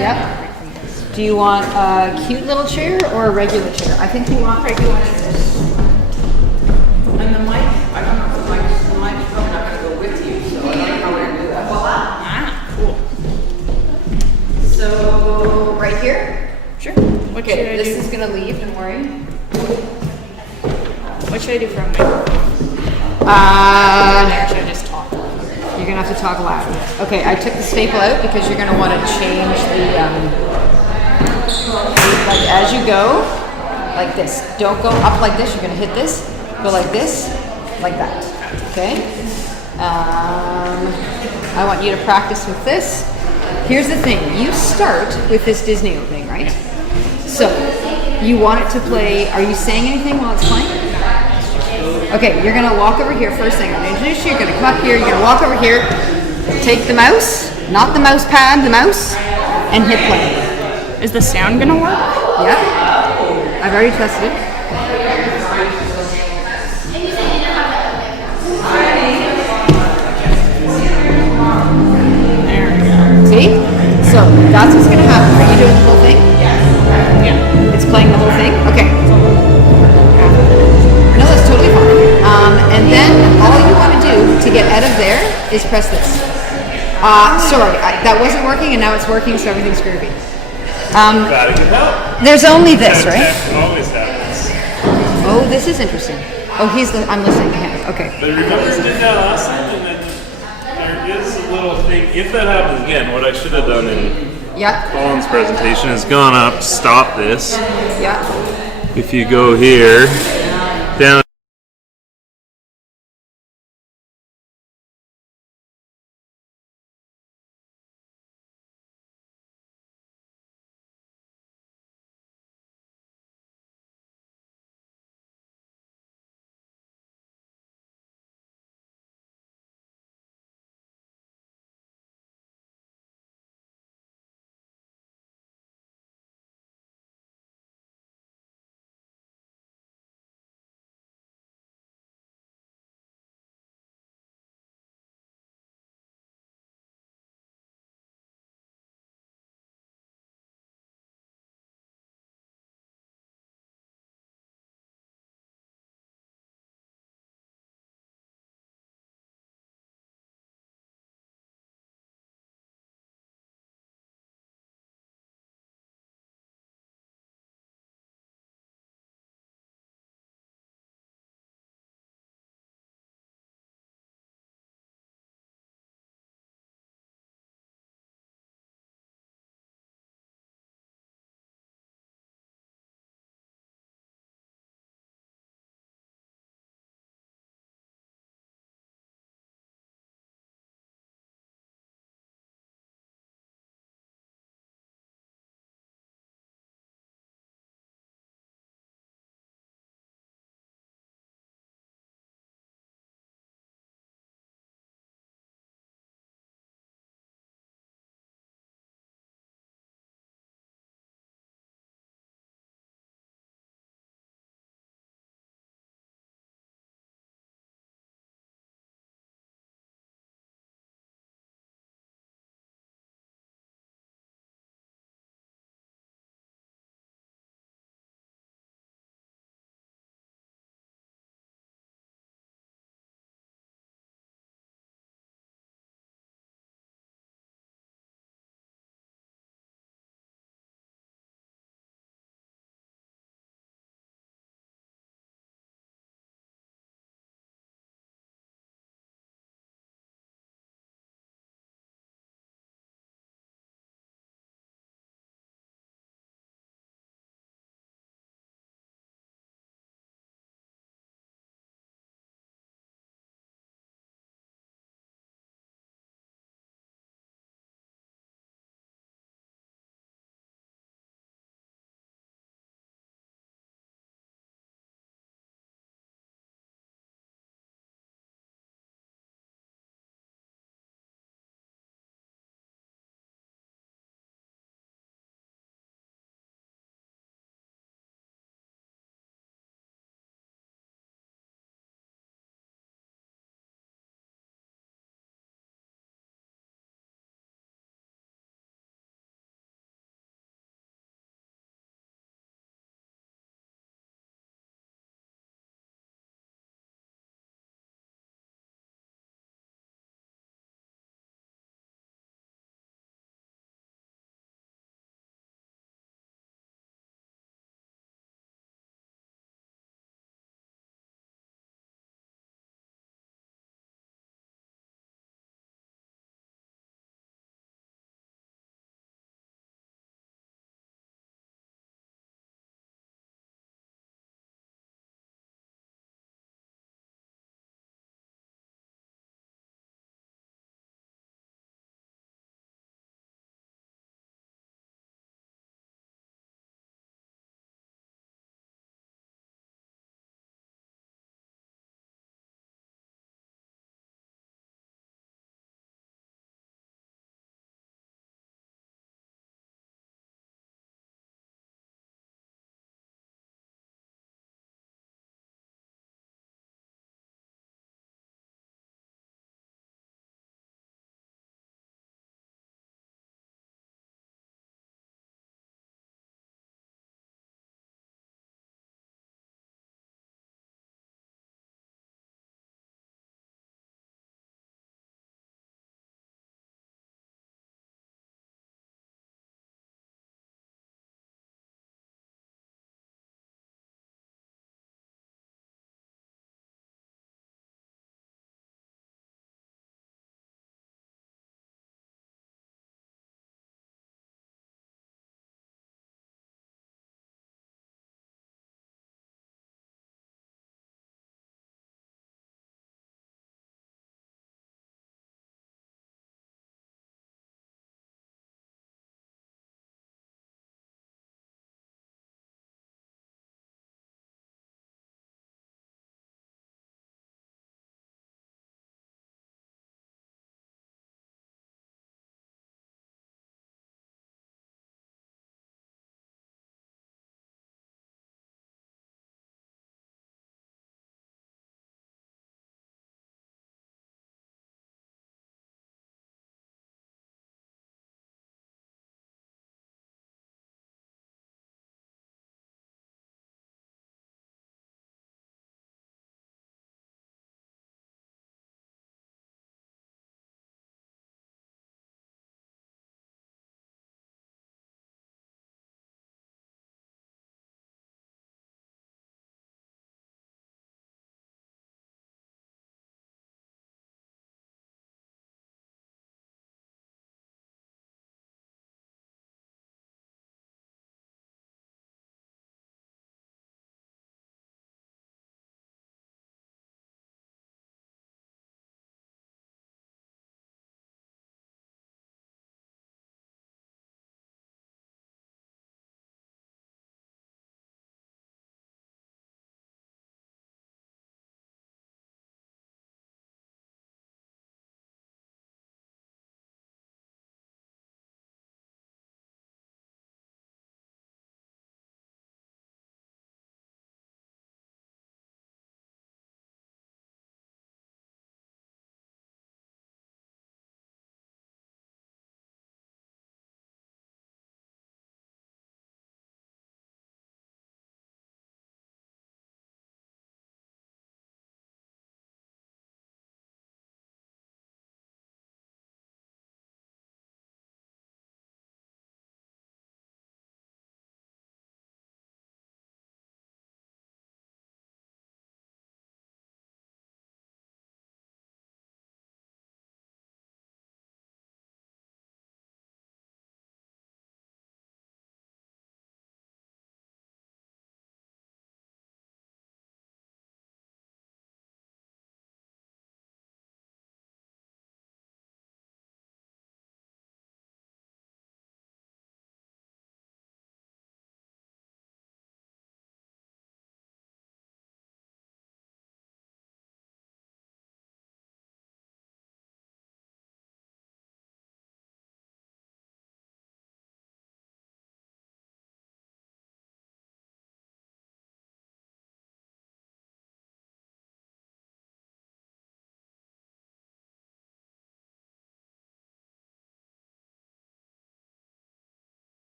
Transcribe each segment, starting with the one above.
Yep. Do you want a cute little chair or a regular chair? I think you want regular chairs. And the mic, I don't know if the mic's probably not going to go with you, so I don't know how we're going to do that. Ah, cool. So, right here? Sure. Okay, this is going to leave, don't worry. What should I do from there? Or should I just talk? You're going to have to talk loud. Okay, I took the staple out because you're going to want to change the, like as you go, like this. Don't go up like this, you're going to hit this. Go like this, like that, okay? I want you to practice with this. Here's the thing, you start with this Disney opening, right? So, you want it to play, are you saying anything while it's playing? Okay, you're gonna walk over here, first thing I'm gonna introduce you, you're gonna come up here, you're gonna walk over here, take the mouse, not the mouse pad, the mouse, and hit play. Is the sound gonna work? Yeah, I've already tested it. See? So that's what's going to happen. Are you doing the whole thing? Yeah. It's playing the whole thing? Okay. No, that's totally fine. And then all you want to do to get out of there is press this. Sorry, that wasn't working and now it's working, so everything's groovy. That could help. There's only this, right? That always happens. Oh, this is interesting. Oh, I'm listening to him. Okay. But remember we did that last time, and then there is a little thing. If that happens again, what I should have done in Yeah. Colin's presentation is gone up, stop this. Yeah. If you go here, down.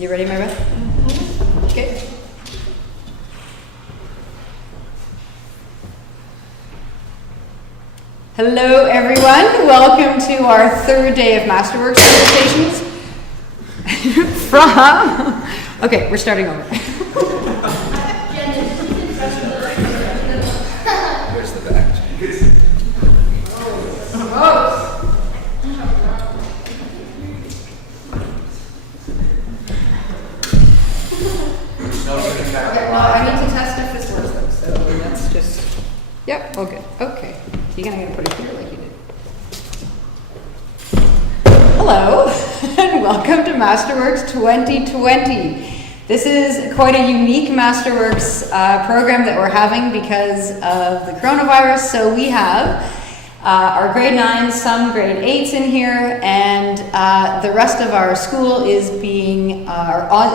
You ready, Mary Beth? Okay. Hello, everyone. Welcome to our third day of Masterworks presentations. Okay, we're starting over. Where's the back? Okay, well, I need to test if this works though, so let's just. Yep, okay, okay. You're gonna put it here like you did. Hello, and welcome to Masterworks 2020. This is quite a unique Masterworks program that we're having because of the coronavirus. So we have our grade 9s, some grade 8s in here, and the rest of our school is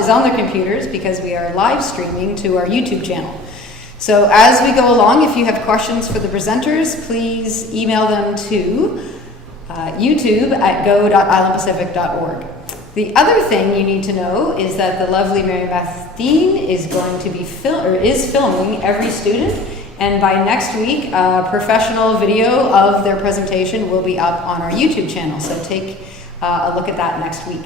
on their computers because we are live streaming to our YouTube channel. So as we go along, if you have questions for the presenters, please email them to youtube@go.islandpacific.org. The other thing you need to know is that the lovely Mary Beth Dean is going to be filming every student, and by next week, a professional video of their presentation will be up on our YouTube channel. So take a look at that next week.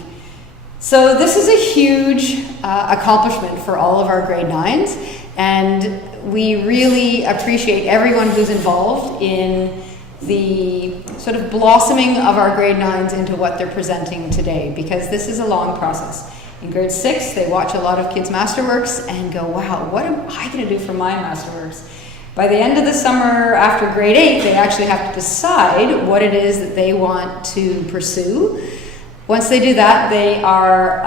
So this is a huge accomplishment for all of our grade 9s, and we really appreciate everyone who's involved in the sort of blossoming of our grade 9s into what they're presenting today, because this is a long process. In grade 6, they watch a lot of kids' Masterworks and go, wow, what am I going to do for my Masterworks? By the end of the summer, after grade 8, they actually have to decide what it is that they want to pursue. Once they do that, they are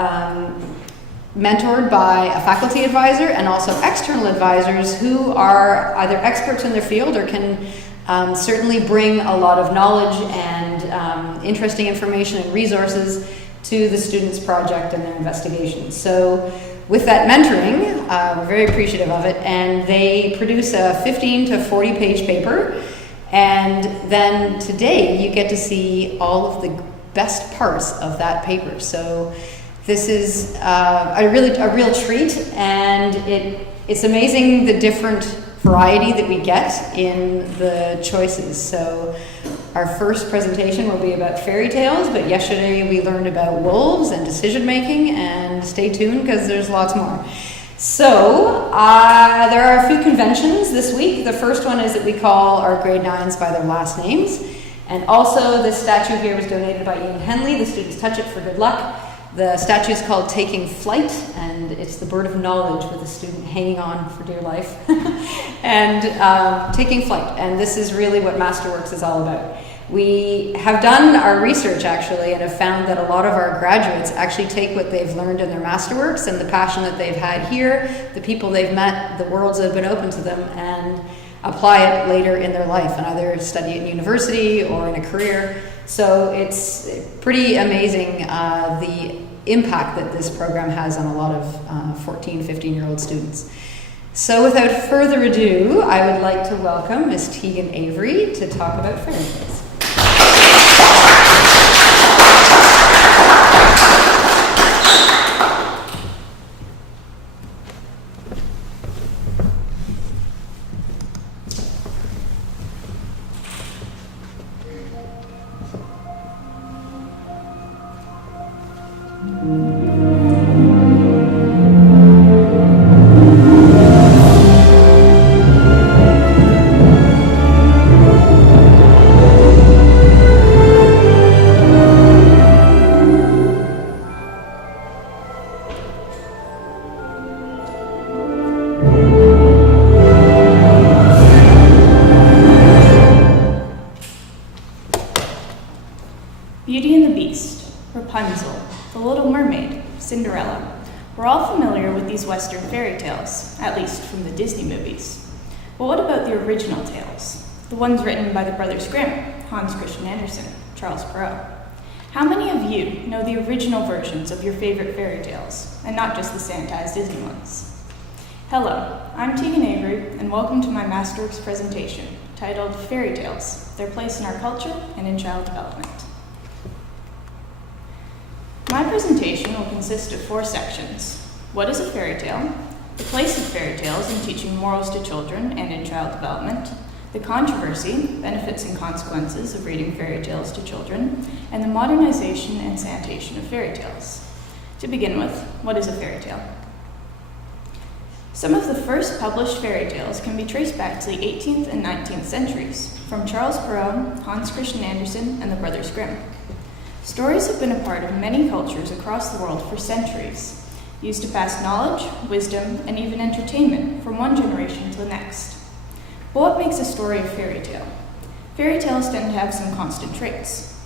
mentored by a faculty advisor and also external advisors who are either experts in their field or can certainly bring a lot of knowledge and interesting information and resources to the students' project and their investigations. So with that mentoring, we're very appreciative of it, and they produce a 15 to 40 page paper, and then today you get to see all of the best parts of that paper. So this is a real treat, and it's amazing the different variety that we get in the choices. So our first presentation will be about fairy tales, but yesterday we learned about wolves and decision making, and stay tuned because there's lots more. So there are a few conventions this week. The first one is that we call our grade 9s by their last names, and also this statue here was donated by Ian Henley. The students touch it for good luck. The statue is called Taking Flight, and it's the bird of knowledge with a student hanging on for dear life and taking flight. And this is really what Masterworks is all about. We have done our research actually and have found that a lot of our graduates actually take what they've learned in their Masterworks and the passion that they've had here, the people they've met, the worlds that have been open to them, and apply it later in their life and either study at university or in a career. So it's pretty amazing the impact that this program has on a lot of 14, 15-year-old students. So without further ado, I would like to welcome Ms. Tegan Avery to talk about fairy tales. Beauty and the Beast, Rapunzel, The Little Mermaid, Cinderella. We're all familiar with these Western fairy tales, at least from the Disney movies. But what about the original tales? The ones written by the brothers Grimm, Hans Christian Andersen, Charles Perrault. How many of you know the original versions of your favorite fairy tales, and not just the sanitized Disney ones? Hello, I'm Tegan Avery, and welcome to my Masterworks presentation, titled Fairy Tales, Their Place in Our Culture and in Child Development. My presentation will consist of 4 sections. What is a fairy tale? The place of fairy tales in teaching morals to children and in child development. The controversy, benefits and consequences of reading fairy tales to children, and the modernization and sanitation of fairy tales. To begin with, what is a fairy tale? Some of the first published fairy tales can be traced back to the 18th and 19th centuries, from Charles Perrault, Hans Christian Andersen, and the Brothers Grimm. Stories have been a part of many cultures across the world for centuries, used to pass knowledge, wisdom, and even entertainment from one generation to the next. But what makes a story a fairy tale? Fairy tales tend to have some constant traits.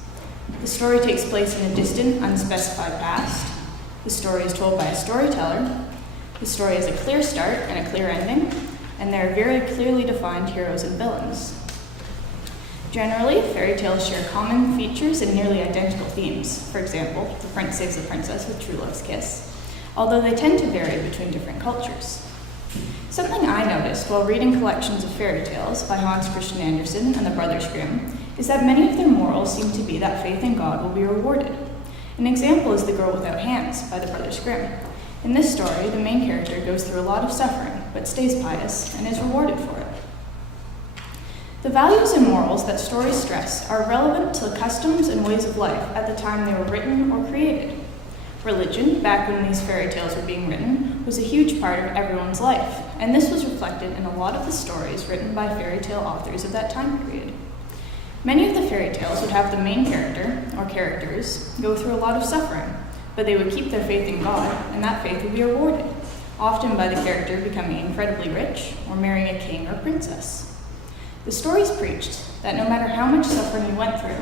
The story takes place in a distant, unspecified past. The story is told by a storyteller. The story has a clear start and a clear ending, and there are very clearly defined heroes and villains. Generally, fairy tales share common features and nearly identical themes. For example, the prince saves the princess with true love's kiss, although they tend to vary between different cultures. Something I noticed while reading collections of fairy tales by Hans Christian Andersen and the Brothers Grimm is that many of their morals seem to be that faith in God will be rewarded. An example is The Girl Without Hands by the Brothers Grimm. In this story, the main character goes through a lot of suffering, but stays pious and is rewarded for it. The values and morals that stories stress are relevant to the customs and ways of life at the time they were written or created. Religion, back when these fairy tales were being written, was a huge part of everyone's life, and this was reflected in a lot of the stories written by fairy tale authors of that time period. Many of the fairy tales would have the main character, or characters, go through a lot of suffering, but they would keep their faith in God, and that faith would be rewarded, often by the character becoming incredibly rich or marrying a king or princess. The stories preached that no matter how much suffering you went through,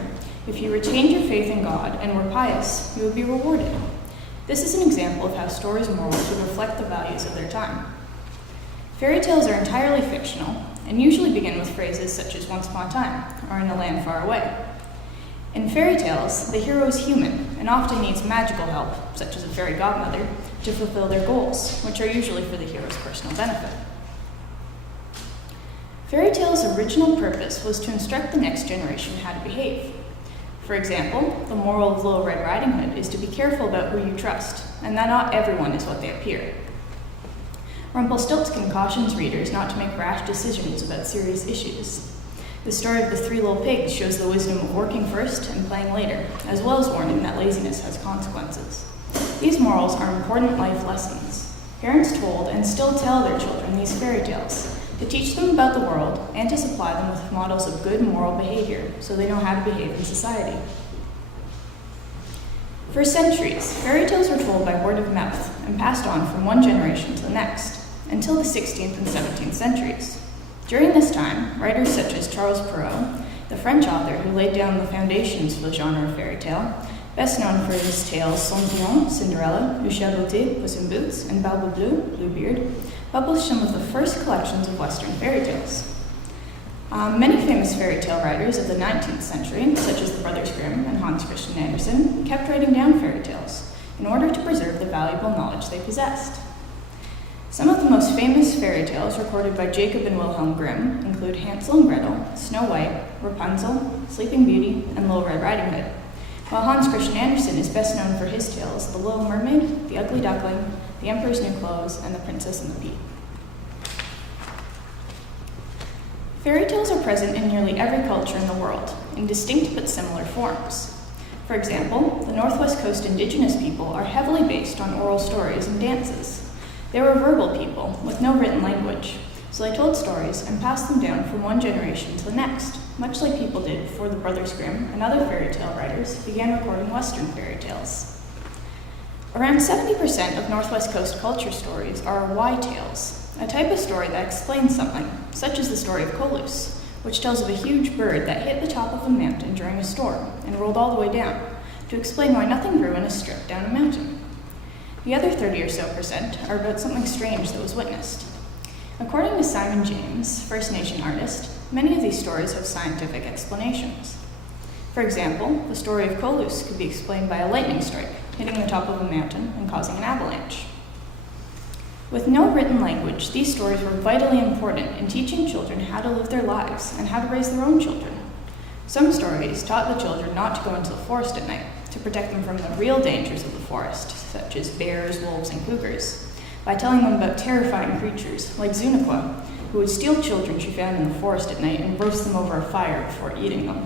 if you retained your faith in God and were pious, you would be rewarded. This is an example of how stories' morals would reflect the values of their time. Fairy tales are entirely fictional and usually begin with phrases such as once upon a time or in a land far away. In fairy tales, the hero is human and often needs magical help, such as a fairy godmother, to fulfill their goals, which are usually for the hero's personal benefit. Fairy tales' original purpose was to instruct the next generation how to behave. For example, the moral of Little Red Riding Hood is to be careful about who you trust, and that not everyone is what they appear. Rumpelstiltskin cautions readers not to make rash decisions about serious issues. The story of the 3 little pigs shows the wisdom of working first and playing later, as well as warning that laziness has consequences. These morals are important life lessons. Parents told and still tell their children these fairy tales to teach them about the world and to supply them with models of good moral behavior so they know how to behave in society. For centuries, fairy tales were told by word of mouth and passed on from one generation to the next, until the 16th and 17th centuries. During this time, writers such as Charles Perrault, the French author who laid down the foundations for the genre of fairy tale, best known for his tales Cendrillon, Cinderella, Le Chat Beauté, Puss in Boots, and Barbe Bleue, Bluebeard, published some of the first collections of Western fairy tales. Many famous fairy tale writers of the 19th century, such as the Brothers Grimm and Hans Christian Andersen, kept writing down fairy tales in order to preserve the valuable knowledge they possessed. Some of the most famous fairy tales recorded by Jacob and Wilhelm Grimm include Hansel and Gretel, Snow White, Rapunzel, Sleeping Beauty, and Little Red Riding Hood, while Hans Christian Andersen is best known for his tales The Little Mermaid, The Ugly Duckling, The Emperor's New Clothes, and The Princess and the Pea. Fairy tales are present in nearly every culture in the world, in distinct but similar forms. For example, the Northwest Coast indigenous people are heavily based on oral stories and dances. They were verbal people with no written language, so they told stories and passed them down from one generation to the next, much like people did before the Brothers Grimm and other fairy tale writers began recording Western fairy tales. Around 70% of Northwest Coast culture stories are why tales, a type of story that explains something, such as the story of Colus, which tells of a huge bird that hit the top of a mountain during a storm and rolled all the way down, to explain why nothing grew in a strip down a mountain. The other 30% or so are about something strange that was witnessed. According to Simon James, First Nation artist, many of these stories have scientific explanations. For example, the story of Colus could be explained by a lightning strike hitting the top of a mountain and causing an avalanche. With no written language, these stories were vitally important in teaching children how to live their lives and how to raise their own children. Some stories taught the children not to go into the forest at night to protect them from the real dangers of the forest, such as bears, wolves, and cougars, by telling them about terrifying creatures like Zuniqua, who would steal children she found in the forest at night and roast them over a fire before eating them.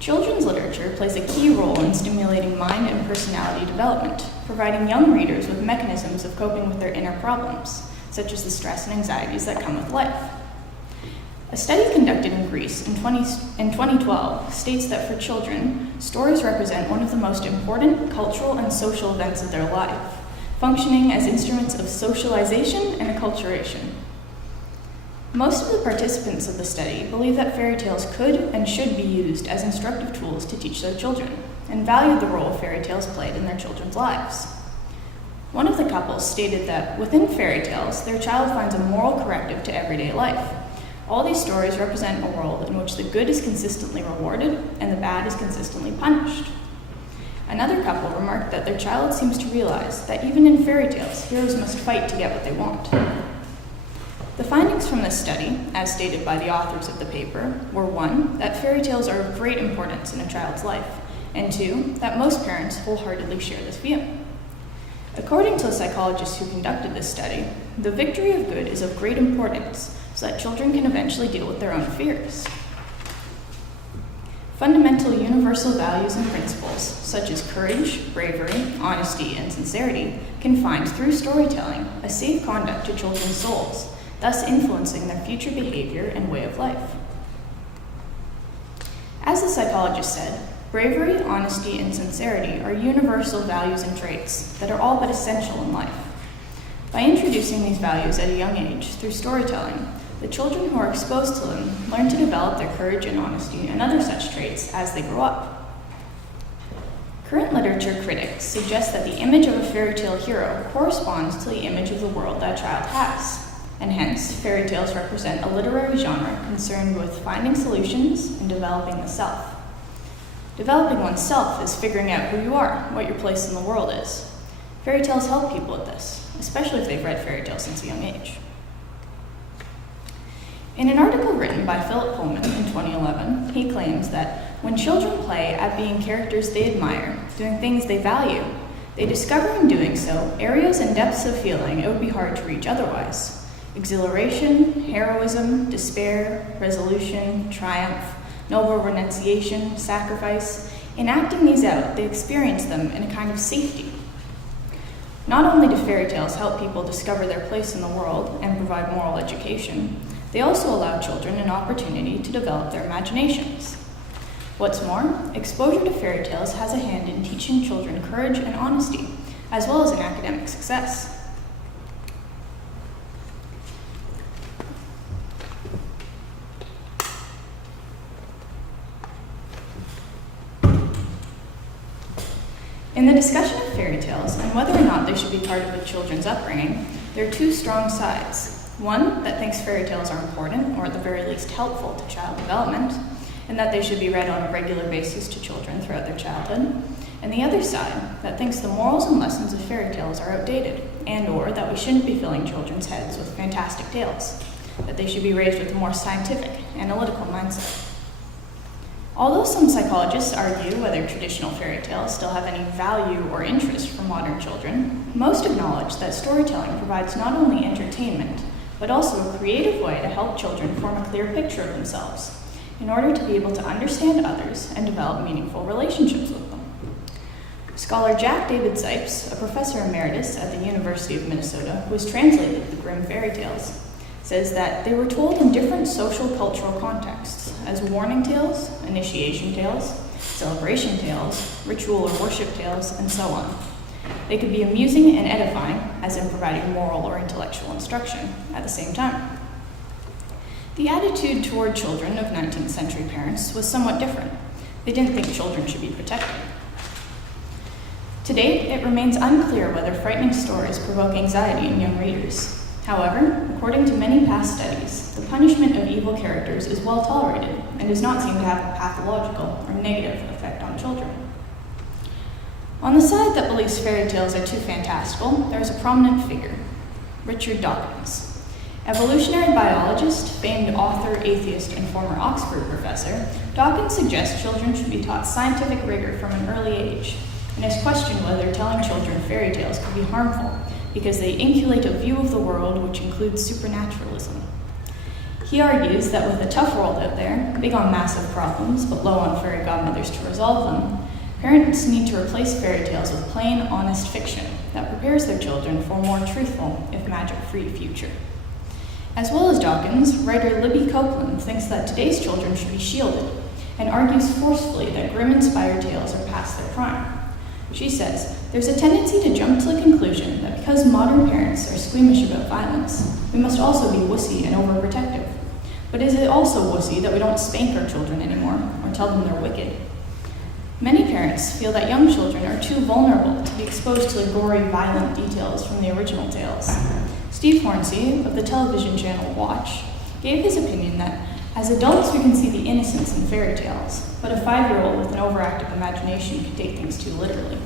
Children's literature plays a key role in stimulating mind and personality development, providing young readers with mechanisms of coping with their inner problems, such as the stress and anxieties that come with life. A study conducted in Greece in 2012 states that for children, stories represent one of the most important cultural and social events of their life, functioning as instruments of socialization and acculturation. Most of the participants of the study believe that fairy tales could and should be used as instructive tools to teach their children, and valued the role fairy tales played in their children's lives. One of the couples stated that within fairy tales, their child finds a moral corrective to everyday life. All these stories represent a world in which the good is consistently rewarded and the bad is consistently punished. Another couple remarked that their child seems to realize that even in fairy tales, heroes must fight to get what they want. The findings from this study, as stated by the authors of the paper, were 1, that fairy tales are of great importance in a child's life, and 2, that most parents wholeheartedly share this view. According to the psychologists who conducted this study, the victory of good is of great importance so that children can eventually deal with their own fears. Fundamental universal values and principles, such as courage, bravery, honesty, and sincerity, can find through storytelling a safe conduct to children's souls, thus influencing their future behavior and way of life. As the psychologist said, bravery, honesty, and sincerity are universal values and traits that are all but essential in life. By introducing these values at a young age through storytelling, the children who are exposed to them learn to develop their courage and honesty and other such traits as they grow up. Current literature critics suggest that the image of a fairy tale hero corresponds to the image of the world that child has, and hence fairy tales represent a literary genre concerned with finding solutions and developing the self. Developing oneself is figuring out who you are, what your place in the world is. Fairy tales help people with this, especially if they've read fairy tales since a young age. In an article written by Philip Pullman in 2011, he claims that when children play at being characters they admire, doing things they value, they discover in doing so areas and depths of feeling it would be hard to reach otherwise. Exhilaration, heroism, despair, resolution, triumph, noble renunciation, sacrifice. In acting these out, they experience them in a kind of safety. Not only do fairy tales help people discover their place in the world and provide moral education, they also allow children an opportunity to develop their imaginations. What's more, exposure to fairy tales has a hand in teaching children courage and honesty, as well as in academic success. In the discussion of fairy tales and whether or not they should be part of a children's upbringing, there are two strong sides. One that thinks fairy tales are important, or at the very least helpful to child development, and that they should be read on a regular basis to children throughout their childhood. And the other side that thinks the morals and lessons of fairy tales are outdated, and/or that we shouldn't be filling children's heads with fantastic tales, that they should be raised with a more scientific, analytical mindset. Although some psychologists argue whether traditional fairy tales still have any value or interest for modern children, most acknowledge that storytelling provides not only entertainment, but also a creative way to help children form a clear picture of themselves, in order to be able to understand others and develop meaningful relationships with them. Scholar Jack David Zipes, a professor emeritus at the University of Minnesota who has translated the Grimm fairy tales, says that they were told in different social cultural contexts, as warning tales, initiation tales, celebration tales, ritual or worship tales, and so on. They could be amusing and edifying, as in providing moral or intellectual instruction, at the same time. The attitude toward children of 19th century parents was somewhat different. They didn't think children should be protected. To date, it remains unclear whether frightening stories provoke anxiety in young readers. However, according to many past studies, the punishment of evil characters is well tolerated and does not seem to have a pathological or negative effect on children. On the side that believes fairy tales are too fantastical, there is a prominent figure, Richard Dawkins. Evolutionary biologist, famed author, atheist, and former Oxford professor, Dawkins suggests children should be taught scientific rigor from an early age, and has questioned whether telling children fairy tales could be harmful because they inculcate a view of the world which includes supernaturalism. He argues that with a tough world out there, big on massive problems but low on fairy godmothers to resolve them, parents need to replace fairy tales with plain, honest fiction that prepares their children for a more truthful, if magic-free, future. As well as Dawkins, writer Libby Copeland thinks that today's children should be shielded and argues forcefully that grim-inspired tales are past their prime. She says, there's a tendency to jump to the conclusion that because modern parents are squeamish about violence, we must also be wussy and overprotective. But is it also wussy that we don't spank our children anymore or tell them they're wicked? Many parents feel that young children are too vulnerable to be exposed to the gory, violent details from the original tales. Steve Hornsey, of the television channel Watch, gave his opinion that as adults we can see the innocence in fairy tales, but a 5-year-old with an overactive imagination can take things too literally.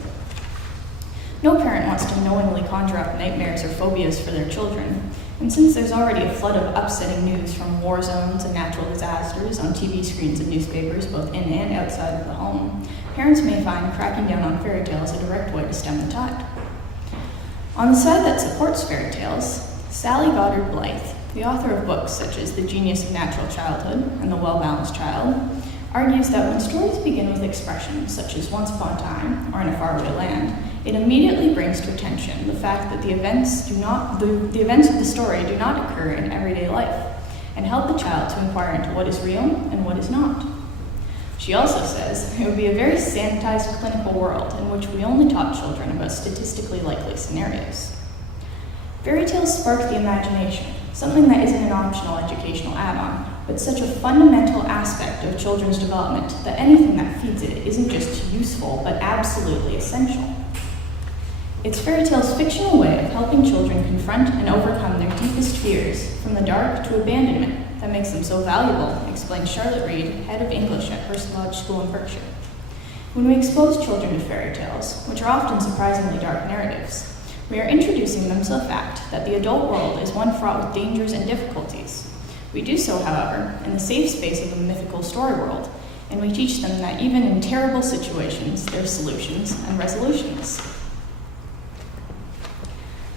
No parent wants to knowingly conjure up nightmares or phobias for their children, and since there's already a flood of upsetting news from war zones and natural disasters on TV screens and newspapers both in and outside of the home, parents may find cracking down on fairy tales a direct way to stem the tide. On the side that supports fairy tales, Sally Goddard Blythe, the author of books such as The Genius of Natural Childhood and The Well-Balanced Child, argues that when stories begin with expressions such as once upon a time or in a faraway land, it immediately brings to attention the fact that the events of the story do not occur in everyday life, and help the child to inquire into what is real and what is not. She also says it would be a very sanitized clinical world in which we only taught children about statistically likely scenarios. Fairy tales spark the imagination, something that isn't an optional educational add-on, but such a fundamental aspect of children's development that anything that feeds it isn't just useful, but absolutely essential. It's fairy tales' fictional way of helping children confront and overcome their deepest fears, from the dark to abandonment, that makes them so valuable, explains Charlotte Reed, head of English at Hurst Lodge School in Berkshire. When we expose children to fairy tales, which are often surprisingly dark narratives, we are introducing them to the fact that the adult world is one fraught with dangers and difficulties. We do so, however, in the safe space of a mythical story world, and we teach them that even in terrible situations, there are solutions and resolutions.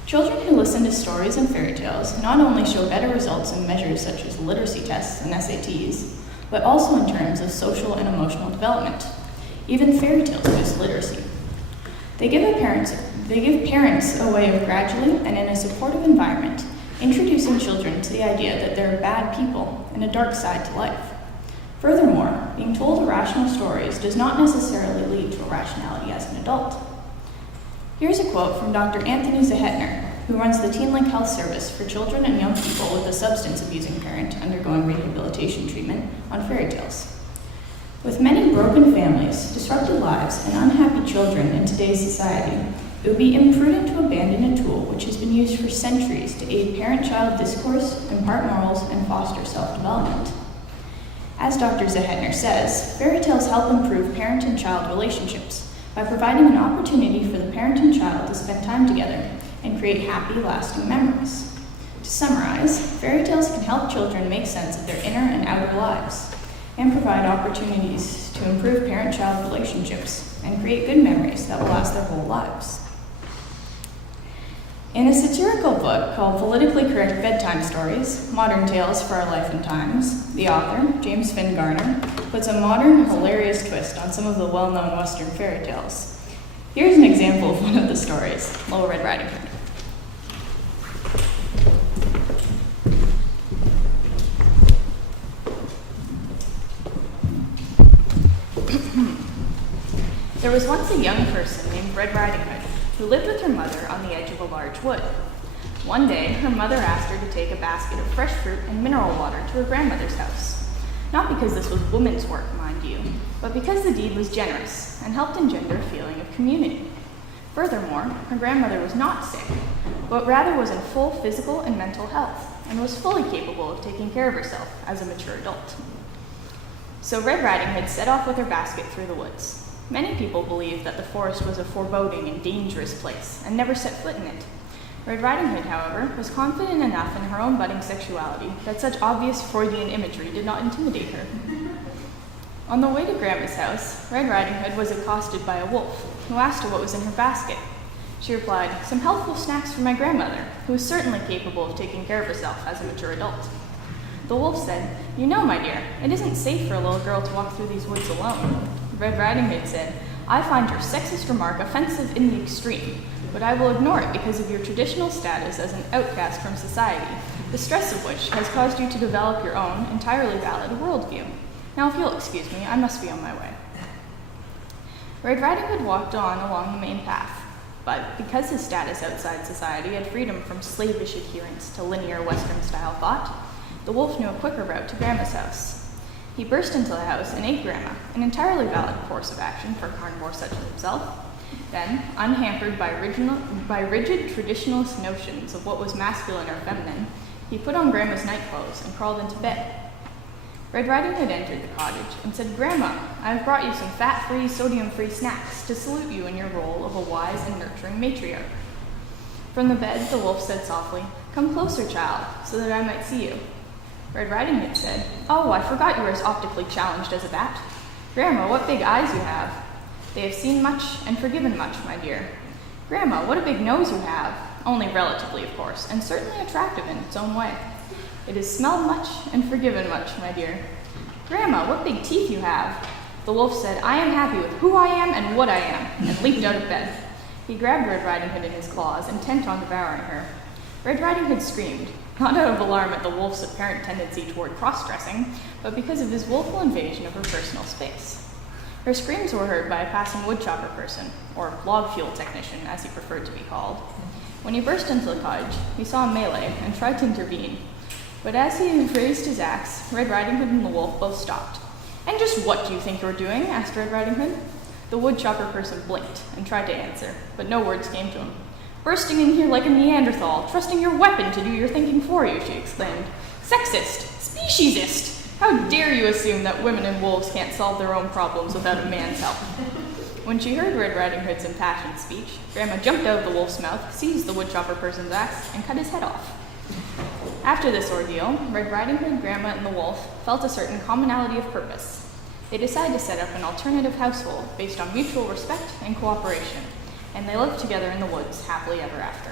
Children who listen to stories and fairy tales not only show better results in measures such as literacy tests and SATs, but also in terms of social and emotional development. Even fairy tales boost literacy. They give parents a way of gradually, and in a supportive environment, introducing children to the idea that there are bad people and a dark side to life. Furthermore, being told irrational stories does not necessarily lead to irrationality as an adult. Here's a quote from Dr. Anthony Zahetner, who runs the Teen Link Health Service for children and young people with a substance abusing parent undergoing rehabilitation treatment on fairy tales. With many broken families, disrupted lives, and unhappy children in today's society, it would be imprudent to abandon a tool which has been used for centuries to aid parent-child discourse, impart morals, and foster self-development. As Dr. Zahetner says, fairy tales help improve parent and child relationships by providing an opportunity for the parent and child to spend time together and create happy, lasting memories. To summarize, fairy tales can help children make sense of their inner and outer lives, and provide opportunities to improve parent-child relationships and create good memories that will last their whole lives. In a satirical book called Politically Correct Bedtime Stories, Modern Tales for Our Life and Times, the author, James Finn Garner, puts a modern, hilarious twist on some of the well-known Western fairy tales. Here's an example of one of the stories, Little Red Riding Hood. There was once a young person named Red Riding Hood who lived with her mother on the edge of a large wood. One day, her mother asked her to take a basket of fresh fruit and mineral water to her grandmother's house. Not because this was woman's work, mind you, but because the deed was generous and helped engender a feeling of community. Furthermore, her grandmother was not sick, but rather was in full physical and mental health and was fully capable of taking care of herself as a mature adult. So Red Riding Hood set off with her basket through the woods. Many people believed that the forest was a foreboding and dangerous place and never set foot in it. Red Riding Hood, however, was confident enough in her own budding sexuality that such obvious Freudian imagery did not intimidate her. On the way to Grandma's house, Red Riding Hood was accosted by a wolf, who asked her what was in her basket. She replied, "Some healthful snacks for my grandmother, who is certainly capable of taking care of herself as a mature adult." The wolf said, "You know, my dear, it isn't safe for a little girl to walk through these woods alone." Red Riding Hood said, "I find your sexist remark offensive in the extreme, but I will ignore it because of your traditional status as an outcast from society, the stress of which has caused you to develop your own, entirely valid worldview. Now, if you'll excuse me, I must be on my way." Red Riding Hood walked on along the main path, but because his status outside society had freed him from slavish adherence to linear Western-style thought, the wolf knew a quicker route to Grandma's house. He burst into the house and ate Grandma, an entirely valid course of action for a carnivore such as himself. Then, unhampered by rigid traditionalist notions of what was masculine or feminine, he put on Grandma's nightclothes and crawled into bed. Red Riding Hood entered the cottage and said, "Grandma, I have brought you some fat-free, sodium-free snacks to salute you in your role of a wise and nurturing matriarch." From the bed, the wolf said softly, "Come closer, child, so that I might see you." Red Riding Hood said, "Oh, I forgot you were as optically challenged as a bat. Grandma, what big eyes you have. They have seen much and forgiven much, my dear. Grandma, what a big nose you have. Only relatively, of course, and certainly attractive in its own way. It has smelled much and forgiven much, my dear. Grandma, what big teeth you have." The wolf said, "I am happy with who I am and what I am," and leaped out of bed. He grabbed Red Riding Hood in his claws, intent on devouring her. Red Riding Hood screamed, not out of alarm at the wolf's apparent tendency toward cross-dressing, but because of his willful invasion of her personal space. Her screams were heard by a passing woodchopper person, or log fuel technician, as he preferred to be called. When he burst into the cottage, he saw a melee and tried to intervene. But as he raised his axe, Red Riding Hood and the wolf both stopped. "And just what do you think you're doing?" asked Red Riding Hood. The woodchopper person blinked and tried to answer, but no words came to him. "Bursting in here like a Neanderthal, trusting your weapon to do your thinking for you," she exclaimed. "Sexist! Speciesist! How dare you assume that women and wolves can't solve their own problems without a man's help?" When she heard Red Riding Hood's impassioned speech, Grandma jumped out of the wolf's mouth, seized the woodchopper person's axe, and cut his head off. After this ordeal, Red Riding Hood, Grandma, and the wolf felt a certain commonality of purpose. They decided to set up an alternative household based on mutual respect and cooperation, and they lived together in the woods happily ever after.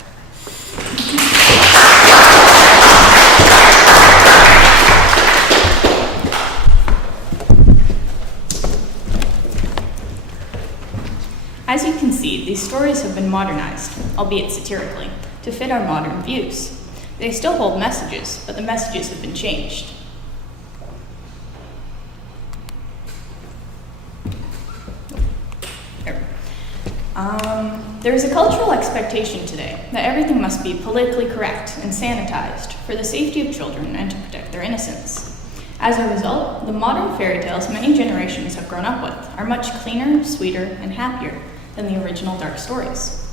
As you can see, these stories have been modernized, albeit satirically, to fit our modern views. They still hold messages, but the messages have been changed. There is a cultural expectation today that everything must be politically correct and sanitized for the safety of children and to protect their innocence. As a result, the modern fairy tales many generations have grown up with are much cleaner, sweeter, and happier than the original dark stories.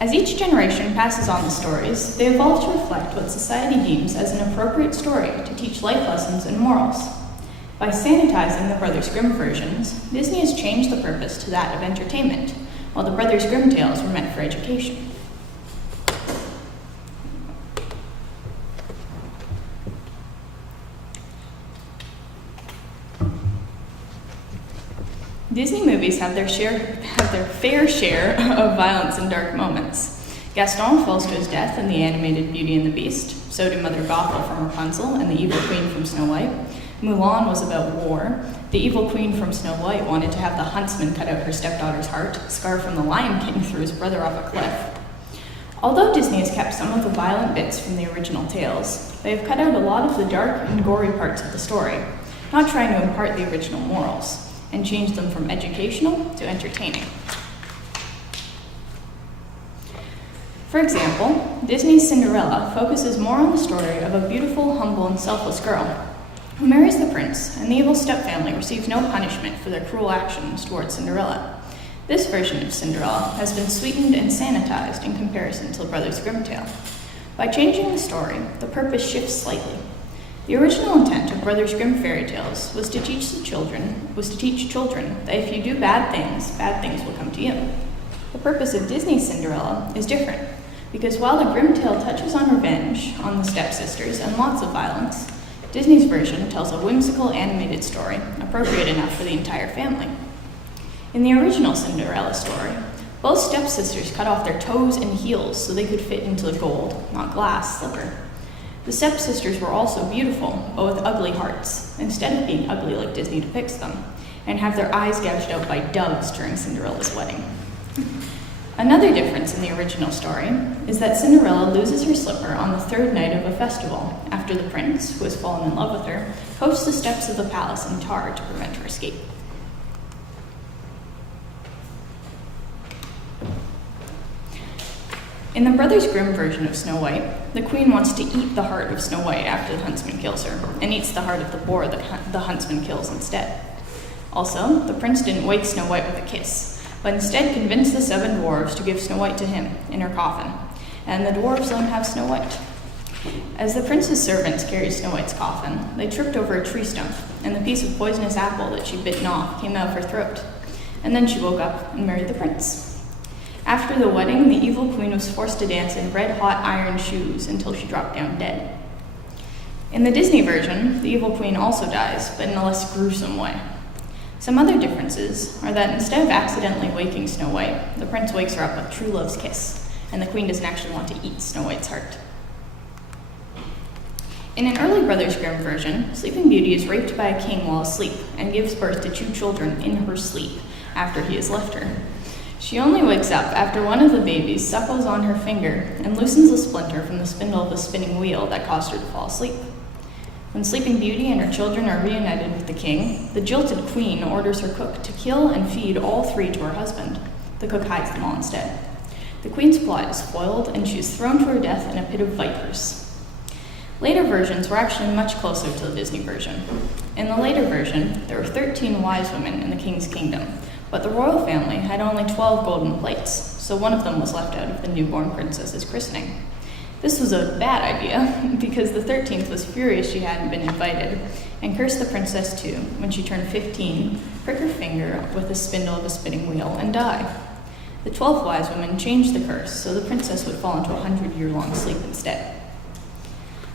As each generation passes on the stories, they evolve to reflect what society deems as an appropriate story to teach life lessons and morals. By sanitizing the Brothers Grimm versions, Disney has changed the purpose to that of entertainment, while the Brothers Grimm tales were meant for education. Disney movies have their fair share of violence and dark moments. Gaston falls to his death in the animated Beauty and the Beast, so do Mother Gothel from Rapunzel and the Evil Queen from Snow White. Mulan was about war. The Evil Queen from Snow White wanted to have the huntsman cut out her stepdaughter's heart. Scar from the Lion King threw his brother off a cliff. Although Disney has kept some of the violent bits from the original tales, they have cut out a lot of the dark and gory parts of the story, not trying to impart the original morals, and changed them from educational to entertaining. For example, Disney's Cinderella focuses more on the story of a beautiful, humble, and selfless girl who marries the prince, and the evil stepfamily receives no punishment for their cruel actions towards Cinderella. This version of Cinderella has been sweetened and sanitized in comparison to the Brothers Grimm tale. By changing the story, the purpose shifts slightly. The original intent of Brothers Grimm fairy tales was to teach children that if you do bad things will come to you. The purpose of Disney's Cinderella is different. because while the Grimm tale touches on revenge on the stepsisters and lots of violence, Disney's version tells a whimsical animated story appropriate enough for the entire family. In the original Cinderella story, both stepsisters cut off their toes and heels so they could fit into the gold, not glass, slipper. The stepsisters were also beautiful, but with ugly hearts, instead of being ugly like Disney depicts them, and have their eyes gouged out by doves during Cinderella's wedding. Another difference in the original story is that Cinderella loses her slipper on the third night of a festival, after the prince, who has fallen in love with her, coasts the steps of the palace in tar to prevent her escape. In the Brothers Grimm version of Snow White, the queen wants to eat the heart of Snow White after the huntsman kills her, and eats the heart of the boar that the huntsman kills instead. Also, the prince didn't wake Snow White with a kiss, but instead convinced the 7 dwarves to give Snow White to him in her coffin, and the dwarves let him have Snow White. As the prince's servants carried Snow White's coffin, they tripped over a tree stump, and the piece of poisonous apple that she'd bitten off came out of her throat, and then she woke up and married the prince. After the wedding, the evil queen was forced to dance in red-hot iron shoes until she dropped down dead. In the Disney version, the evil queen also dies, but in a less gruesome way. Some other differences are that instead of accidentally waking Snow White, the prince wakes her up with true love's kiss, and the queen doesn't actually want to eat Snow White's heart. In an early Brothers Grimm version, Sleeping Beauty is raped by a king while asleep and gives birth to 2 children in her sleep after he has left her. She only wakes up after one of the babies suckles on her finger and loosens a splinter from the spindle of the spinning wheel that caused her to fall asleep. When Sleeping Beauty and her children are reunited with the king, the jilted queen orders her cook to kill and feed all 3 to her husband. The cook hides them all instead. The queen's plot is foiled, and she is thrown to her death in a pit of vipers. Later versions were actually much closer to the Disney version. In the later version, there were 13 wise women in the king's kingdom, but the royal family had only 12 golden plates, so one of them was left out of the newborn princess's christening. This was a bad idea, because the 13th was furious she hadn't been invited, and cursed the princess to, when she turned 15, prick her finger with the spindle of a spinning wheel and die. The 12th wise woman changed the curse, so the princess would fall into a 100-year-long sleep instead.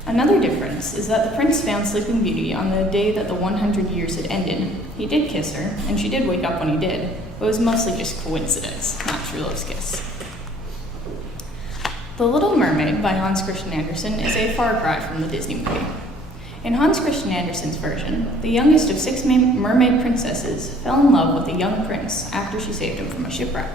Another difference is that the prince found Sleeping Beauty on the day that the 100 years had ended. He did kiss her, and she did wake up when he did, but it was mostly just coincidence, not true love's kiss. The Little Mermaid by Hans Christian Andersen is a far cry from the Disney movie. In Hans Christian Andersen's version, the youngest of 6 mermaid princesses fell in love with a young prince after she saved him from a shipwreck.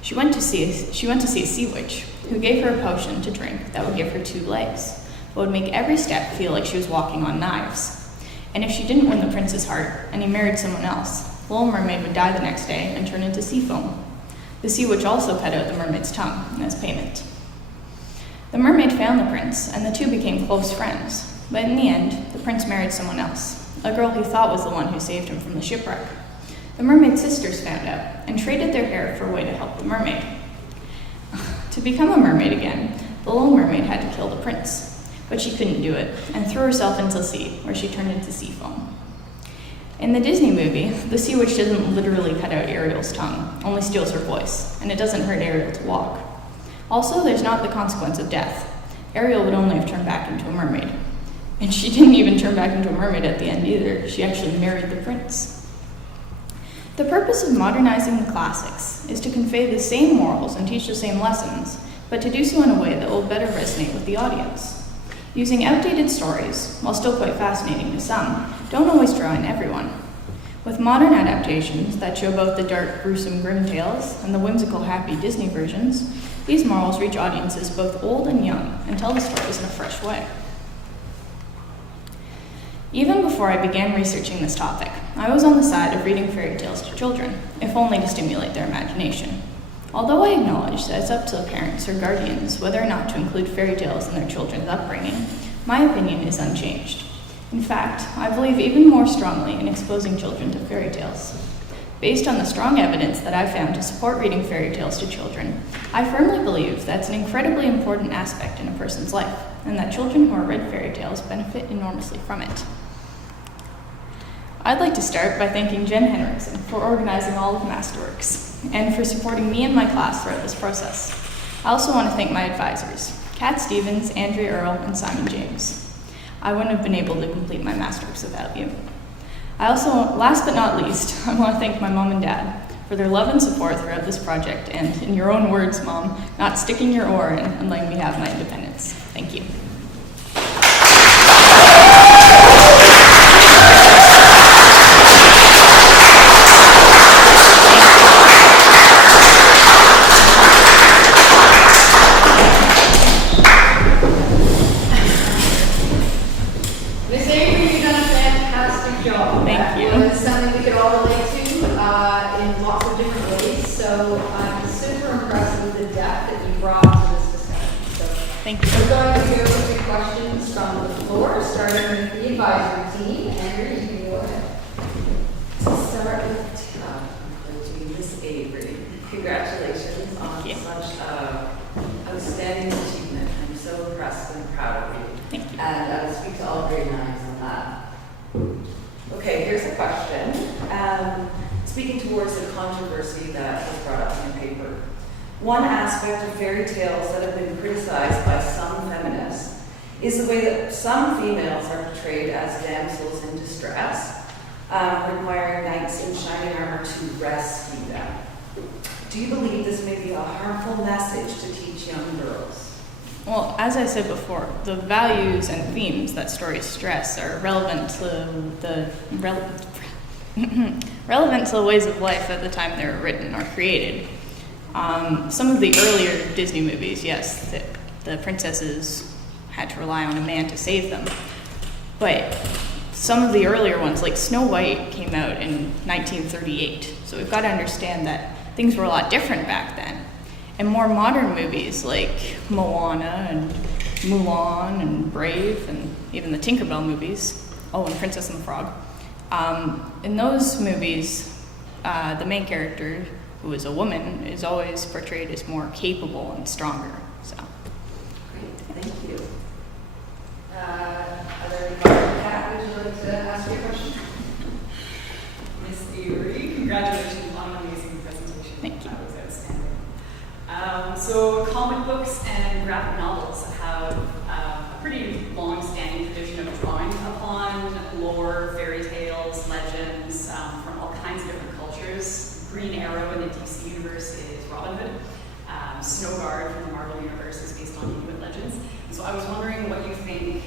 She went to see a sea witch, who gave her a potion to drink that would give her 2 legs, but would make every step feel like she was walking on knives. And if she didn't win the prince's heart, and he married someone else, the Little Mermaid would die the next day and turn into sea foam. The sea witch also cut out the mermaid's tongue as payment. The mermaid found the prince, and the 2 became close friends, but in the end, the prince married someone else, a girl he thought was the one who saved him from the shipwreck. The mermaid sisters found out, and traded their hair for a way to help the mermaid. To become a mermaid again, the Little Mermaid had to kill the prince, but she couldn't do it, and threw herself into the sea, where she turned into sea foam. In the Disney movie, the sea witch doesn't literally cut out Ariel's tongue, only steals her voice, and it doesn't hurt Ariel to walk. Also, there's not the consequence of death. Ariel would only have turned back into a mermaid. And she didn't even turn back into a mermaid at the end either. She actually married the prince. The purpose of modernizing the classics is to convey the same morals and teach the same lessons, but to do so in a way that will better resonate with the audience. Using outdated stories, while still quite fascinating to some, don't always draw in everyone. With modern adaptations that show both the dark, gruesome Grimm tales and the whimsical, happy Disney versions, these morals reach audiences both old and young and tell the stories in a fresh way. Even before I began researching this topic, I was on the side of reading fairy tales to children, if only to stimulate their imagination. Although I acknowledge that it's up to the parents or guardians whether or not to include fairy tales in their children's upbringing, my opinion is unchanged. In fact, I believe even more strongly in exposing children to fairy tales. Based on the strong evidence that I've found to support reading fairy tales to children, I firmly believe that's an incredibly important aspect in a person's life, and that children who are read fairy tales benefit enormously from it. I'd like to start by thanking Jen Henriksen for organizing all of Masterworks, and for supporting me and my class throughout this process. I also want to thank my advisors, Kat Stevens, Andrea Earle, and Simon James. I wouldn't have been able to complete my Masterworks without you. I also, last but not least, I want to thank my mom and dad for their love and support throughout this project, and in your own words, Mom, not sticking your oar in and letting me have my independence. Thank you. Thank you. We're going to go to questions from the floor, starting with the advisory team. Andrew, you can go ahead. To start with, Miss Avery, congratulations on such outstanding achievement. I'm so impressed and proud of you. Thank you. And I will speak to all grade 9s on that. Okay, here's a question. Speaking towards the controversy that was brought up in your paper. One aspect of fairy tales that have been criticized by some feminists is the way that some females are portrayed as damsels in distress, requiring knights in shining armor to rescue them. Do you believe this may be a harmful message to teach young girls? Well, as I said before, the values and themes that stories stress are relevant to the ways of life at the time they were written or created. Some of the earlier Disney movies, yes, the princesses had to rely on a man to save them. But some of the earlier ones, like Snow White, came out in 1938. So we've got to understand that things were a lot different back then. And more modern movies like Moana and Mulan and Brave and even the Tinkerbell movies, and Princess and the Frog. In those movies, the main character, who is a woman, is always portrayed as more capable and stronger. So. Great, thank you. Are there any questions? Kat, would you like to ask your question? Miss Avery, congratulations on an amazing presentation. Thank you. That was outstanding. So comic books and graphic novels have a pretty long-standing tradition of drawing upon lore, fairy tales, legends from all kinds of different cultures. Green Arrow in the DC universe is Robin Hood. Snowguard from the Marvel universe is based on Inuit legends. And so I was wondering what you think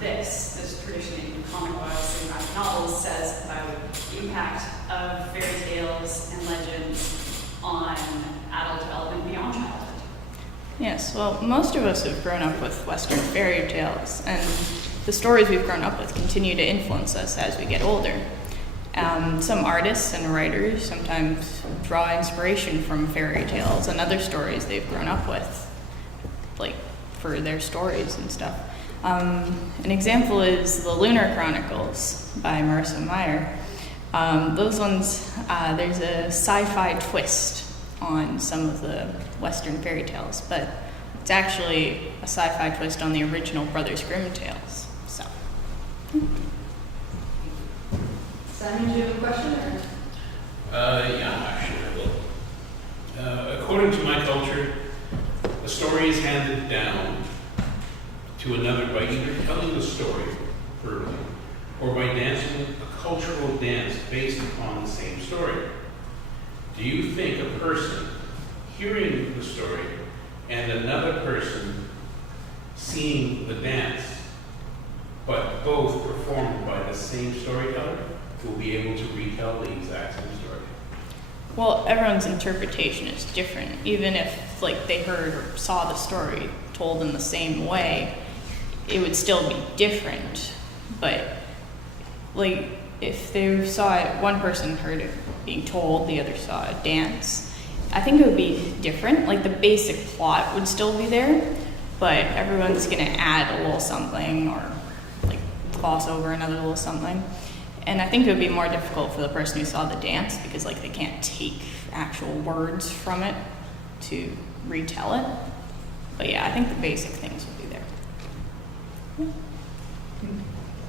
this tradition in comic books and graphic novels says about the impact of fairy tales and legends on adult development beyond childhood. Yes, well, most of us have grown up with Western fairy tales, and the stories we've grown up with continue to influence us as we get older. Some artists and writers sometimes draw inspiration from fairy tales and other stories they've grown up with, like for their stories and stuff. An example is the Lunar Chronicles by Marissa Meyer. Those ones, there's a sci-fi twist on some of the Western fairy tales, but it's actually a sci-fi twist on the original Brothers Grimm tales. So. Simon, do you have a question? Yeah, actually I will. According to my culture, a story is handed down to another by either telling the story verbally or by dancing a cultural dance based upon the same story. Do you think a person hearing the story and another person seeing the dance, but both performed by the same storyteller, will be able to retell the exact same story? Well, everyone's interpretation is different. Even if they heard or saw the story told in the same way, it would still be different. But if they saw it, one person heard it being told, the other saw a dance, I think it would be different. The basic plot would still be there, but everyone's gonna add a little something or gloss over another little something. And I think it would be more difficult for the person who saw the dance because they can't take actual words from it to retell it. But yeah, I think the basic things would be there.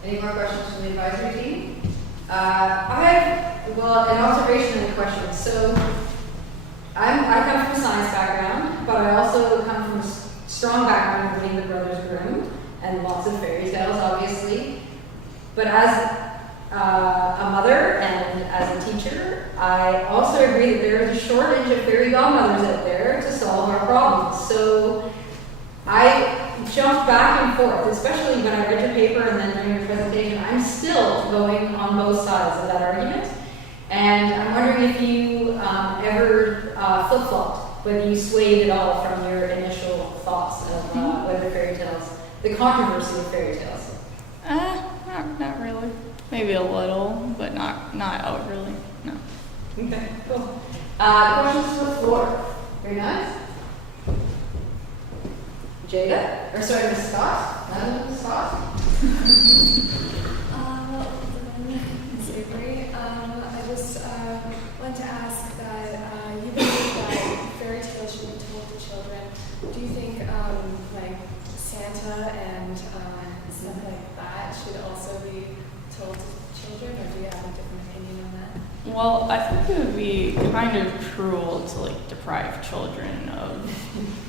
Any more questions from the advisory team? I have, an observation and a question. So I come from a science background, but I also I also agree that there is a shortage of fairy godmothers out there to solve our problems. So I jumped back and forth, especially when I read your paper and then during your presentation. I'm still going on both sides of that argument. And I'm wondering if you ever flip-flopped, whether you swayed at all from your initial thoughts of whether fairy tales, the controversy of fairy tales. Not really. Maybe a little, but not out really. No. Okay, cool. Questions from the floor? Very nice. Jada? Or sorry, Miss Scott? Miss Scott? Avery. I just want to ask that you believe that fairy tales should be told to children. Do you think like Santa and stuff like that should also be told to children, or do you have a different opinion on that? Well, I think it would be kind of cruel to like deprive children of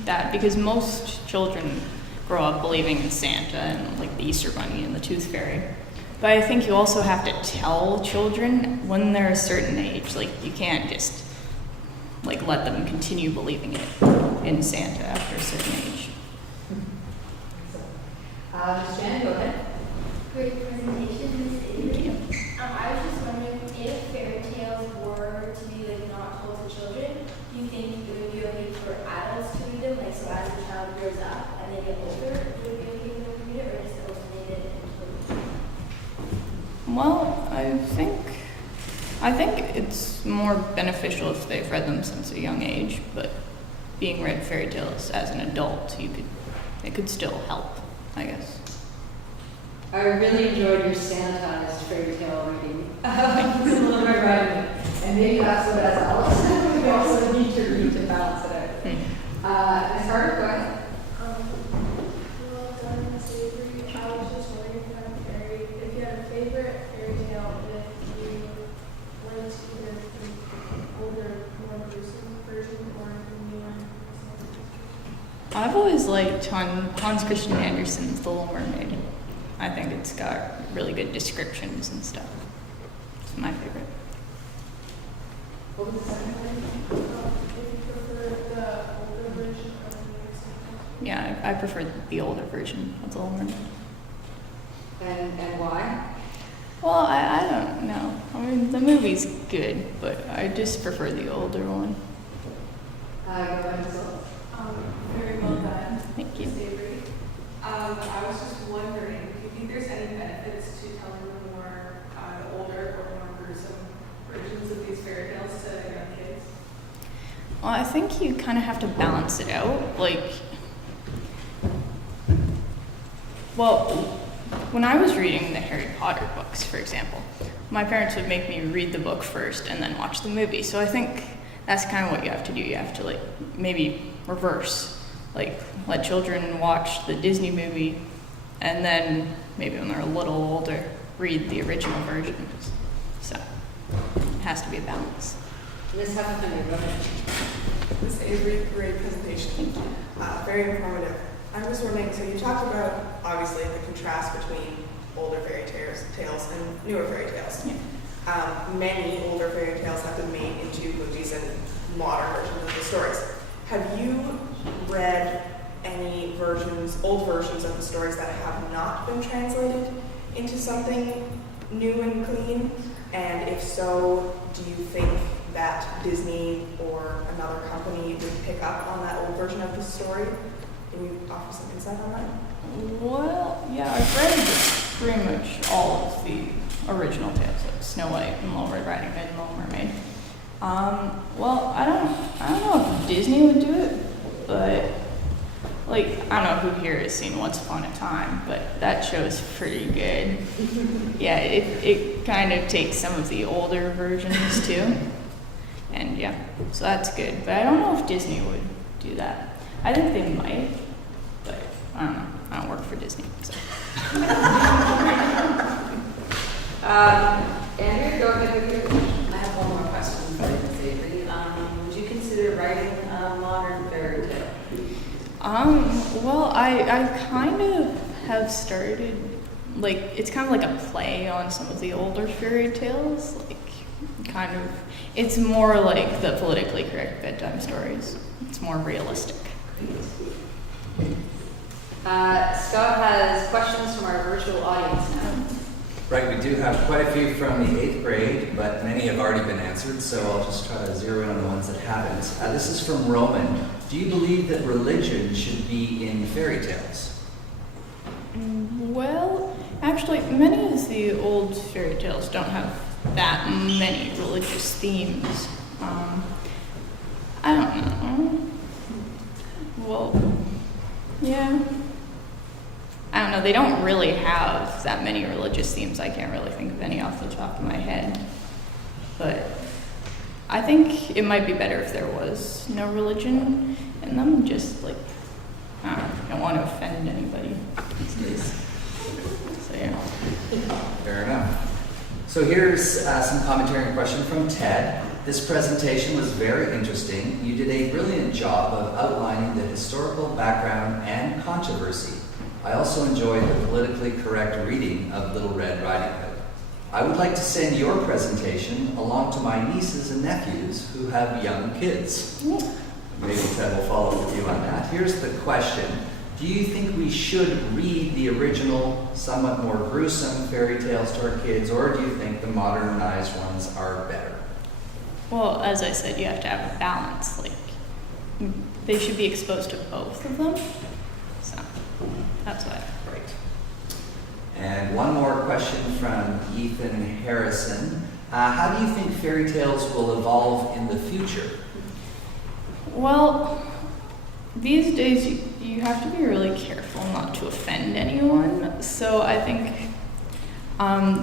that, because most children grow up believing in Santa and like the Easter Bunny and the Tooth Fairy. But I think you also have to tell children when they're a certain age. Like you can't just like let them continue believing it in Santa after a certain age. Ms. Jan, go ahead. Great presentation, Ms. Avery. I was just wondering if fairy tales were to be like not told to children, do you think it would be okay for adults to read them? Like so as the child grows up and they get older, would it be okay for them to read it, or just eliminated and children? Well, I think it's more beneficial if they've read them since a young age, but being read fairy tales as an adult, it could still help, I guess. I really enjoyed your sanitized fairy tale reading. Little Mermaid, and maybe that's what as Alice we also need to read to balance it out. Ms. Carter, go ahead. Well done, Ms. Avery. I was just wondering if you had a favorite fairy tale, if you went either the older, more gruesome version or the newer. I've always liked Hans Christian Andersen's The Little Mermaid. I think it's got really good descriptions and stuff. It's my favorite. What was the second one? If you prefer the older version or the newer version. Yeah, I prefer the older version of The Little Mermaid. And why? Well, I don't know. I mean, the movie's good, but I just prefer the older one. Go ahead, Ms. Ellis. Very well done. Thank you. Ms. Avery. I was just wondering, do you think there's any benefits to telling the more the older or more gruesome versions of these fairy tales to young kids? Well, I think you kind of have to balance it out. Like, well, when I was reading the Harry Potter books, for example, my parents would make me read the book first and then watch the movie. So I think that's kind of what you have to do. You have to like maybe reverse. Like let children watch the Disney movie and then maybe when they're a little older, read the original versions. So it has to be a balance. Ms. Huffman, go ahead. Ms. Avery, great presentation. Very informative. I was wondering, so you talked about, obviously, the contrast between older fairy tales and newer fairy tales. Yeah. Many older fairy tales have been made into movies and modern versions of the stories. Have you read any old versions of the stories that have not been translated into something new and clean? And if so, do you think that Disney or another company would pick up on that old version of the story? Can you offer some insight on that? Well, yeah, I've read pretty much all of the original tales, like Snow White and Little Red Riding Hood and Little Mermaid. Well, I don't know if Disney would do it, but like I don't know who here has seen Once Upon a Time, but that show's pretty good. Yeah, it kind of takes some of the older versions too, and yeah, so that's good. But I don't know if Disney would do that. I think they might, but I don't know. I don't work for Disney, so. Andrew, go ahead with your question. I have one more question for you, Ms. Avery. Would you consider writing a modern fairy tale? Well, I kind of have started, like, it's kind of like a play on some of the older fairy tales, like kind of, it's more like the politically correct bedtime stories. It's more realistic. Scott has questions from our virtual audience now. Right, we do have quite a few from the 8th grade, but many have already been answered, so I'll just try to zero in on the ones that haven't. This is from Roman. Do you believe that religion should be in fairy tales? Well, actually, many of the old fairy tales don't have that many religious themes. I don't know. Well, yeah. I don't know, they don't really have that many religious themes. I can't really think of any off the top of my head. But I think it might be better if there was no religion in them, just like, I don't want to offend anybody these days. So yeah. Fair enough. So here's some commentary and question from Ted. This presentation was very interesting. You did a brilliant job of outlining the historical background and controversy. I also enjoyed the politically correct reading of Little Red Riding Hood. I would like to send your presentation along to my nieces and nephews who have young kids. Maybe Ted will follow up with you on that. Here's the question. Do you think we should read the original, somewhat more gruesome fairy tales to our kids, or do you think the modernized ones are better? Well, as I said, you have to have a balance. Like, they should be exposed to both of them. So, that's why. Right. And one more question from Ethan Harrison. How do you think fairy tales will evolve in the future? Well, these days you have to be really careful not to offend anyone. So I think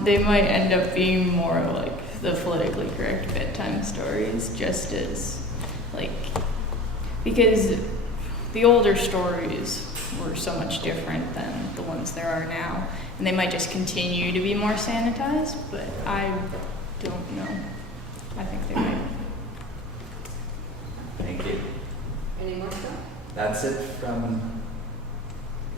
they might end up being more like the politically correct bedtime stories, just as like, because the older stories were so much different than the ones there are now, and they might just continue to be more sanitized, but I don't know. I think they might. Thank you. Any more stuff? That's it from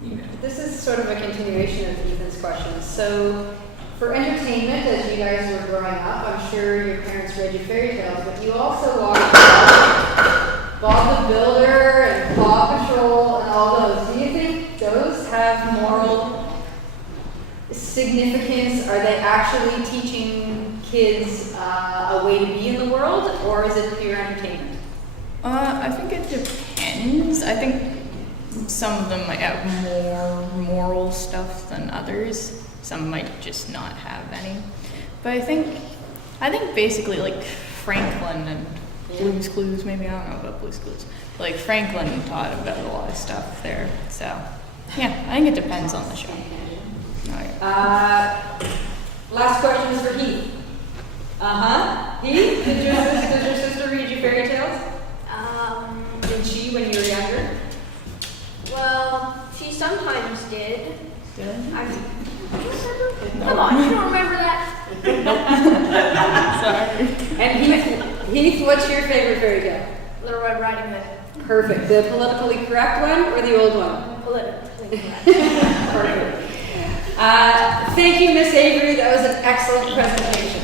email. This is sort of a continuation of Ethan's questions. So, for entertainment, as you guys were growing up, I'm sure your parents read you fairy tales, but you also watched Bob the Builder and Paw Patrol and all those. Do you think those have moral significance? Are they actually teaching kids a way to be in the world, or is it pure entertainment? I think it depends. I think some of them might have more moral stuff than others. Some might just not have any. But I think basically like Franklin and Blue's Clues, maybe, I don't know about Blue's Clues. Like Franklin taught about a lot of stuff there. So yeah, I think it depends on the show. Last question is for Heath. Heath, did your sister read you fairy tales? Did she when you were younger? Well, she sometimes did. Did I mean, No. come on, you don't remember that? Sorry. And Heath, what's your favorite fairy tale? Little Red Riding Hood. Perfect. The politically correct one or the old one? Politically correct. Perfect. Thank you, Miss Avery. That was an excellent presentation.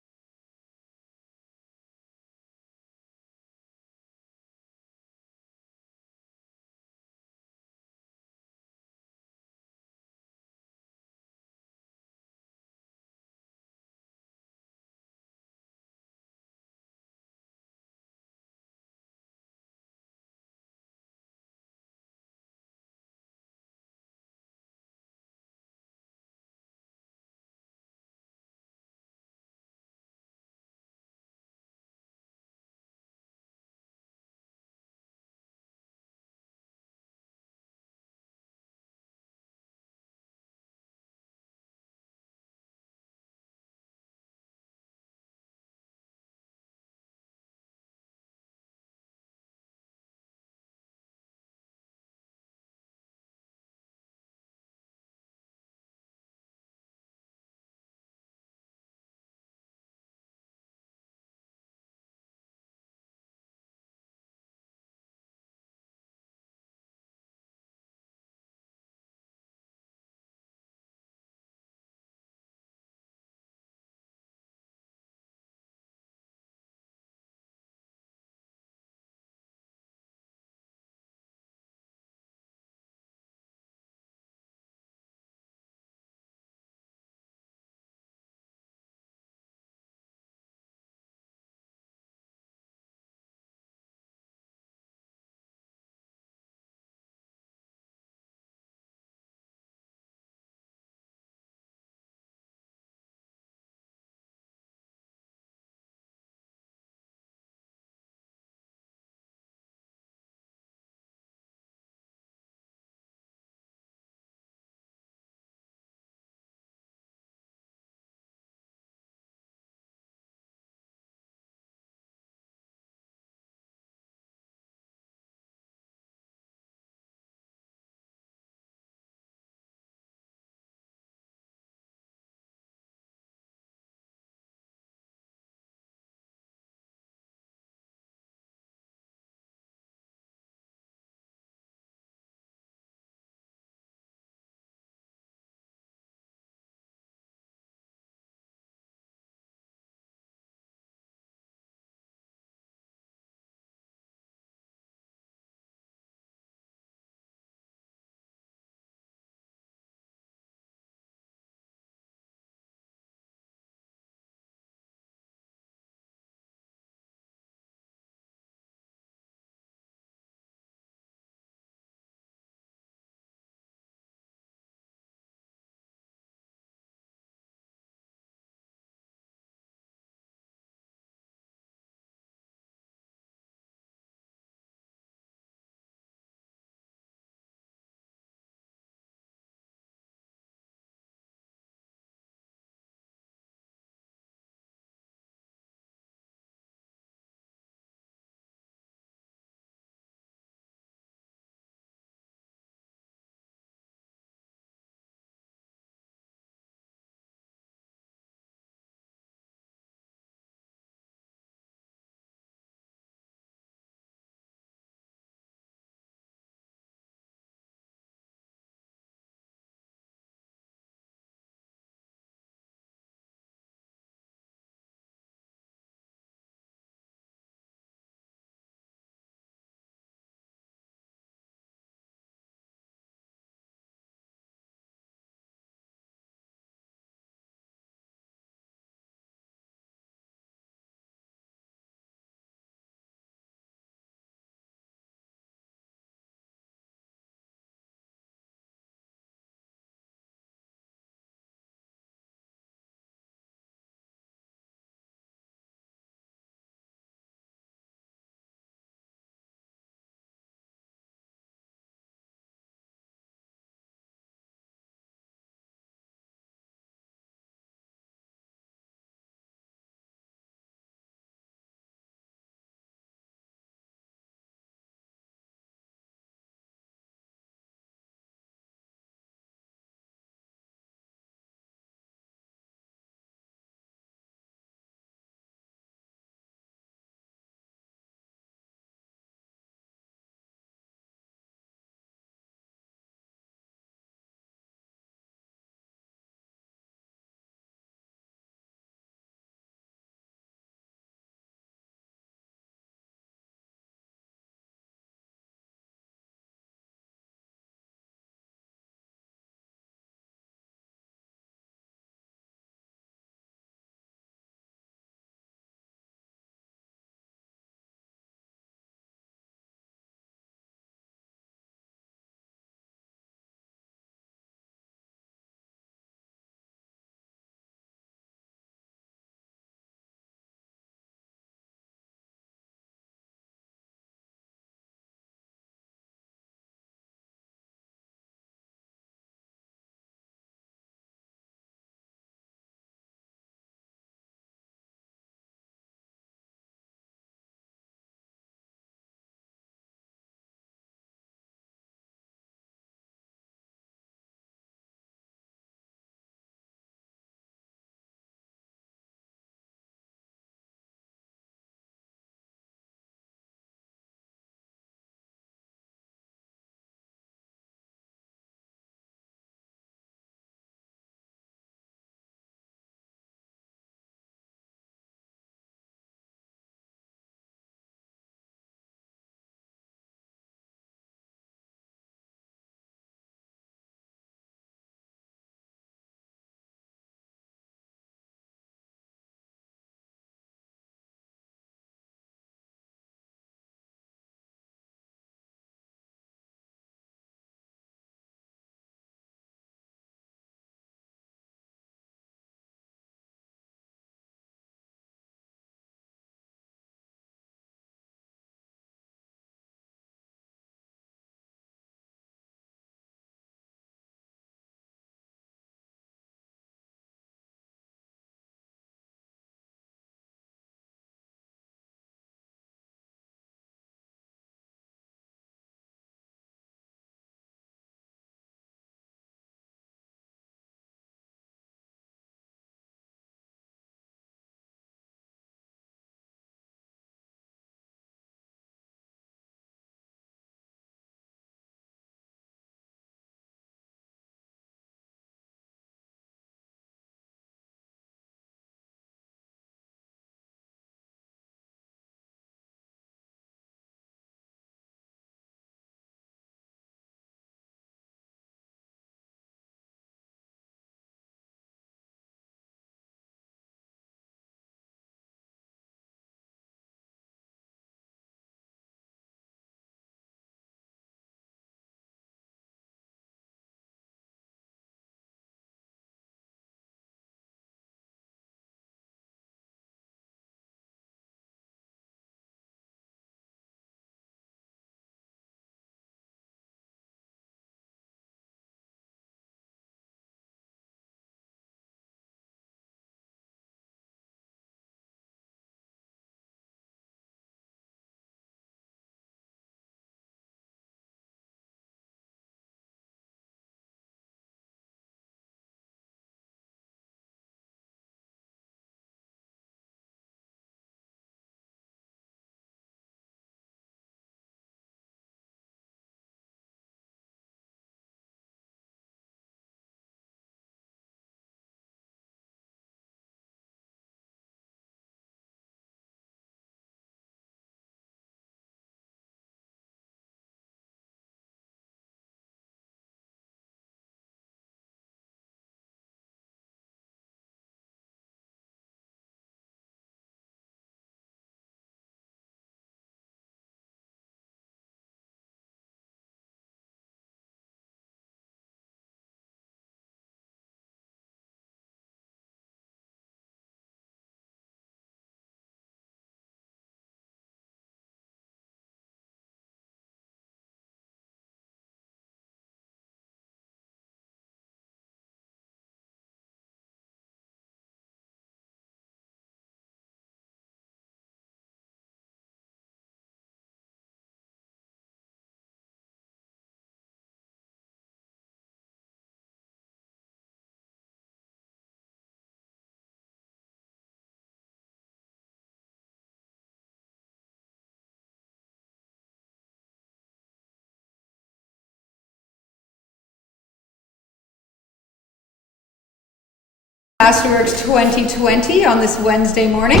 Masterworks 2020 on this Wednesday morning.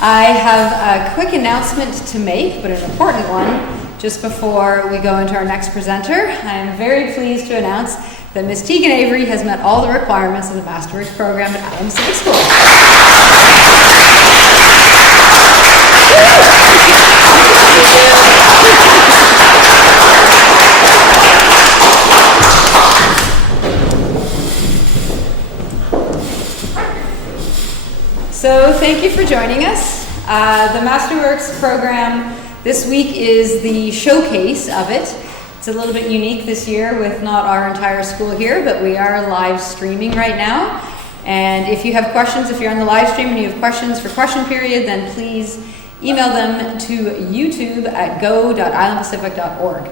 I have a quick announcement to make, but an important one, just before we go into our next presenter. I am very pleased to announce that Ms. Tegan Avery has met all the requirements of the Masterworks program at Adams Civic School. So thank you for joining us. The Masterworks program this week is the showcase of it. It's a little bit unique this year with not our entire school here, but we are live streaming right now. And if you have questions, if you're on the live stream and you have questions for question period, then please email them to YouTube at go.islandpacific.org.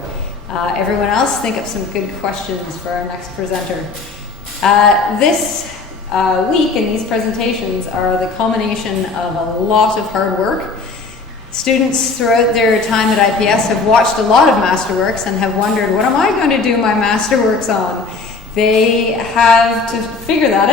Everyone else, think up some good questions for our next presenter. This week and these presentations are the culmination of a lot of hard work. Students throughout their time at IPS have watched a lot of Masterworks and have wondered, what am I going to do my Masterworks on? They have to figure that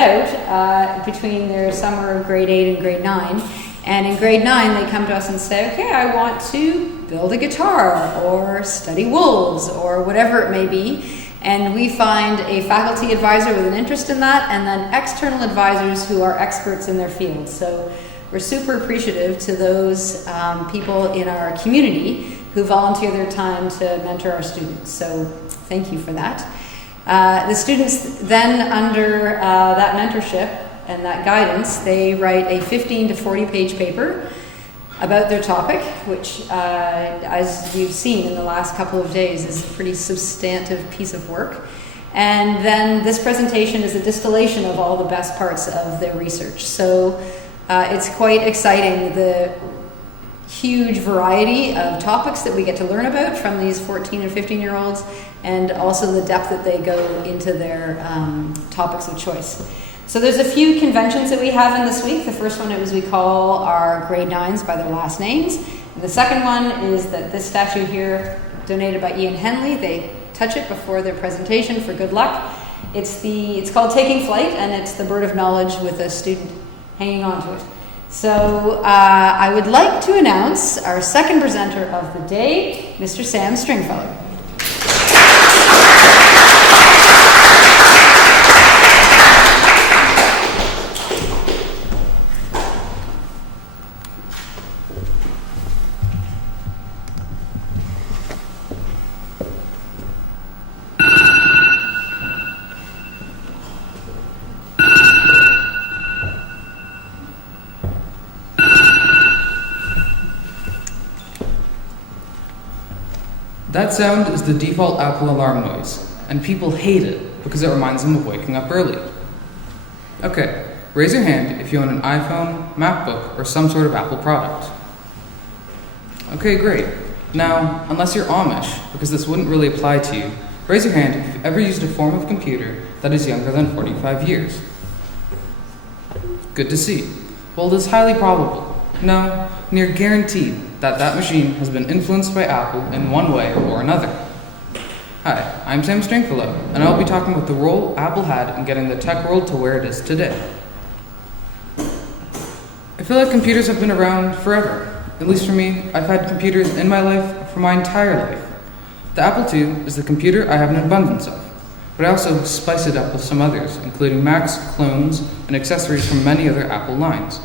out between their summer of grade 8 and grade 9. And in grade 9, they come to us and say, okay, I want to build a guitar or study wolves or whatever it may be. And we find a faculty advisor with an interest in that, and then external advisors who are experts in their field. So we're super appreciative to those people in our community who volunteer their time to mentor our students. So thank you for that. The students then, under that mentorship and that guidance, they write a 15 to 40 page paper about their topic, which, as you've seen in the last couple of days, is a pretty substantive piece of work. And then this presentation is a distillation of all the best parts of their research. So it's quite exciting, the huge variety of topics that we get to learn about from these 14 and 15-year-olds, and also the depth that they go into their topics of choice. So there's a few conventions that we have in this week. The first one is we call our grade 9s by their last names. And the second one is that this statue here, donated by Ian Henley, they touch it before their presentation for good luck. It's called Taking Flight, and it's the bird of knowledge with a student hanging onto it. So I would like to announce our second presenter of the day, Mr. Sam Stringfellow. That sound is the default Apple alarm noise, and people hate it because it reminds them of waking up early. Okay, raise your hand if you own an iPhone, MacBook, or some sort of Apple product. Okay, great. Now, unless you're Amish, because this wouldn't really apply to you, raise your hand if you've ever used a form of computer that is younger than 45 years. Good to see. Well, it is highly probable, no, near guaranteed, that machine has been influenced by Apple in one way or another. Hi, I'm Sam Stringfellow, and I'll be talking about the role Apple had in getting the tech world to where it is today. I feel like computers have been around forever. At least for me, I've had computers in my life for my entire life. The Apple II is the computer I have an abundance of, but I also spice it up with some others, including Macs, clones, and accessories from many other Apple lines.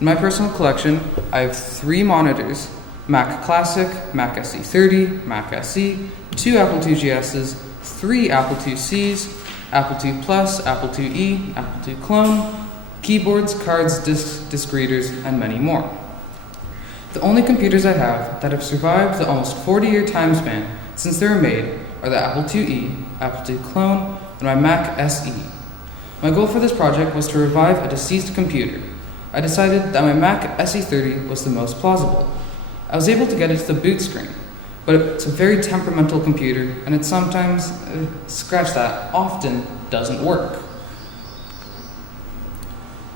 In my personal collection, I have 3 monitors, Mac Classic, Mac SE30, Mac SE, 2 Apple IIGSs, 3 Apple IICs, Apple II Plus, Apple IIe, Apple II Clone, keyboards, cards, discs, disk readers, and many more. The only computers I have that have survived the almost 40-year time span since they were made are the Apple IIe, Apple II Clone, and my Mac SE. My goal for this project was to revive a deceased computer. I decided that my Mac SE30 was the most plausible. I was able to get it to the boot screen, but it's a very temperamental computer, and it sometimes, often doesn't work.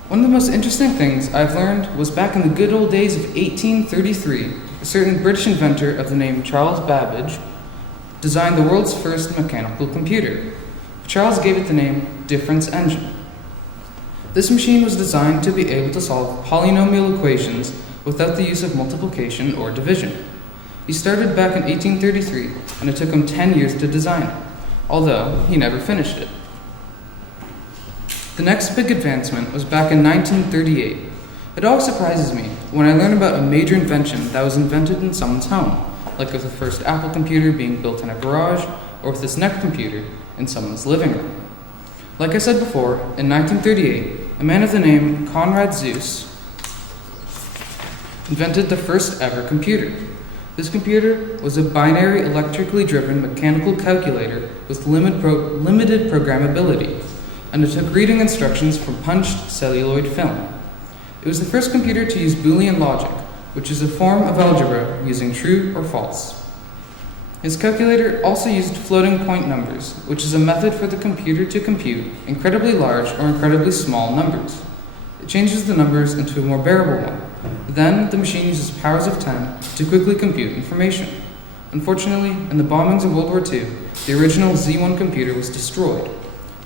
One of the most interesting things I've learned was back in the good old days of 1833, a certain British inventor of the name Charles Babbage designed the world's first mechanical computer. Charles gave it the name Difference Engine. This machine was designed to be able to solve polynomial equations without the use of multiplication or division. He started back in 1833, and it took him 10 years to design it, although he never finished it. The next big advancement was back in 1938. It always surprises me when I learn about a major invention that was invented in someone's home, like with the first Apple computer being built in a garage, or with this next computer in someone's living room. Like I said before, in 1938, a man of the name Conrad Zuse invented the first ever computer. This computer was a binary electrically driven mechanical calculator with limited programmability, and it took reading instructions from punched celluloid film. It was the first computer to use Boolean logic, which is a form of algebra using true or false. His calculator also used floating point numbers, which is a method for the computer to compute incredibly large or incredibly small numbers. It changes the numbers into a more bearable one. Then, the machine uses powers of 10 to quickly compute information. Unfortunately, in the bombings of World War II, the original Z1 computer was destroyed.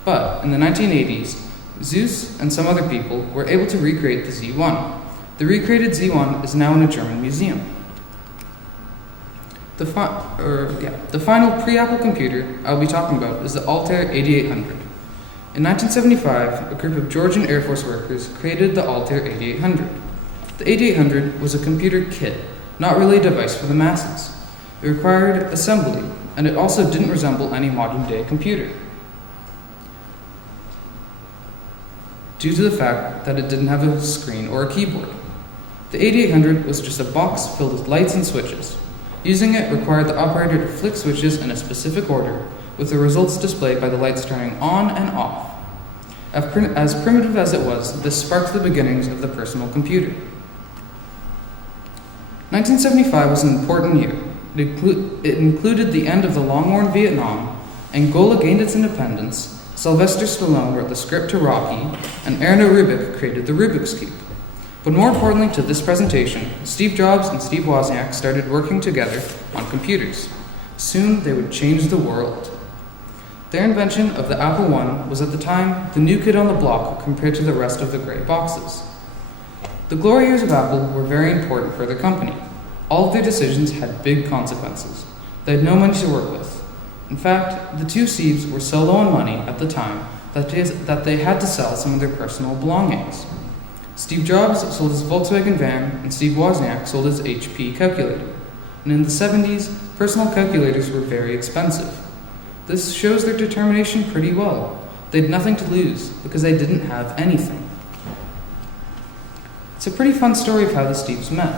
But, in the 1980s, Zuse and some other people were able to recreate the Z1. The recreated Z1 is now in a German museum. The final pre-Apple computer I'll be talking about is the Altair 8800. In 1975, a group of Georgian Air Force workers created the Altair 8800. The 8800 was a computer kit, not really a device for the masses. It required assembly, and it also didn't resemble any modern-day computer, due to the fact that it didn't have a screen or a keyboard. The 8800 was just a box filled with lights and switches. Using it required the operator to flick switches in a specific order, with the results displayed by the lights turning on and off. As primitive as it was, this sparked the beginnings of the personal computer. 1975 was an important year. It included the end of the Long War in Vietnam, Angola gained its independence, Sylvester Stallone wrote the script to Rocky, and Erno Rubik created the Rubik's Cube. But more importantly to this presentation, Steve Jobs and Steve Wozniak started working together on computers. Soon they would change the world. Their invention of the Apple I was at the time the new kid on the block compared to the rest of the gray boxes. The glory years of Apple were very important for their company. All of their decisions had big consequences. They had no money to work with. In fact, the two Steves were so low on money at the time that they had to sell some of their personal belongings. Steve Jobs sold his Volkswagen van, and Steve Wozniak sold his HP calculator. And in the 70s, personal calculators were very expensive. This shows their determination pretty well. They had nothing to lose because they didn't have anything. It's a pretty fun story of how the Steves met.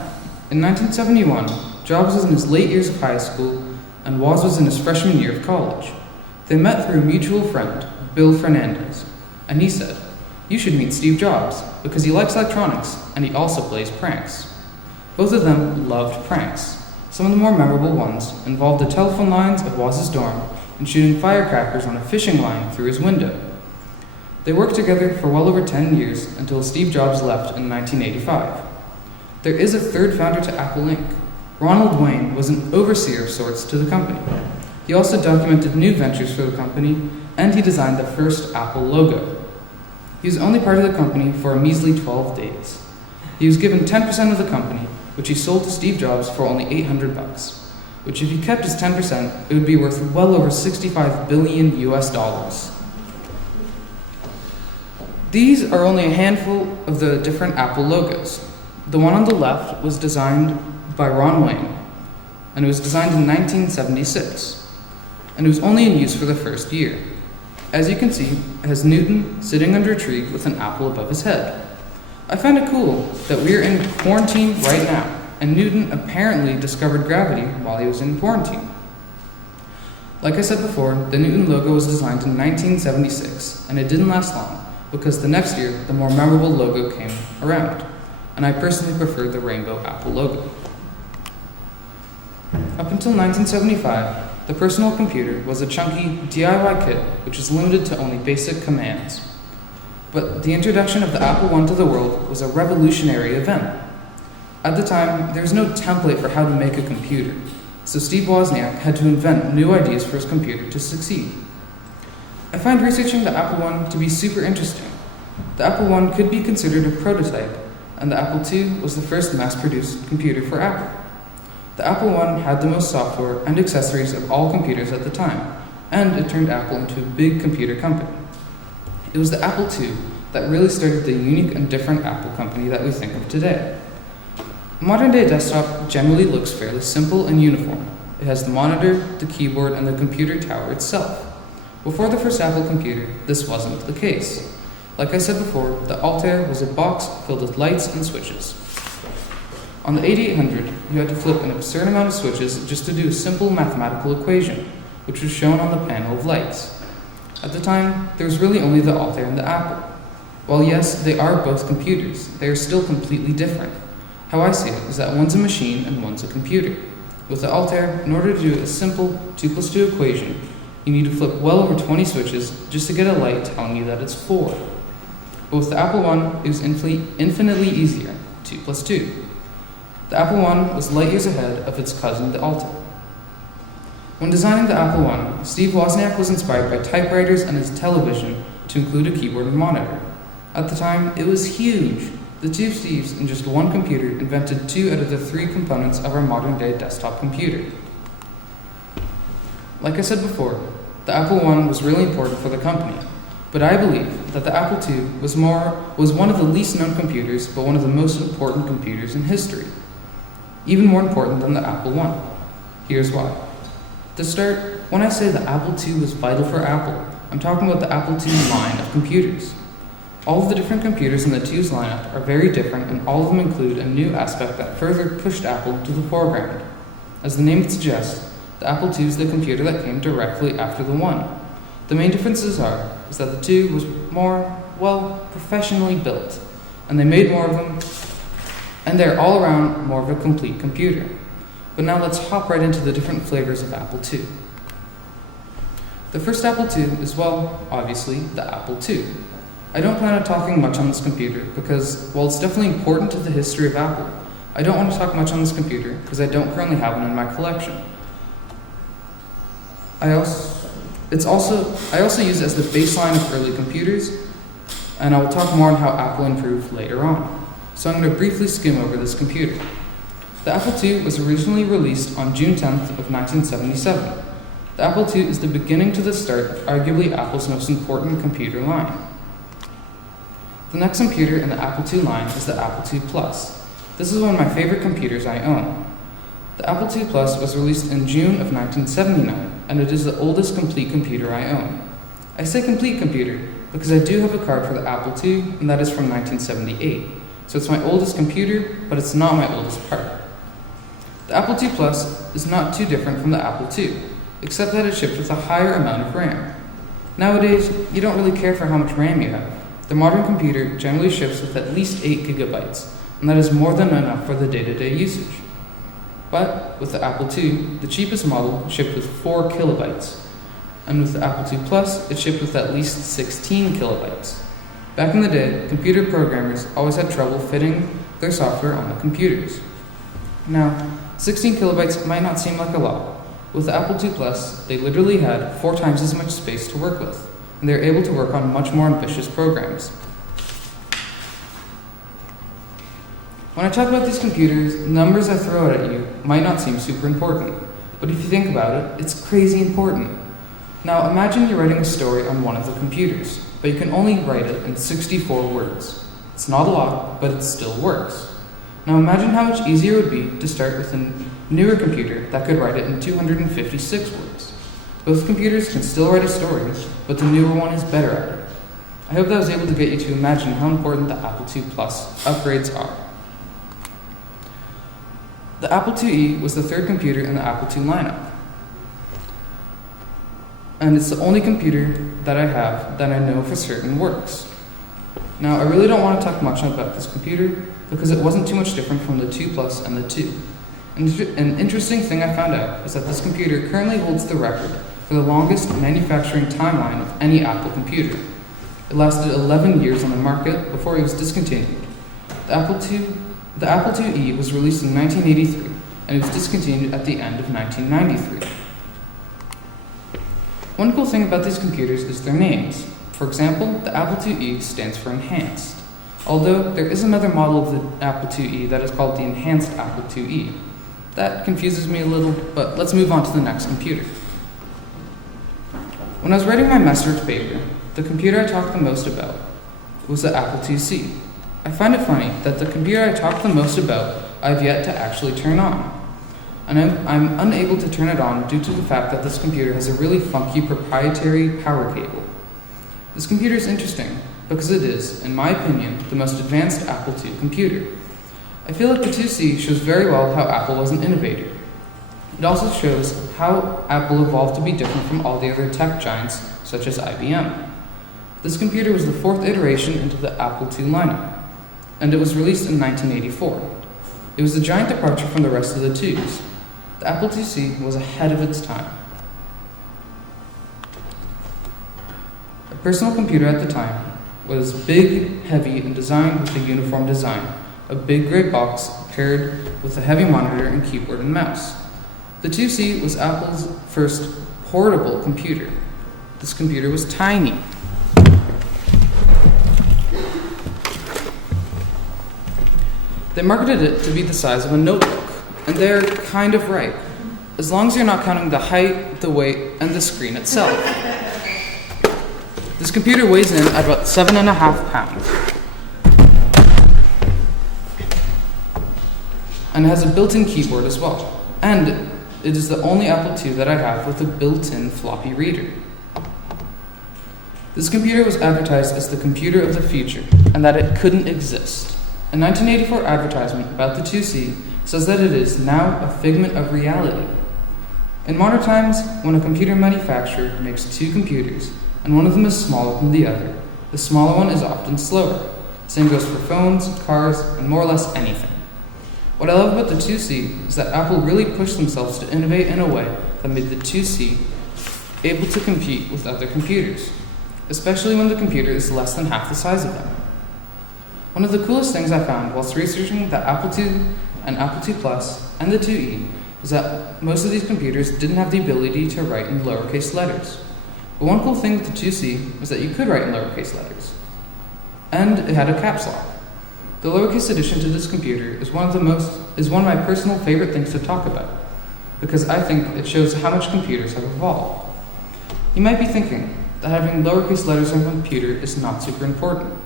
In 1971, Jobs was in his late years of high school, and Woz was in his freshman year of college. They met through a mutual friend, Bill Fernandez, and he said, "You should meet Steve Jobs, because he likes electronics, and he also plays pranks." Both of them loved pranks. Some of the more memorable ones involved the telephone lines of Woz's dorm and shooting firecrackers on a fishing line through his window. They worked together for well over 10 years until Steve Jobs left in 1985. There is a third founder to Apple Inc. Ronald Wayne was an overseer of sorts to the company. He also documented new ventures for the company, and he designed the first Apple logo. He was only part of the company for a measly 12 days. He was given 10% of the company, which he sold to Steve Jobs for only $800, which if he kept his 10%, it would be worth well over $65 billion US. These are only a handful of the different Apple logos. The one on the left was designed by Ron Wayne, and it was designed in 1976, and it was only in use for the first year. As you can see, it has Newton sitting under a tree with an apple above his head. I find it cool that we're in quarantine right now, and Newton apparently discovered gravity while he was in quarantine. Like I said before, the Newton logo was designed in 1976, and it didn't last long, because the next year, the more memorable logo came around, and I personally prefer the rainbow Apple logo. Up until 1975, the personal computer was a chunky DIY kit which was limited to only basic commands. But the introduction of the Apple I to the world was a revolutionary event. At the time, there was no template for how to make a computer, so Steve Wozniak had to invent new ideas for his computer to succeed. I find researching the Apple I to be super interesting. The Apple I could be considered a prototype, and the Apple II was the first mass-produced computer for Apple. The Apple I had the most software and accessories of all computers at the time, and it turned Apple into a big computer company. It was the Apple II that really started the unique and different Apple company that we think of today. A modern-day desktop generally looks fairly simple and uniform. It has the monitor, the keyboard, and the computer tower itself. Before the first Apple computer, this wasn't the case. Like I said before, the Altair was a box filled with lights and switches. On the 8800, you had to flip an absurd amount of switches just to do a simple mathematical equation, which was shown on the panel of lights. At the time, there was really only the Altair and the Apple. While yes, they are both computers, they are still completely different. How I see it is that one's a machine and one's a computer. With the Altair, in order to do a simple 2 plus 2 equation, you need to flip well over 20 switches just to get a light telling you that it's 4. But with the Apple I, it was infinitely easier, 2 plus 2. The Apple I was light years ahead of its cousin, the Altair. When designing the Apple I, Steve Wozniak was inspired by typewriters and his television to include a keyboard and monitor. At the time, it was huge. The two Steves in just one computer invented 2 out of the 3 components of our modern-day desktop computer. Like I said before, the Apple I was really important for the company, but I believe that the Apple II was one of the least known computers, but one of the most important computers in history. Even more important than the Apple I. Here's why. To start, when I say the Apple II was vital for Apple, I'm talking about the Apple II line of computers. All of the different computers in the II's lineup are very different, and all of them include a new aspect that further pushed Apple to the foreground. As the name suggests, the Apple II is the computer that came directly after the I. The main differences is that the II was more, professionally built, and they made more of them, and they're all around more of a complete computer. But now let's hop right into the different flavors of Apple II. The first Apple II is, obviously, the Apple II. I don't plan on talking much on this computer because, while it's definitely important to the history of Apple, I don't want to talk much on this computer because I don't currently have one in my collection. I also use it as the baseline of early computers, and I will talk more on how Apple improved later on. So I'm going to briefly skim over this computer. The Apple II was originally released on June 10th of 1977. The Apple II is the beginning to the start of arguably Apple's most important computer line. The next computer in the Apple II line is the Apple II Plus. This is one of my favorite computers I own. The Apple II Plus was released in June of 1979, and it is the oldest complete computer I own. I say complete computer because I do have a card for the Apple II, and that is from 1978. So it's my oldest computer, but it's not my oldest part. The Apple II Plus is not too different from the Apple II, except that it shipped with a higher amount of RAM. Nowadays, you don't really care for how much RAM you have. The modern computer generally ships with at least 8 gigabytes, and that is more than enough for the day-to-day usage. But with the Apple II, the cheapest model shipped with 4 kilobytes, and with the Apple II Plus, it shipped with at least 16 kilobytes. Back in the day, computer programmers always had trouble fitting their software on the computers. Now, 16 kilobytes might not seem like a lot. With the Apple II Plus, they literally had 4 times as much space to work with, and they were able to work on much more ambitious programs. When I talk about these computers, the numbers I throw out at you might not seem super important, but if you think about it, it's crazy important. Now imagine you're writing a story on one of the computers, but you can only write it in 64 words. It's not a lot, but it still works. Now imagine how much easier it would be to start with a newer computer that could write it in 256 words. Both computers can still write a story, but the newer one is better at it. I hope that was able to get you to imagine how important the Apple II Plus upgrades are. The Apple IIe was the third computer in the Apple II lineup. And it's the only computer that I have that I know for certain works. Now, I really don't want to talk much about this computer because it wasn't too much different from the II Plus and the II. An interesting thing I found out is that this computer currently holds the record for the longest manufacturing timeline of any Apple computer. It lasted 11 years on the market before it was discontinued. The Apple IIe was released in 1983 and it was discontinued at the end of 1993. One cool thing about these computers is their names. For example, the Apple IIe stands for enhanced, although there is another model of the Apple IIe that is called the enhanced Apple IIe. That confuses me a little, but let's move on to the next computer. When I was writing my master's paper, the computer I talked the most about was the Apple IIc. I find it funny that the computer I talked the most about I've yet to actually turn on. And I'm unable to turn it on due to the fact that this computer has a really funky proprietary power cable. This computer is interesting because it is, in my opinion, the most advanced Apple II computer. I feel like the IIc shows very well how Apple was an innovator. It also shows how Apple evolved to be different from all the other tech giants, such as IBM. This computer was the fourth iteration into the Apple II lineup, and it was released in 1984. It was a giant departure from the rest of the IIs. The Apple IIc was ahead of its time. A personal computer at the time was big, heavy, and designed with a uniform design, a big gray box paired with a heavy monitor and keyboard and mouse. The IIc was Apple's first portable computer. This computer was tiny. They marketed it to be the size of a notebook, and they're kind of right, as long as you're not counting the height, the weight, and the screen itself. This computer weighs in at about 7.5 pounds. And has a built-in keyboard as well. And it is the only Apple II that I have with a built-in floppy reader. This computer was advertised as the computer of the future, and that it couldn't exist. A 1984 advertisement about the IIc says that it is now a figment of reality. In modern times, when a computer manufacturer makes two computers, and one of them is smaller than the other, the smaller one is often slower. Same goes for phones, cars, and more or less anything. What I love about the IIc is that Apple really pushed themselves to innovate in a way that made the IIc able to compete with other computers, especially when the computer is less than half the size of them. One of the coolest things I found whilst researching the Apple II and Apple II Plus and the IIe was that most of these computers didn't have the ability to write in lowercase letters. But one cool thing with the IIc was that you could write in lowercase letters. And it had a caps lock. The lowercase addition to this computer is one of my personal favorite things to talk about, because I think it shows how much computers have evolved. You might be thinking that having lowercase letters on a computer is not super important,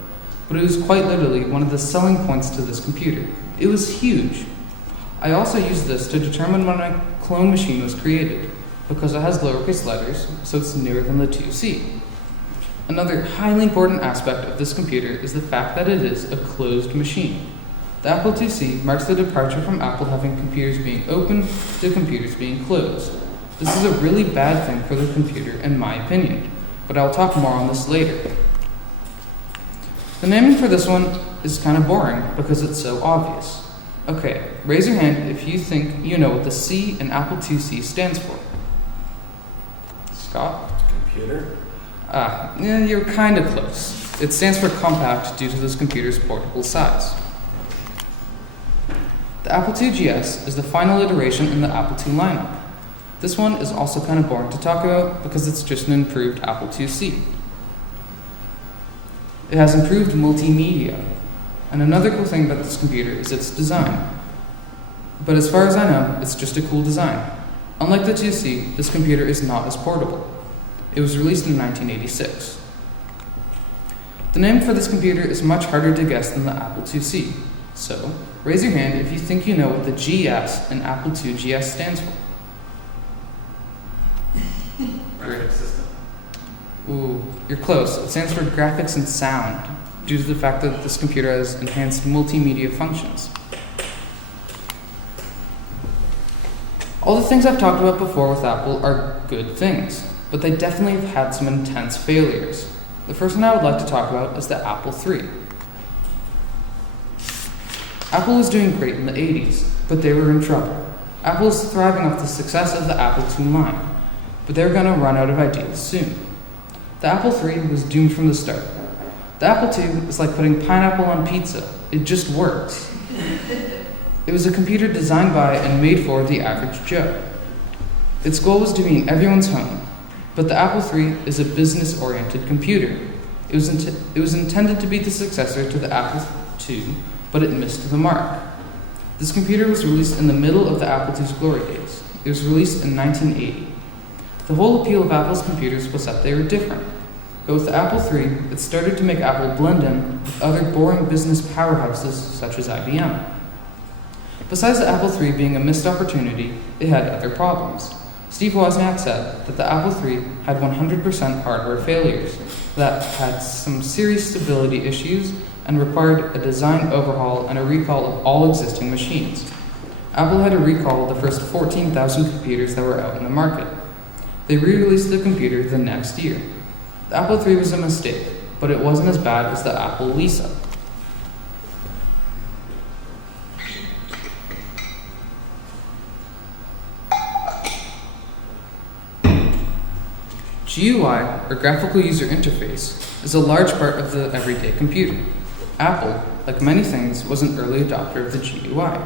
but it was quite literally one of the selling points to this computer. It was huge. I also used this to determine when my clone machine was created, because it has lowercase letters, so it's newer than the IIc. Another highly important aspect of this computer is the fact that it is a closed machine. The Apple IIc marks the departure from Apple having computers being open to computers being closed. This is a really bad thing for the computer, in my opinion, but I'll talk more on this later. The naming for this one is kind of boring because it's so obvious. Okay, raise your hand if you think you know what the C in Apple IIc stands for. Scott? Computer? Yeah, you're kind of close. It stands for compact due to this computer's portable size. The Apple II GS is the final iteration in the Apple II lineup. This one is also kind of boring to talk about because it's just an improved Apple IIc. It has improved multimedia. And another cool thing about this computer is its design. But as far as I know, it's just a cool design. Unlike the IIc, this computer is not as portable. It was released in 1986. The name for this computer is much harder to guess than the Apple IIc. So, raise your hand if you think you know what the GS in Apple II GS stands for. Graphics system. Ooh, you're close. It stands for graphics and sound, due to the fact that this computer has enhanced multimedia functions. All the things I've talked about before with Apple are good things, but they definitely have had some intense failures. The first one I would like to talk about is the Apple III. Apple was doing great in the 80s, but they were in trouble. Apple was thriving off the success of the Apple II line, but they were going to run out of ideas soon. The Apple III was doomed from the start. The Apple II is like putting pineapple on pizza. It just works. It was a computer designed by and made for the average Joe. Its goal was to be in everyone's home, but the Apple III is a business-oriented computer. It was intended to be the successor to the Apple II, but it missed the mark. This computer was released in the middle of the Apple II's glory days. It was released in 1980. The whole appeal of Apple's computers was that they were different. But with the Apple III, it started to make Apple blend in with other boring business powerhouses such as IBM. Besides the Apple III being a missed opportunity, it had other problems. Steve Wozniak said that the Apple III had 100% hardware failures, that had some serious stability issues, and required a design overhaul and a recall of all existing machines. Apple had to recall the first 14,000 computers that were out in the market. They re-released the computer the next year. The Apple III was a mistake, but it wasn't as bad as the Apple Lisa. GUI, or graphical user interface, is a large part of the everyday computer. Apple, like many things, was an early adopter of the GUI.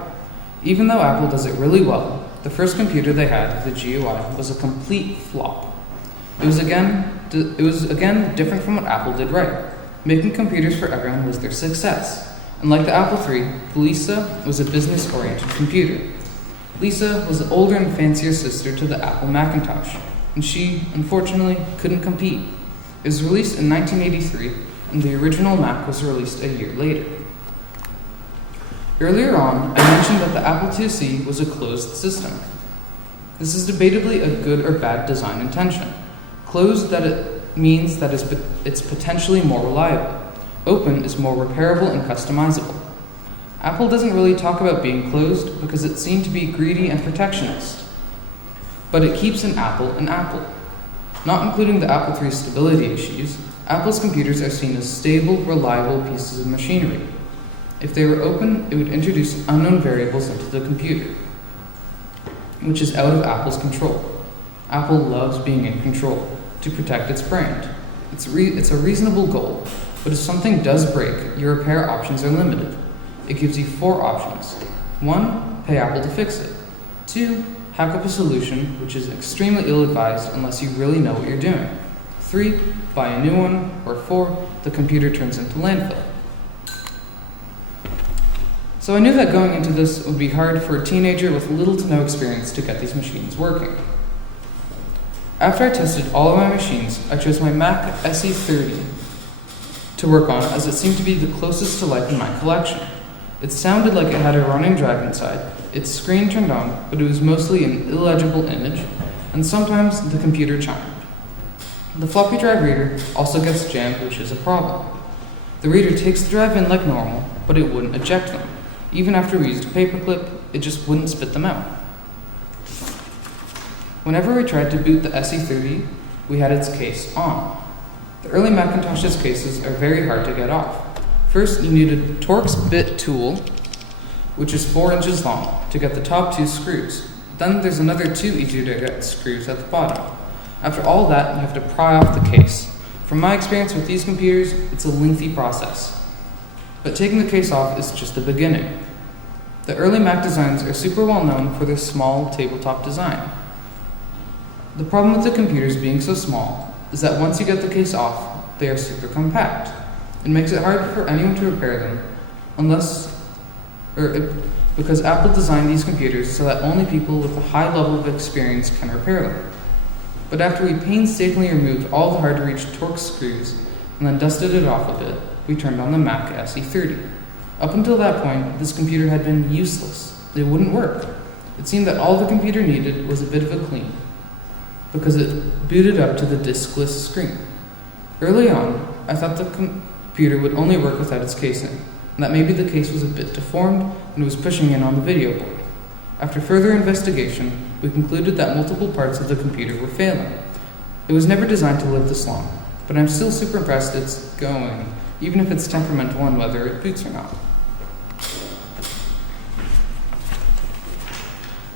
Even though Apple does it really well, the first computer they had with the GUI was a complete flop. It was again different from what Apple did right. Making computers for everyone was their success. And like the Apple III, the Lisa was a business-oriented computer. Lisa was the older and fancier sister to the Apple Macintosh, and she, unfortunately, couldn't compete. It was released in 1983, and the original Mac was released a year later. Earlier on, I mentioned that the Apple IIc was a closed system. This is debatably a good or bad design intention. Closed that it means that it's potentially more reliable. Open is more repairable and customizable. Apple doesn't really talk about being closed because it seemed to be greedy and protectionist. But it keeps an Apple an Apple. Not including the Apple III's stability issues, Apple's computers are seen as stable, reliable pieces of machinery. If they were open, it would introduce unknown variables into the computer, which is out of Apple's control. Apple loves being in control to protect its brand. It's a reasonable goal, but if something does break, your repair options are limited. It gives you 4 options. 1, pay Apple to fix it. 2, hack up a solution, which is extremely ill-advised unless you really know what you're doing. 3, buy a new one. Or 4, the computer turns into landfill. So I knew that going into this would be hard for a teenager with little to no experience to get these machines working. After I tested all of my machines, I chose my Mac SE30 to work on as it seemed to be the closest to life in my collection. It sounded like it had a running drive inside, its screen turned on, but it was mostly an illegible image, and sometimes the computer chimed. The floppy drive reader also gets jammed, which is a problem. The reader takes the drive in like normal, but it wouldn't eject them. Even after we used a paperclip, it just wouldn't spit them out. Whenever we tried to boot the SE30, we had its case on. The early Macintosh's cases are very hard to get off. First, you need a Torx bit tool, which is 4 inches long, to get the top 2 screws. Then there's another 2 easier to get screws at the bottom. After all that, you have to pry off the case. From my experience with these computers, it's a lengthy process. But taking the case off is just the beginning. The early Mac designs are super well known for their small tabletop design. The problem with the computers being so small is that once you get the case off, they are super compact. It makes it hard for anyone to repair them because Apple designed these computers so that only people with a high level of experience can repair them. But after we painstakingly removed all the hard-to-reach Torx screws and then dusted it off a bit, we turned on the Mac SE30. Up until that point, this computer had been useless. It wouldn't work. It seemed that all the computer needed was a bit of a clean, because it booted up to the diskless screen. Early on, I thought the computer would only work without its casing, and that maybe the case was a bit deformed and was pushing in on the video board. After further investigation, we concluded that multiple parts of the computer were failing. It was never designed to live this long, but I'm still super impressed it's going, even if it's temperamental on whether it boots or not.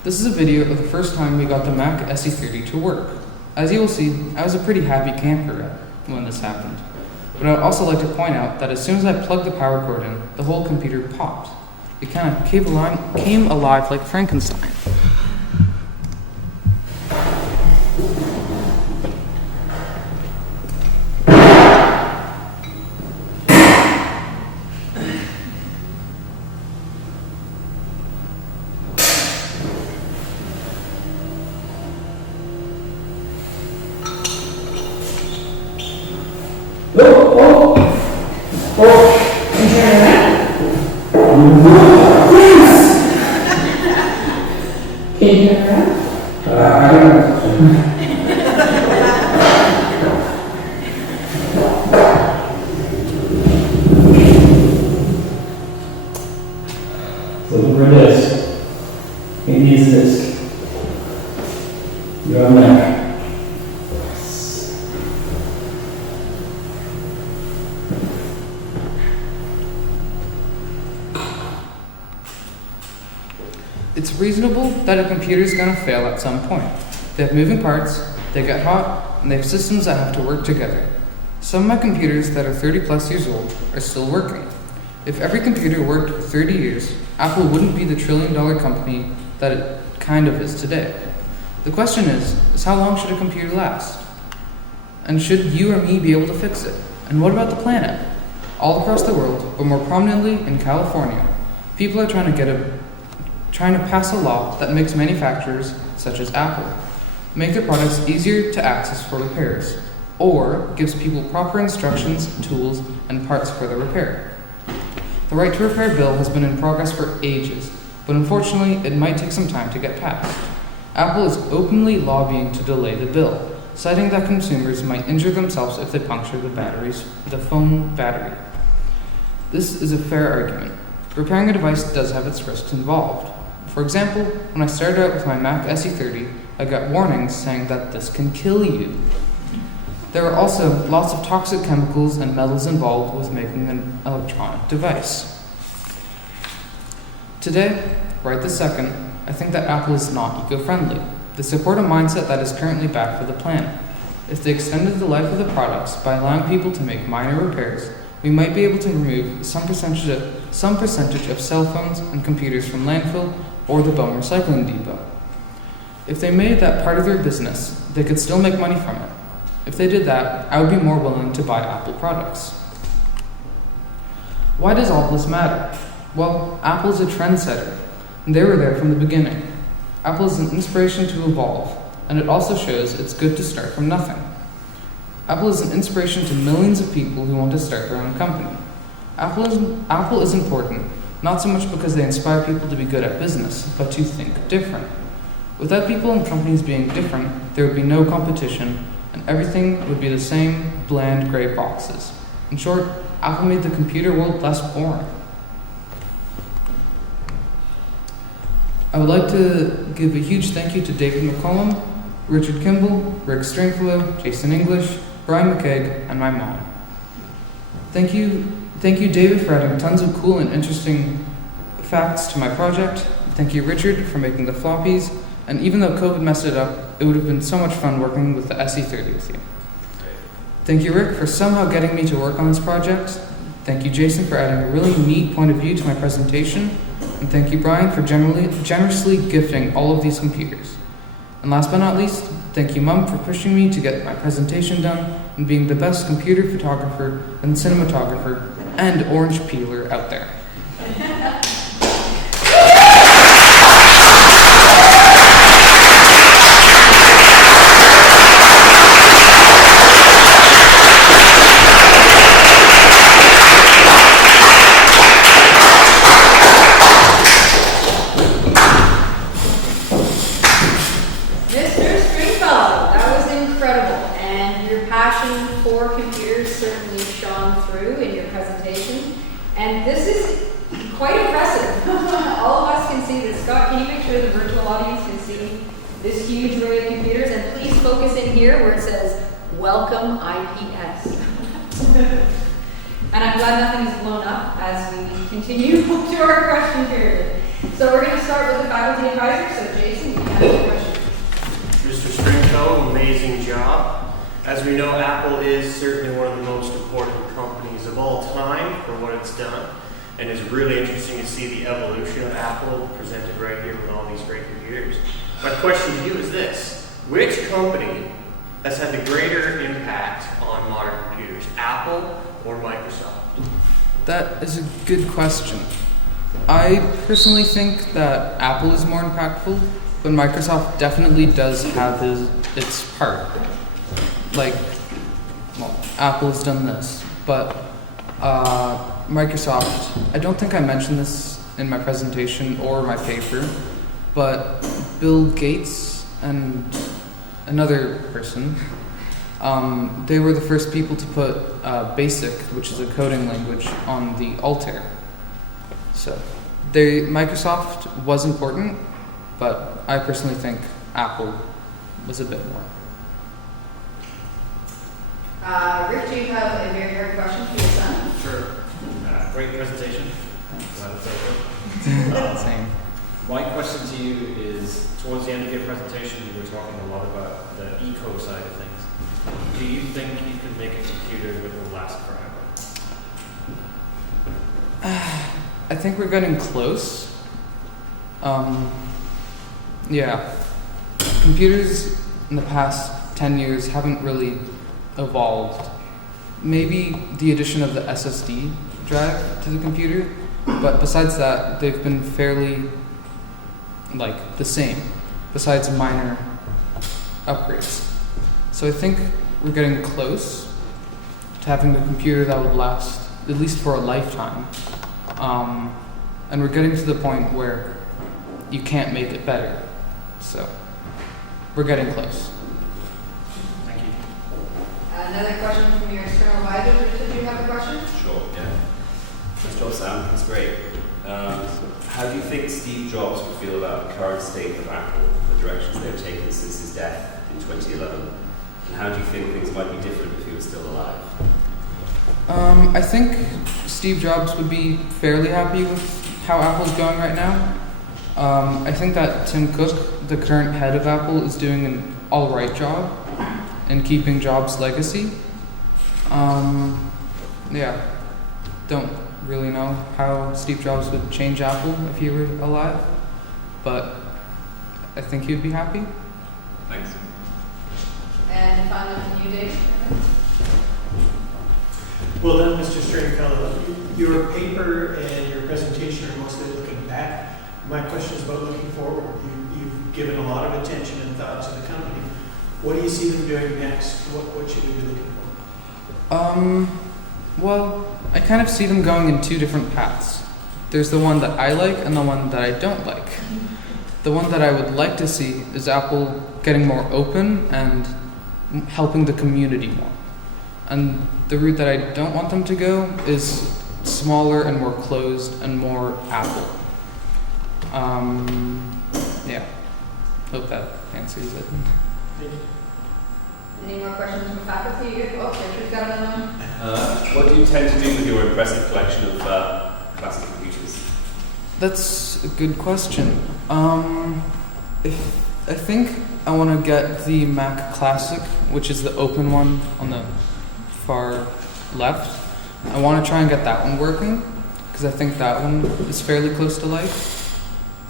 This is a video of the first time we got the Mac SE30 to work. As you will see, I was a pretty happy camper when this happened. But I would also like to point out that as soon as I plugged the power cord in, the whole computer popped. It kind of came alive like Frankenstein. Looking for a disc. It needs a disc. You have a Mac. It's reasonable that a computer is going to fail at some point. They have moving parts, they get hot, and they have systems that have to work together. Some of my computers that are 30 plus years old are still working. If every computer worked for 30 years, Apple wouldn't be the trillion-dollar company that it kind of is today. The question is how long should a computer last? And should you or me be able to fix it? And what about the planet? All across the world, but more prominently in California, people are trying to pass a law that makes manufacturers, such as Apple, make their products easier to access for repairs, or gives people proper instructions, tools, and parts for their repair. The right to repair bill has been in progress for ages, but unfortunately it might take some time to get passed. Apple is openly lobbying to delay the bill, citing that consumers might injure themselves if they puncture the phone battery. This is a fair argument. Repairing a device does have its risks involved. For example, when I started out with my Mac SE30, I got warnings saying that this can kill you. There are also lots of toxic chemicals and metals involved with making an electronic device. Today, right this second, I think that Apple is not eco-friendly. They support a mindset that is currently bad for the planet. If they extended the life of the products by allowing people to make minor repairs, we might be able to remove some percentage of cell phones and computers from landfill or the bum recycling depot. If they made that part of their business, they could still make money from it. If they did that, I would be more willing to buy Apple products. Why does all this matter? Well, Apple is a trendsetter, and they were there from the beginning. Apple is an inspiration to evolve, and it also shows it's good to start from nothing. Apple is an inspiration to millions of people who want to start their own company. Apple is important, not so much because they inspire people to be good at business, but to think different. Without people and companies being different, there would be no competition, and everything would be the same bland gray boxes. In short, Apple made the computer world less boring. I would like to give a huge thank you to David McCollum, Richard Kimball, Rick Stringfellow, Jason English, Brian McKeag, and my mom. Thank you, David, for adding tons of cool and interesting facts to my project. Thank you, Richard, for making the floppies. And even though COVID messed it up, it would have been so much fun working with the SE30 with you. Thank you, Rick, for somehow getting me to work on this project. Thank you, Jason, for adding a really neat point of view to my presentation. And thank you, Brian, for generously gifting all of these computers. And last but not least, thank you, Mum, for pushing me to get my presentation done and being the best computer photographer and cinematographer and orange peeler out there. And this is quite impressive. All of us can see this. Scott, can you make sure the virtual audience can see this huge array of computers? And please focus in here where it says, Welcome IPS. And I'm glad nothing is blown up as we continue to our question period. So we're going to start with the faculty advisor. So Jason, you can ask your question. Mr. Stringfellow, amazing job. As we know, Apple is certainly one of the most important companies of all time for what it's done. And it's really interesting to see the evolution of Apple presented right here with all these great computers. My question to you is this: which company has had the greater impact on modern computers, Apple or Microsoft? That is a good question. I personally think that Apple is more impactful, but Microsoft definitely does have its part. Like, well, Apple has done this, but Microsoft, I don't think I mentioned this in my presentation or my paper, but Bill Gates and another person, they were the first people to put BASIC, which is a coding language, on the Altair. So Microsoft was important, but I personally think Apple was a bit more. Rick, do you have a very hard question for your son? Sure. Great presentation. Glad it's over. Same. My question to you is, towards the end of your presentation, you were talking a lot about the eco side of things. Do you think you can make a computer that will last forever? I think we're getting close. Yeah. Computers in the past 10 years haven't really evolved. Maybe the addition of the SSD drive to the computer, but besides that, they've been fairly the same, besides minor upgrades. So I think we're getting close to having a computer that would last at least for a lifetime. And we're getting to the point where you can't make it better. So we're getting close. Thank you. Another question from your external advisor. Did you have a question? Sure, yeah. Nice job, Sam. That's great. How do you think Steve Jobs would feel about the current state of Apple, the directions they've taken since his death in 2011? And how do you think things might be different if he was still alive? I think Steve Jobs would be fairly happy with how Apple's going right now. I think that Tim Cook, the current head of Apple, is doing an alright job in keeping Jobs' legacy. Yeah, don't really know how Steve Jobs would change Apple if he were alive, but I think he'd be happy. Thanks. And finally, you, David. Well done, Mr. Stringfellow. Your paper and your presentation are mostly looking back. My question is about looking forward. You've given a lot of attention and thought to the company. What do you see them doing next? What should we be looking for? Well, I kind of see them going in two different paths. There's the one that I like and the one that I don't like. The one that I would like to see is Apple getting more open and helping the community more. And the route that I don't want them to go is smaller and more closed and more Apple. Yeah. Hope that answers it. Any more questions from faculty? Oh, Richard's got another one. What do you tend to do with your impressive collection of classic computers? That's a good question. I think I want to get the Mac Classic, which is the open one on the far left. I want to try and get that one working because I think that one is fairly close to life.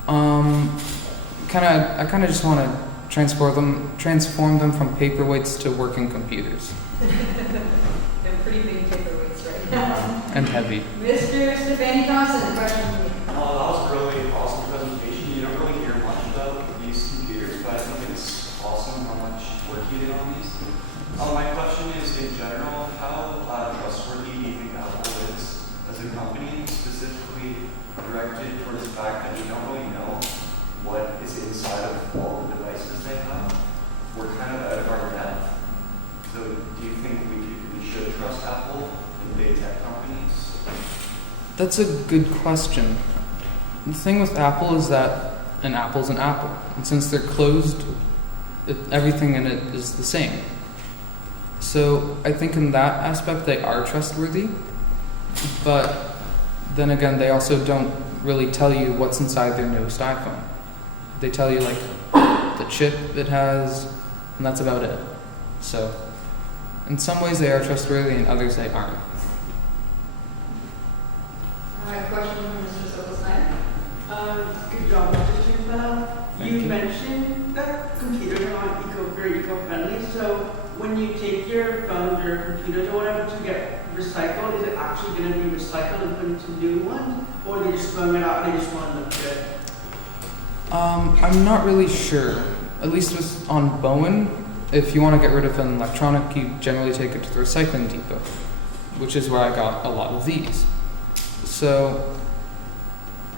I kind of just want to transform them from paperweights to working computers. They're pretty big paperweights right now. And heavy. Mr. Stefani Thompson, question for you. That was a really awesome presentation. You don't really hear much about these computers, but I think it's awesome how much work you did on these. My question is, in general, how trustworthy do you think Apple is as a company, specifically directed towards the fact that we don't really know what is inside of all the devices they have? We're kind of out of our depth. So do you think we should trust Apple and big tech companies? That's a good question. The thing with Apple is that an apple's an apple. And since they're closed, everything in it is the same. So I think in that aspect they are trustworthy. But then again, they also don't really tell you what's inside their newest iPhone. They tell you the chip it has, and that's about it. So in some ways they are trustworthy, and others they aren't. I have a question from Mr. Silverstein. Good job, Mr. Stringfellow. You mentioned that computers are not very eco-friendly, so when you take your phones or computers or whatever to get recycled, is it actually going to be recycled and put into new ones, or are they just throwing it out and they just want to look good? I'm not really sure. At least on Bowen, if you want to get rid of an electronic, you generally take it to the recycling depot. which is where I got a lot of these. So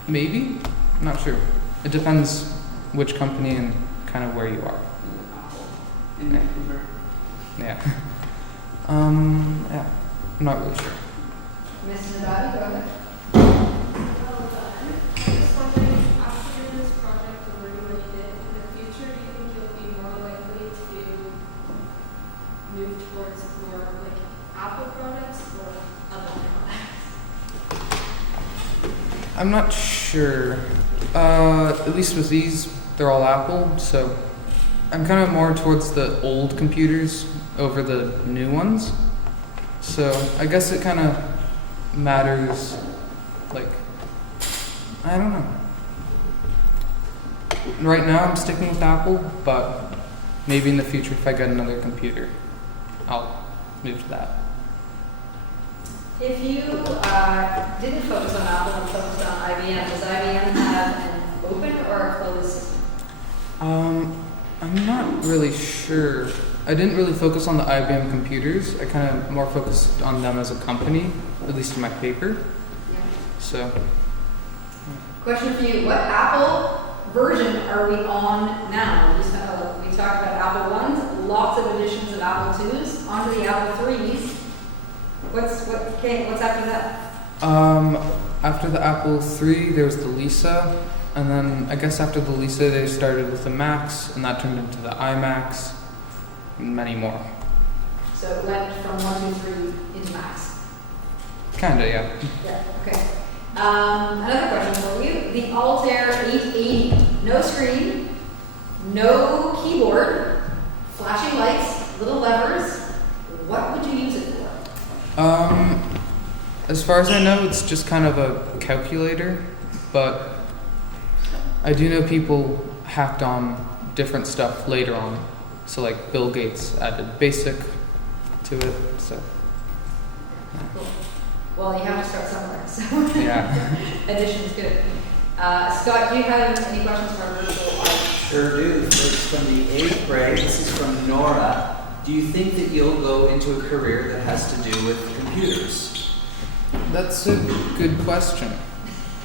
maybe, I'm not sure. It depends which company and kind of where you are. In Vancouver. Yeah. Yeah, I'm not really sure. Miss Nadati, go ahead. Well done. I'm just wondering, after this project and learning what you did, in the future, do you think you'll be more likely to move towards more like Apple products or other products? I'm not sure. At least with these, they're all Apple, so I'm kind of more towards the old computers over the new ones. So I guess it kind of matters, like, I don't know. Right now I'm sticking with Apple, but maybe in the future if I get another computer, I'll move to that. If you didn't focus on Apple and focused on IBM, does IBM have an open or a closed system? I'm not really sure. I didn't really focus on the IBM computers. I kind of more focused on them as a company, at least in my paper. Yeah. So, Question for you: what Apple version are we on now? We talked about Apple ones, lots of editions of Apple twos, onto the Apple threes. What's after that? After the Apple III, there was the Lisa, and then I guess after the Lisa, they started with the Macs, and that turned into the iMacs, and many more. So it went from 1, 2, 3 into Macs. Kinda, yeah. Yeah. Okay. Another question for you: the Altair 880, no screen, no keyboard, flashing lights, little levers. What would you use it for? As far as I know, it's just kind of a calculator, but I do know people hacked on different stuff later on. So like Bill Gates added BASIC to it, so. Cool. Well, you have to start somewhere, so. Yeah. Addition's good. Scott, do you have any questions for our virtual audience? Sure do. It's from the 8th grade. This is from Nora. Do you think that you'll go into a career that has to do with computers? That's a good question.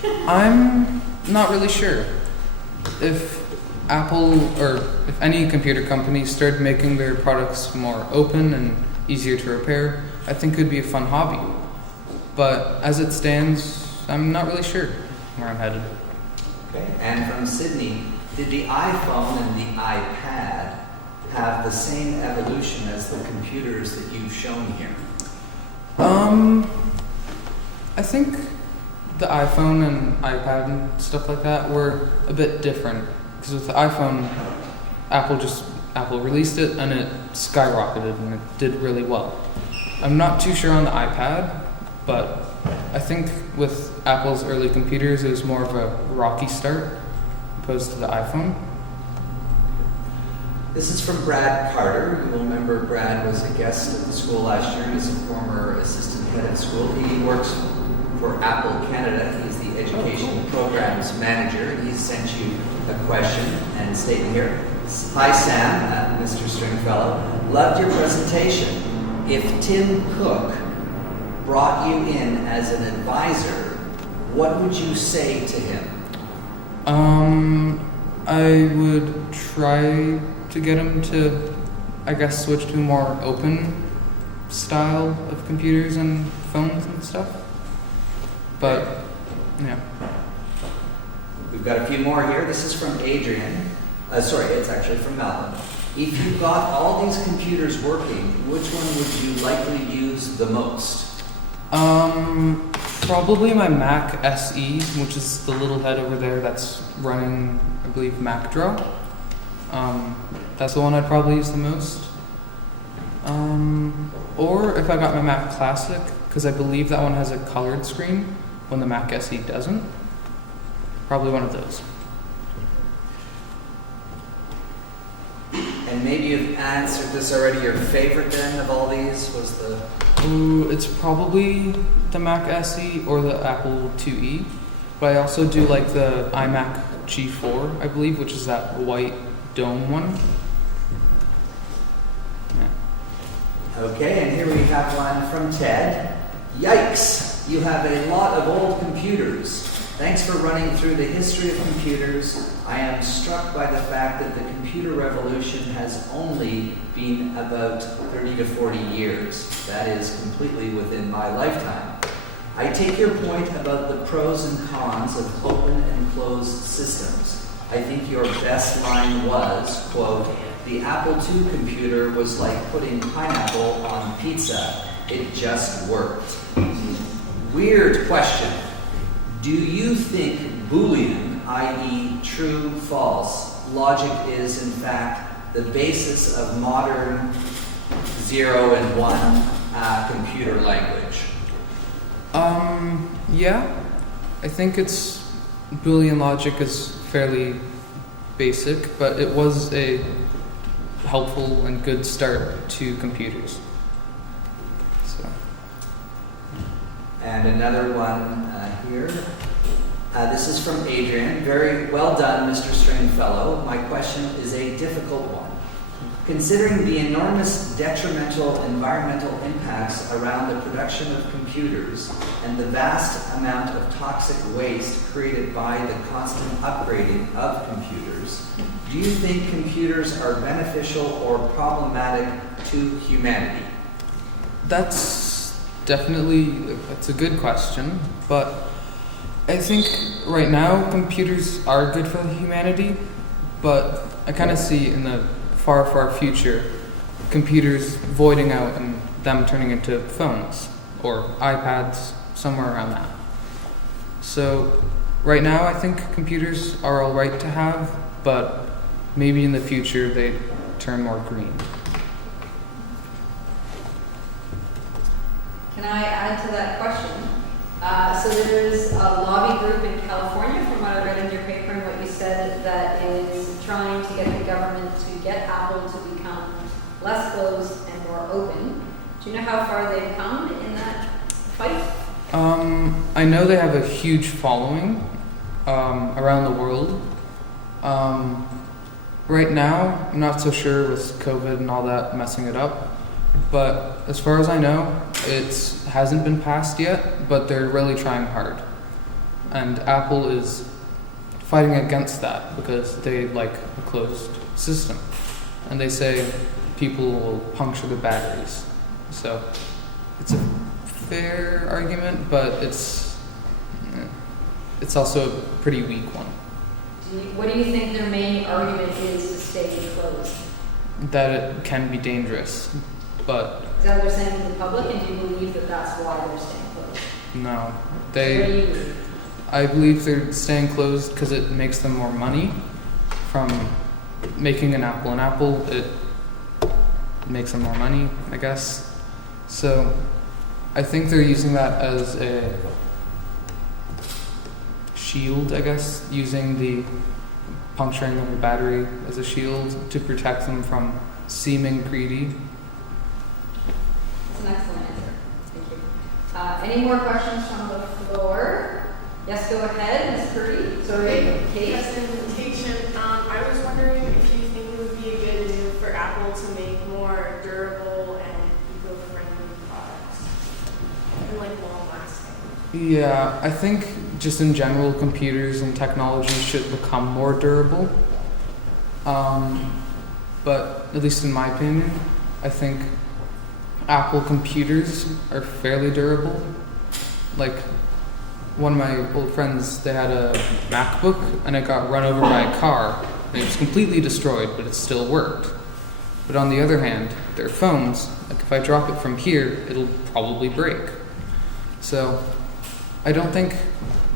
I'm not really sure. If Apple or if any computer company started making their products more open and easier to repair, I think it would be a fun hobby. But as it stands, I'm not really sure where I'm headed. Okay. And from Sydney, did the iPhone and the iPad have the same evolution as the computers that you've shown here? I think the iPhone and iPad and stuff like that were a bit different. Because with the iPhone, Apple released it and it skyrocketed and it did really well. I'm not too sure on the iPad, but I think with Apple's early computers, it was more of a rocky start opposed to the iPhone. This is from Brad Carter. You will remember Brad was a guest at the school last year. He's a former assistant head of school. He works for Apple Canada. He's the education programs manager. He sent you a question and statement here. Hi Sam, Mr. Stringfellow. Loved your presentation. If Tim Cook brought you in as an advisor, what would you say to him? I would try to get him to, I guess, switch to a more open style of computers and phones and stuff. But, yeah. We've got a few more here. This is from Adrian. It's actually from Malcolm. If you got all these computers working, which one would you likely use the most? Probably my Mac SE, which is the little head over there that's running, I believe, MacDraw. That's the one I'd probably use the most. Or if I got my Mac Classic, because I believe that one has a colored screen when the Mac SE doesn't. Probably one of those. And maybe you've answered this already. Your favorite then of all these was the... Ooh, it's probably the Mac SE or the Apple IIe. But I also do like the iMac G4, I believe, which is that white dome one. Yeah. Okay, and here we have one from Ted. Yikes! You have a lot of old computers. Thanks for running through the history of computers. I am struck by the fact that the computer revolution has only been about 30 to 40 years. That is completely within my lifetime. I take your point about the pros and cons of open and closed systems. I think your best line was, quote, "The Apple II computer was like putting pineapple on pizza. It just worked." Weird question. Do you think Boolean, i.e. true, false, logic is in fact the basis of modern 0 and 1 computer language? Yeah. I think Boolean logic is fairly basic, but it was a helpful and good start to computers. So. And another one here. This is from Adrian. Very well done, Mr. Stringfellow. My question is a difficult one. Considering the enormous detrimental environmental impacts around the production of computers and the vast amount of toxic waste created by the constant upgrading of computers, do you think computers are beneficial or problematic to humanity? That's a good question, but I think right now computers are good for humanity, but I kind of see in the far, far future computers voiding out and them turning into phones or iPads, somewhere around that. So right now I think computers are all right to have, but maybe in the future they turn more green. Can I add to that question? So there's a lobby group in California, from what I read in your paper and what you said, that is trying to get the government to get Apple to become less closed and more open. Do you know how far they've come in that fight? I know they have a huge following around the world. Right now, I'm not so sure with COVID and all that messing it up. But as far as I know, it hasn't been passed yet, but they're really trying hard. And Apple is fighting against that because they like a closed system. And they say people will puncture the batteries. So it's a fair argument, but it's also a pretty weak one. What do you think their main argument is to stay closed? That it can be dangerous. But is that what they're saying to the public, and do you believe that that's why they're staying closed? No. What do you believe? I believe they're staying closed because it makes them more money from making an Apple. An Apple, it makes them more money, I guess. So I think they're using that as a shield, I guess, using the puncturing of the battery as a shield to protect them from seeming greedy. That's an excellent answer. Thank you. Any more questions from the floor? Yes, go ahead, Ms. Purdy. Sorry, Kate. Presentation. I was wondering if you think it would be a good move for Apple to make more durable and eco-friendly products and like long-lasting. Yeah, I think just in general, computers and technology should become more durable. But at least in my opinion, I think Apple computers are fairly durable. Like one of my old friends, they had a MacBook and it got run over by a car. And it was completely destroyed, but it still worked. But on the other hand, their phones, like if I drop it from here, it'll probably break. So I don't think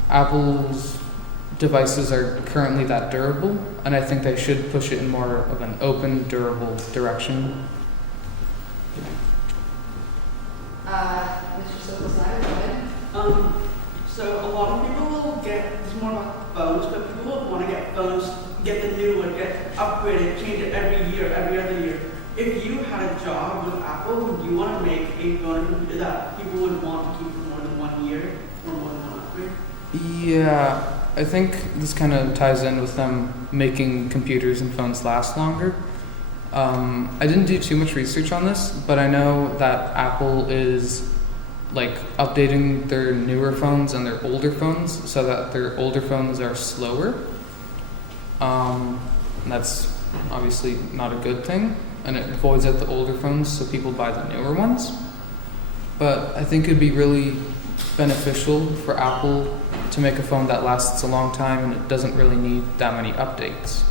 Apple's devices are currently that durable, and I think they should push it in more of an open, durable direction. Mr. Silverstein, go ahead. So a lot of people will it's more about phones, but people will want to get phones, get the new one, get upgraded, change it every year, every other year. If you had a job with Apple, would you want to make a phone that people would want to keep for more than 1 year or more than one upgrade? Yeah, I think this kind of ties in with them making computers and phones last longer. I didn't do too much research on this, but I know that Apple is like updating their newer phones and their older phones so that their older phones are slower. That's obviously not a good thing, and it voids out the older phones so people buy the newer ones. But I think it'd be really beneficial for Apple to make a phone that lasts a long time and it doesn't really need that many updates.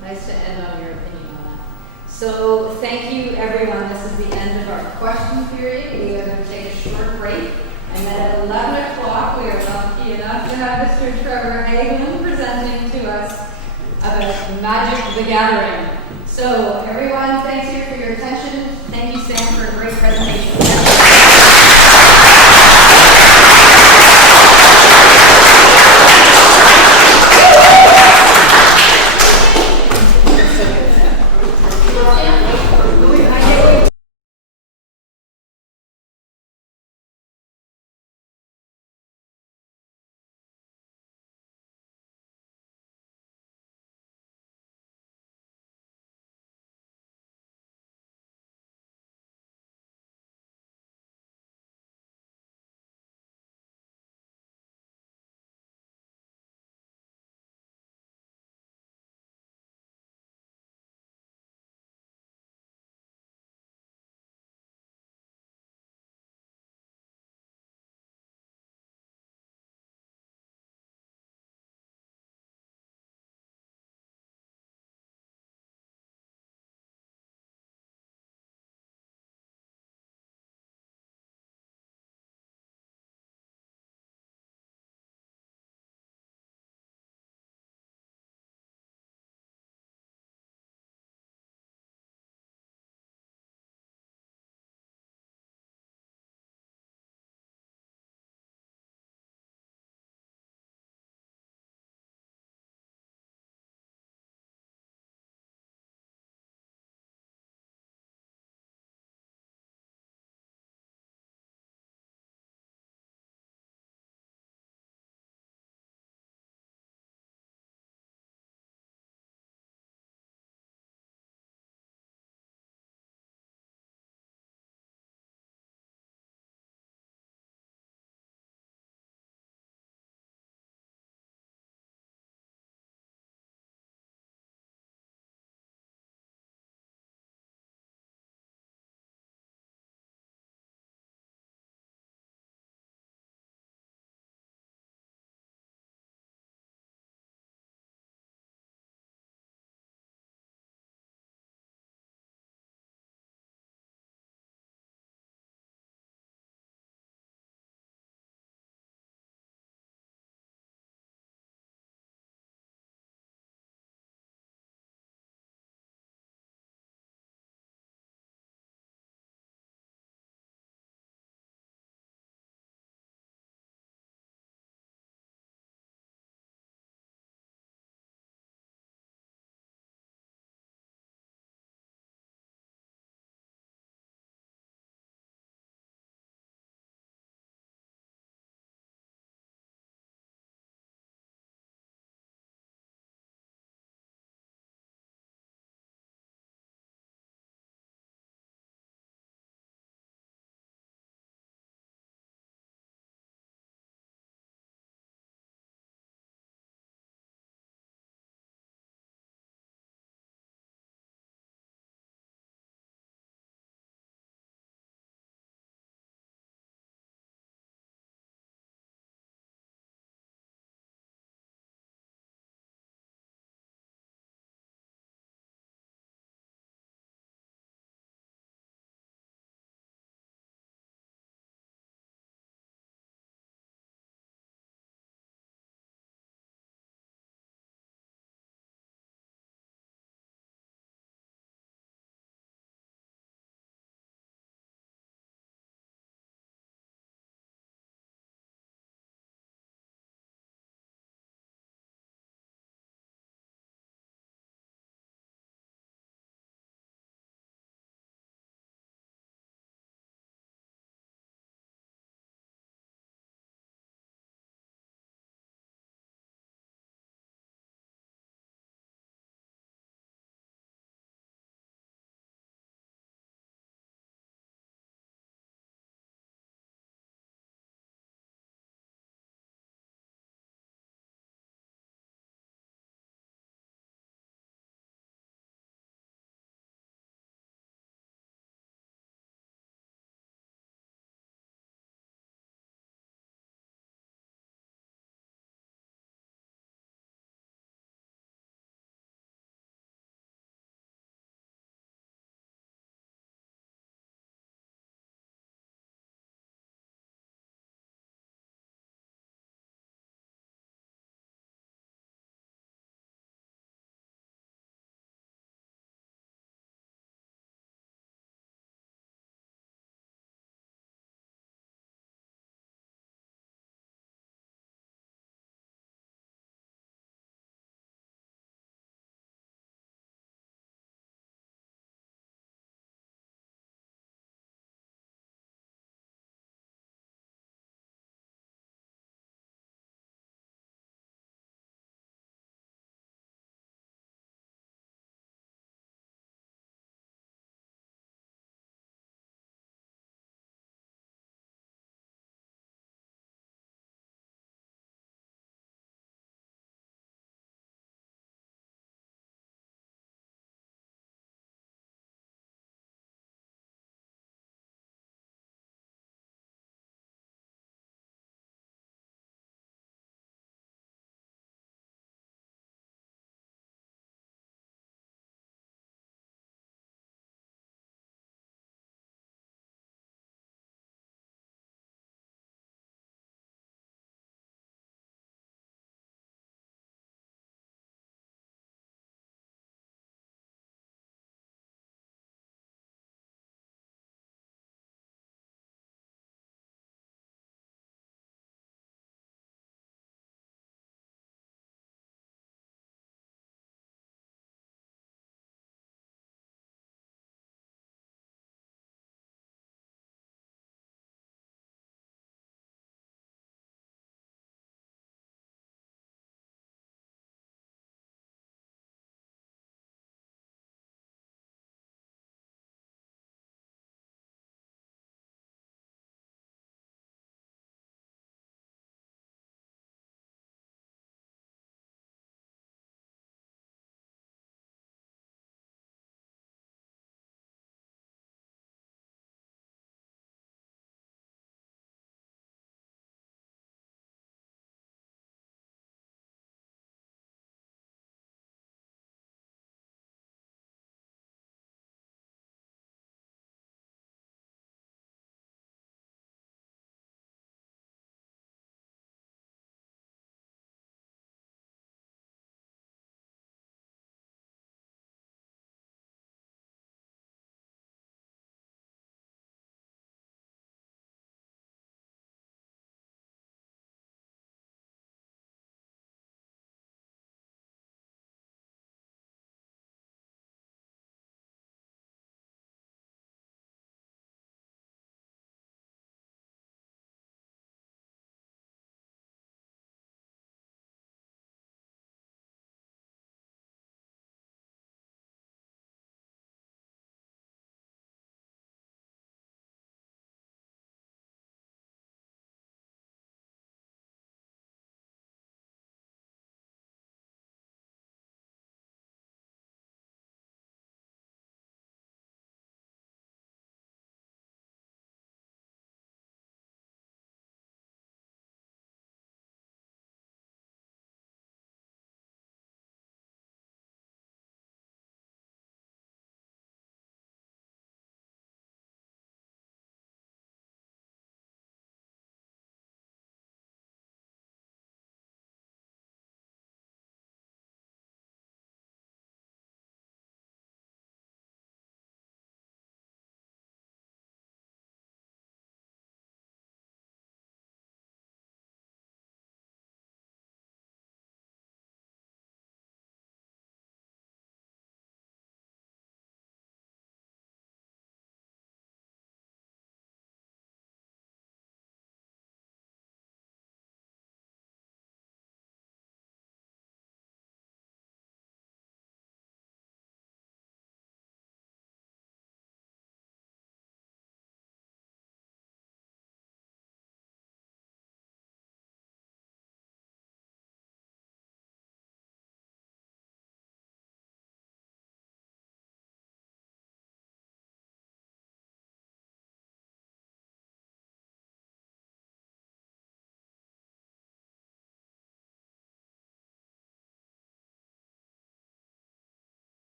Nice to end on your opinion on that. So thank you, everyone. This is the end of our question period. We are going to take a short break. And then at 11 o'clock, we are lucky enough to have Mr. Trevor Hagelin presenting to us about Magic the Gathering. So everyone, thanks here for your attention. Thank you, Sam, for a great presentation.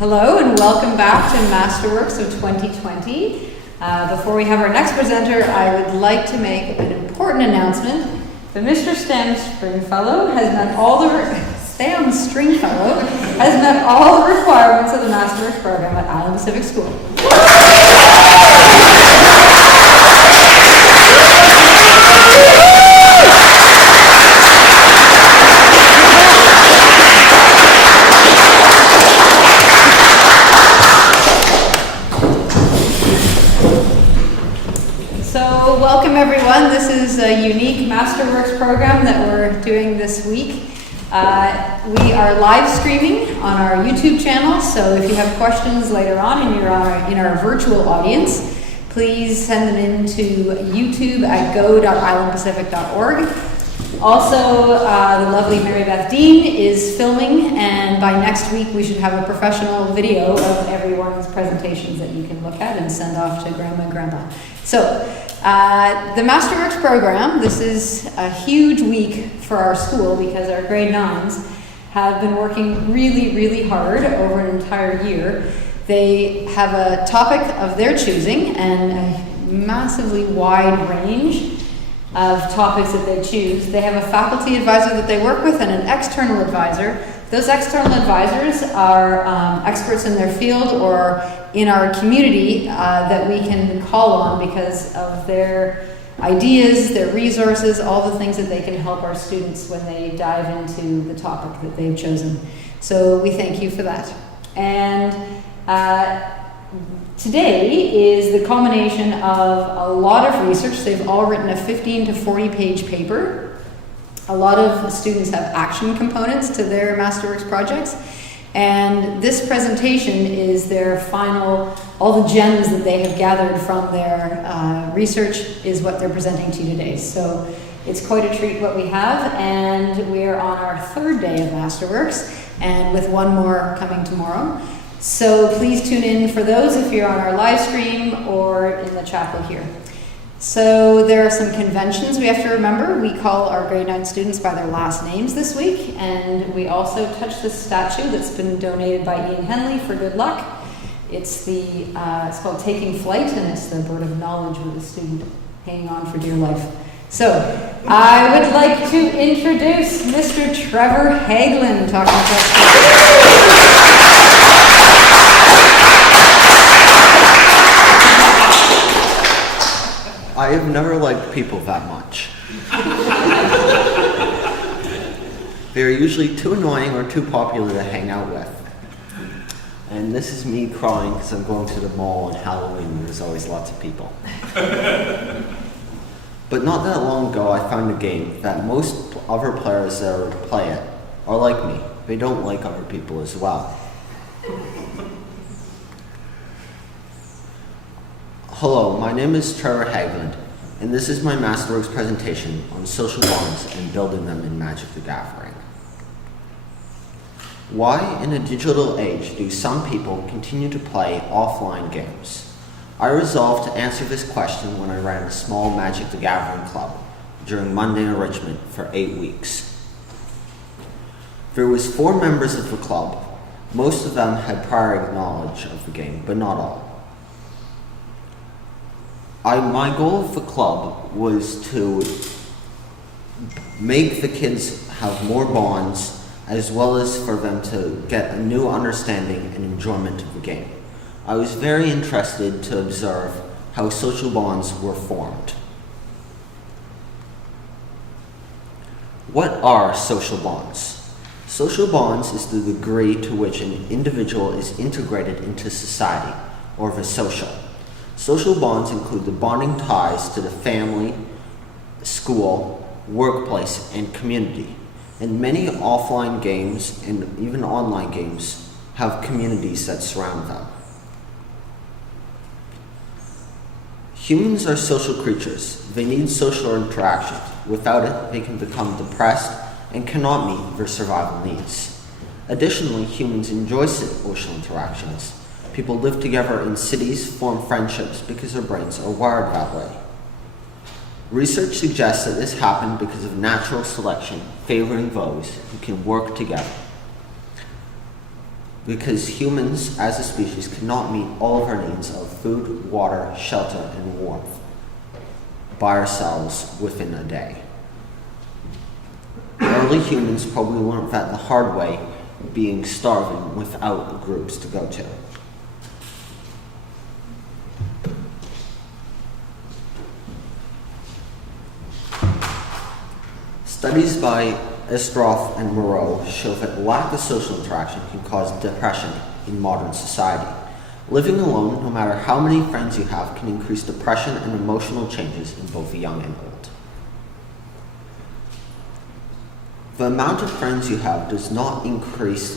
Hello and welcome back to Masterworks of 2020. Before we have our next presenter, I would like to make an important announcement that Mr. Stan Stringfellow has met all the requirements of the Masterworks program at Island Pacific School. Welcome everyone. This is a unique Masterworks program that we're doing this week. We are live streaming on our YouTube channel, so if you have questions later on and you're in our virtual audience, please send them in to YouTube at go.islandpacific.org. Also, the lovely Mary Beth Dean is filming, and by next week we should have a professional video of everyone's presentations that you can look at and send off to Grandma and Grandpa. So, the Masterworks program, this is a huge week for our school because our grade 9s have been working really, really hard over an entire year. They have a topic of their choosing and a massively wide range of topics that they choose. They have a faculty advisor that they work with and an external advisor. Those external advisors are experts in their field or in our community that we can call on because of their ideas, their resources, all the things that they can help our students when they dive into the topic that they've chosen. So we thank you for that. And today is the culmination of a lot of research. They've all written a 15 to 40 page paper. A lot of students have action components to their Masterworks projects. And this presentation is their final, all the gems that they have gathered from their research is what they're presenting to you today. So it's quite a treat what we have, and we're on our third day of Masterworks, and with one more coming tomorrow. So please tune in for those if you're on our live stream or in the chapel here. So there are some conventions we have to remember. We call our grade 9 students by their last names this week, and we also touch this statue that's been donated by Ian Henley for good luck. It's called Taking Flight, and it's the bird of knowledge with a student hanging on for dear life. So I would like to introduce Mr. Trevor Hagelin talking to us. I have never liked people that much. They're usually too annoying or too popular to hang out with. And this is me crying because I'm going to the mall on Halloween and there's always lots of people. But not that long ago, I found a game that most other players that are play it are like me. They don't like other people as well. Hello, my name is Trevor Hagelin, and this is my Masterworks presentation on social bonds and building them in Magic the Gathering. Why, in a digital age, do some people continue to play offline games? I resolved to answer this question when I ran a small Magic the Gathering club during Monday Enrichment for 8 weeks. There was 4 members of the club. Most of them had prior knowledge of the game, but not all. My goal of the club was to make the kids have more bonds, as well as for them to get a new understanding and enjoyment of the game. I was very interested to observe how social bonds were formed. What are social bonds? Social bonds is the degree to which an individual is integrated into society, or the social. Social bonds include the bonding ties to the family, school, workplace, and community. And many offline games and even online games have communities that surround them. Humans are social creatures. They need social interaction. Without it, they can become depressed and cannot meet their survival needs. Additionally, humans enjoy social interactions. People live together in cities, form friendships because their brains are wired that way. Research suggests that this happened because of natural selection favoring those who can work together. because humans as a species cannot meet all of our needs of food, water, shelter, and warmth by ourselves within a day. Early humans probably learned that the hard way, being starving without groups to go to. Studies by Estroff and Moreau show that lack of social interaction can cause depression in modern society. Living alone, no matter how many friends you have, can increase depression and emotional changes in both young and old. The amount of friends you have does not decrease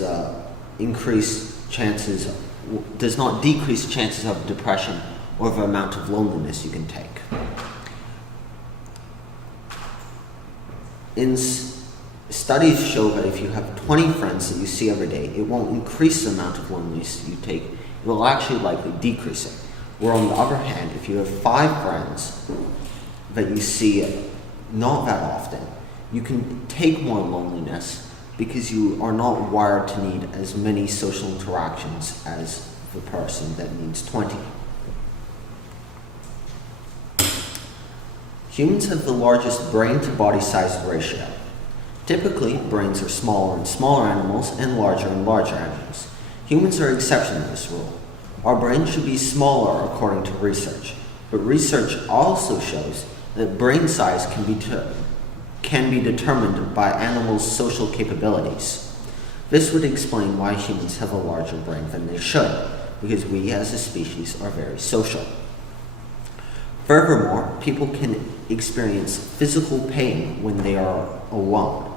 chances of depression or the amount of loneliness you can take. Studies show that if you have 20 friends that you see every day, it won't increase the amount of loneliness you take, it will actually likely decrease it. Where on the other hand, if you have 5 friends that you see not that often, you can take more loneliness because you are not wired to need as many social interactions as the person that needs 20. Humans have the largest brain-to-body size ratio. Typically, brains are smaller in smaller animals and larger in larger animals. Humans are exception to this rule. Our brains should be smaller according to research, but research also shows that brain size can be determined by animals' social capabilities. This would explain why humans have a larger brain than they should, because we as a species are very social. Furthermore, people can experience physical pain when they are alone,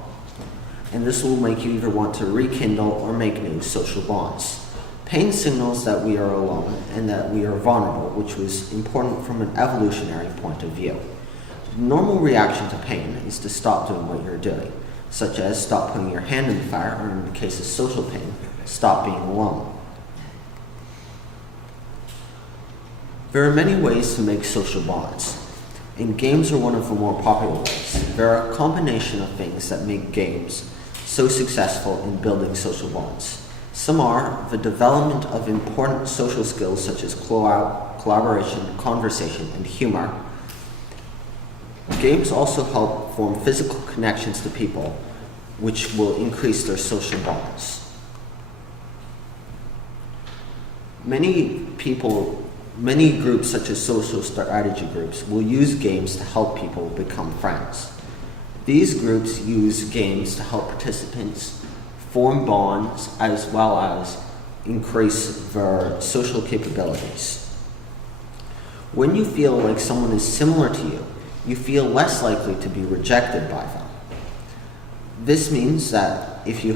and this will make you either want to rekindle or make new social bonds. Pain signals that we are alone and that we are vulnerable, which was important from an evolutionary point of view. The normal reaction to pain is to stop doing what you're doing, such as stop putting your hand in the fire, or in the case of social pain, stop being alone. There are many ways to make social bonds, and games are one of the more popular ways. There are a combination of things that make games so successful in building social bonds. Some are the development of important social skills such as collaboration, conversation, and humor. Games also help form physical connections to people, which will increase their social bonds. Many groups, such as social strategy groups, will use games to help people become friends. These groups use games to help participants form bonds as well as increase their social capabilities. When you feel like someone is similar to you, you feel less likely to be rejected by them. This means that if you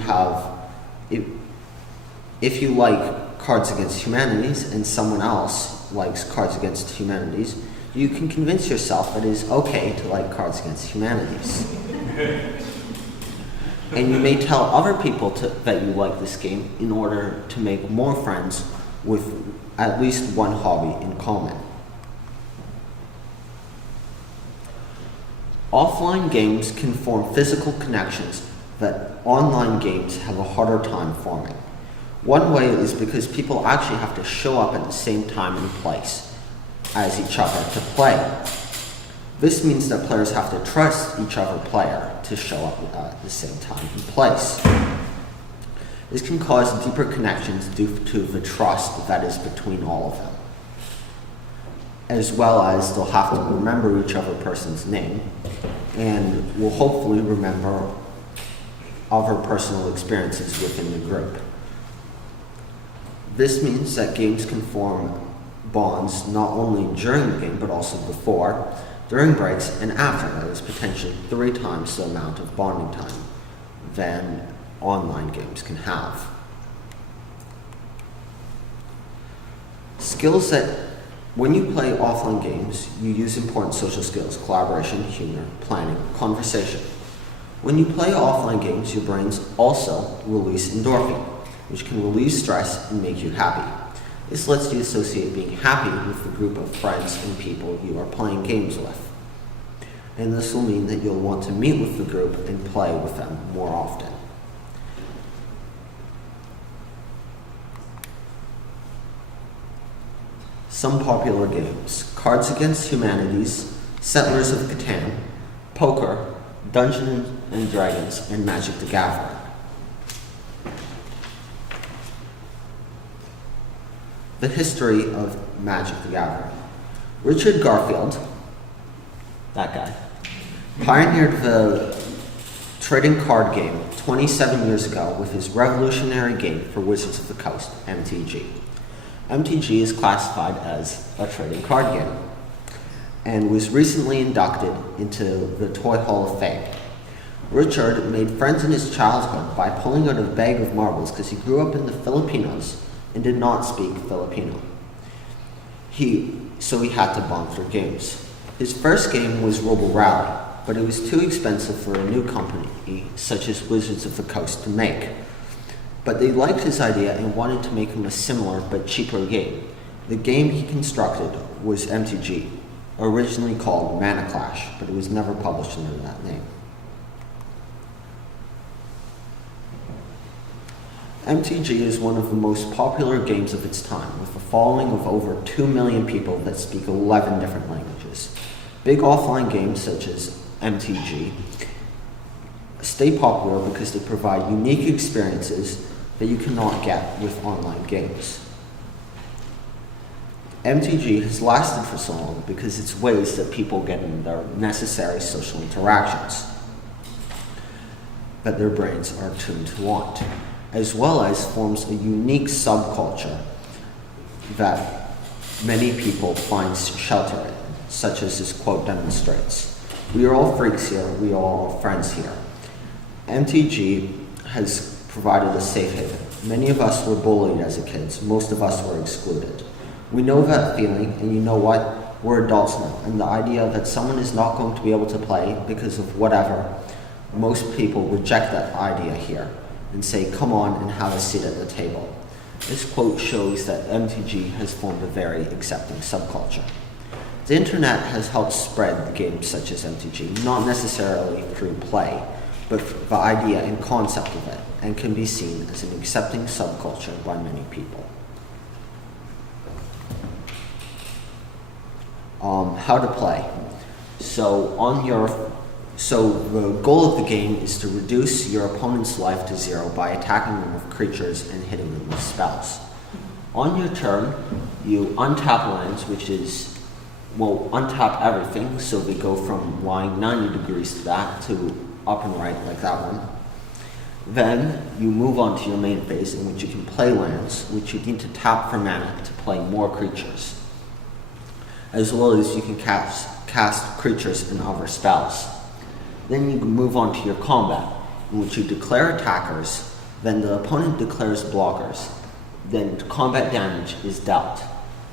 like Cards Against Humanities and someone else likes Cards Against Humanities, you can convince yourself that it is okay to like Cards Against Humanities. And you may tell other people that you like this game in order to make more friends with at least one hobby in common. Offline games can form physical connections that online games have a harder time forming. One way is because people actually have to show up at the same time and place as each other to play. This means that players have to trust each other player to show up at the same time and place. This can cause deeper connections due to the trust that is between all of them, as well as they'll have to remember each other person's name and will hopefully remember other personal experiences within the group. This means that games can form bonds not only during the game but also before, during breaks, and after. That is potentially 3 times the amount of bonding time than online games can have. Skills that, when you play offline games, you use important social skills: collaboration, humor, planning, conversation. When you play offline games, your brains also release endorphin, which can relieve stress and make you happy. This lets you associate being happy with the group of friends and people you are playing games with. And this will mean that you'll want to meet with the group and play with them more often. Some popular games: Cards Against Humanities, Settlers of Catan, Poker, Dungeons and Dragons, and Magic the Gathering. The history of Magic the Gathering. Richard Garfield, that guy, pioneered the trading card game 27 years ago with his revolutionary game for Wizards of the Coast, MTG. MTG is classified as a trading card game and was recently inducted into the Toy Hall of Fame. Richard made friends in his childhood by pulling out a bag of marbles because he grew up in the Filipinos and did not speak Filipino. So he had to bond through games. His first game was Robo Rally, but it was too expensive for a new company such as Wizards of the Coast to make. But they liked his idea and wanted to make him a similar but cheaper game. The game he constructed was MTG, originally called Mana Clash, but it was never published under that name. MTG is one of the most popular games of its time, with a following of over 2 million people that speak 11 different languages. Big offline games such as MTG stay popular because they provide unique experiences that you cannot get with online games. MTG has lasted for so long because it's ways that people get in their necessary social interactions that their brains are tuned to want, as well as forms a unique subculture that many people find shelter in, such as this quote demonstrates. "We are all freaks here, we are all friends here." MTG has provided a safe haven. Many of us were bullied as a kids, most of us were excluded. We know that feeling, and you know what? We're adults now, and the idea that someone is not going to be able to play because of whatever, most people reject that idea here and say, "Come on and have a seat at the table." This quote shows that MTG has formed a very accepting subculture. The internet has helped spread the games such as MTG, not necessarily through play, but the idea and concept of it, and can be seen as an accepting subculture by many people. How to play. So the goal of the game is to reduce your opponent's life to 0 by attacking them with creatures and hitting them with spells. On your turn, you untap lands, which is, untap everything, so they go from lying 90 degrees to that to up and right like that one. Then you move on to your main phase in which you can play lands, which you need to tap for mana to play more creatures, as well as you can cast creatures and other spells. Then you move on to your combat, in which you declare attackers, then the opponent declares blockers, then combat damage is dealt.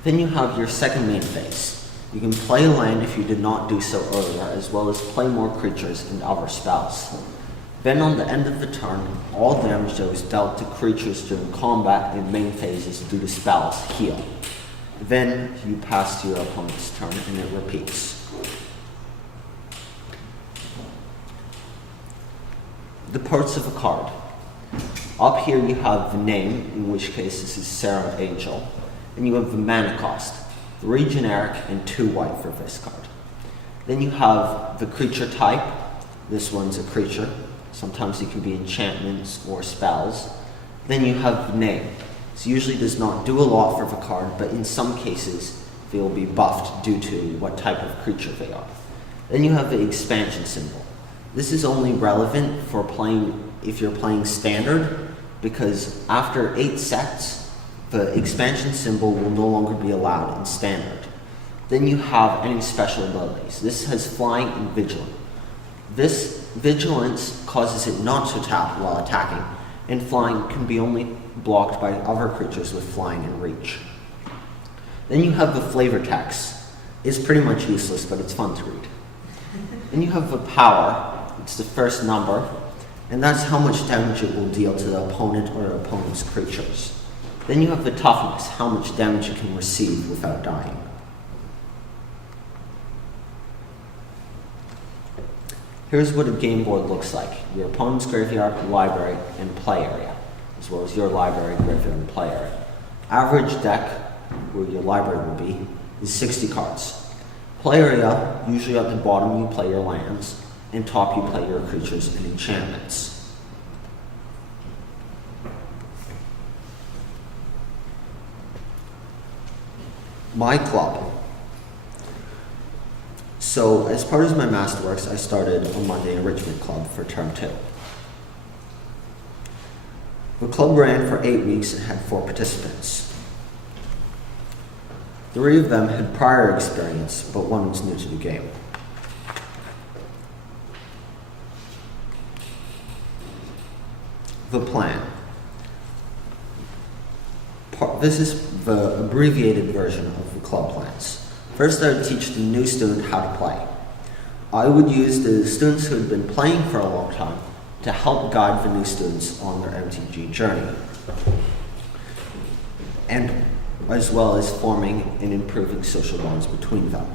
Then you have your second main phase. You can play a land if you did not do so earlier, as well as play more creatures and other spells. Then on the end of the turn, all damage that was dealt to creatures during combat and main phases due to spells heal. Then you pass to your opponent's turn and it repeats. The parts of a card. Up here you have the name, in which case this is Sarah Angel, and you have the mana cost, 3 generic and 2 white for this card. Then you have the creature type. This one's a creature. Sometimes it can be enchantments or spells. Then you have the name. This usually does not do a lot for the card, but in some cases they will be buffed due to what type of creature they are. Then you have the expansion symbol. This is only relevant for playing if you're playing standard, because after 8 sets, the expansion symbol will no longer be allowed in standard. Then you have any special abilities. This has flying and vigilant. This vigilance causes it not to tap while attacking, and flying can be only blocked by other creatures with flying and reach. Then you have the flavor text. It's pretty much useless, but it's fun to read. Then you have the power. It's the first number, and that's how much damage it will deal to the opponent or the opponent's creatures. Then you have the toughness, how much damage you can receive without dying. Here's what a game board looks like. Your opponent's graveyard, library, and play area, as well as your library, graveyard, and play area. Average deck where your library will be, is 60 cards. Play area, usually at the bottom you play your lands, and top you play your creatures and enchantments. My club. So, as part of my Masterworks, I started a Monday Enrichment Club for term 2. The club ran for 8 weeks and had 4 participants. 3 of them had prior experience, but 1 was new to the game. The plan. This is the abbreviated version of the club plans. First, I would teach the new student how to play. I would use the students who had been playing for a long time to help guide the new students on their MTG journey, and as well as forming and improving social bonds between them.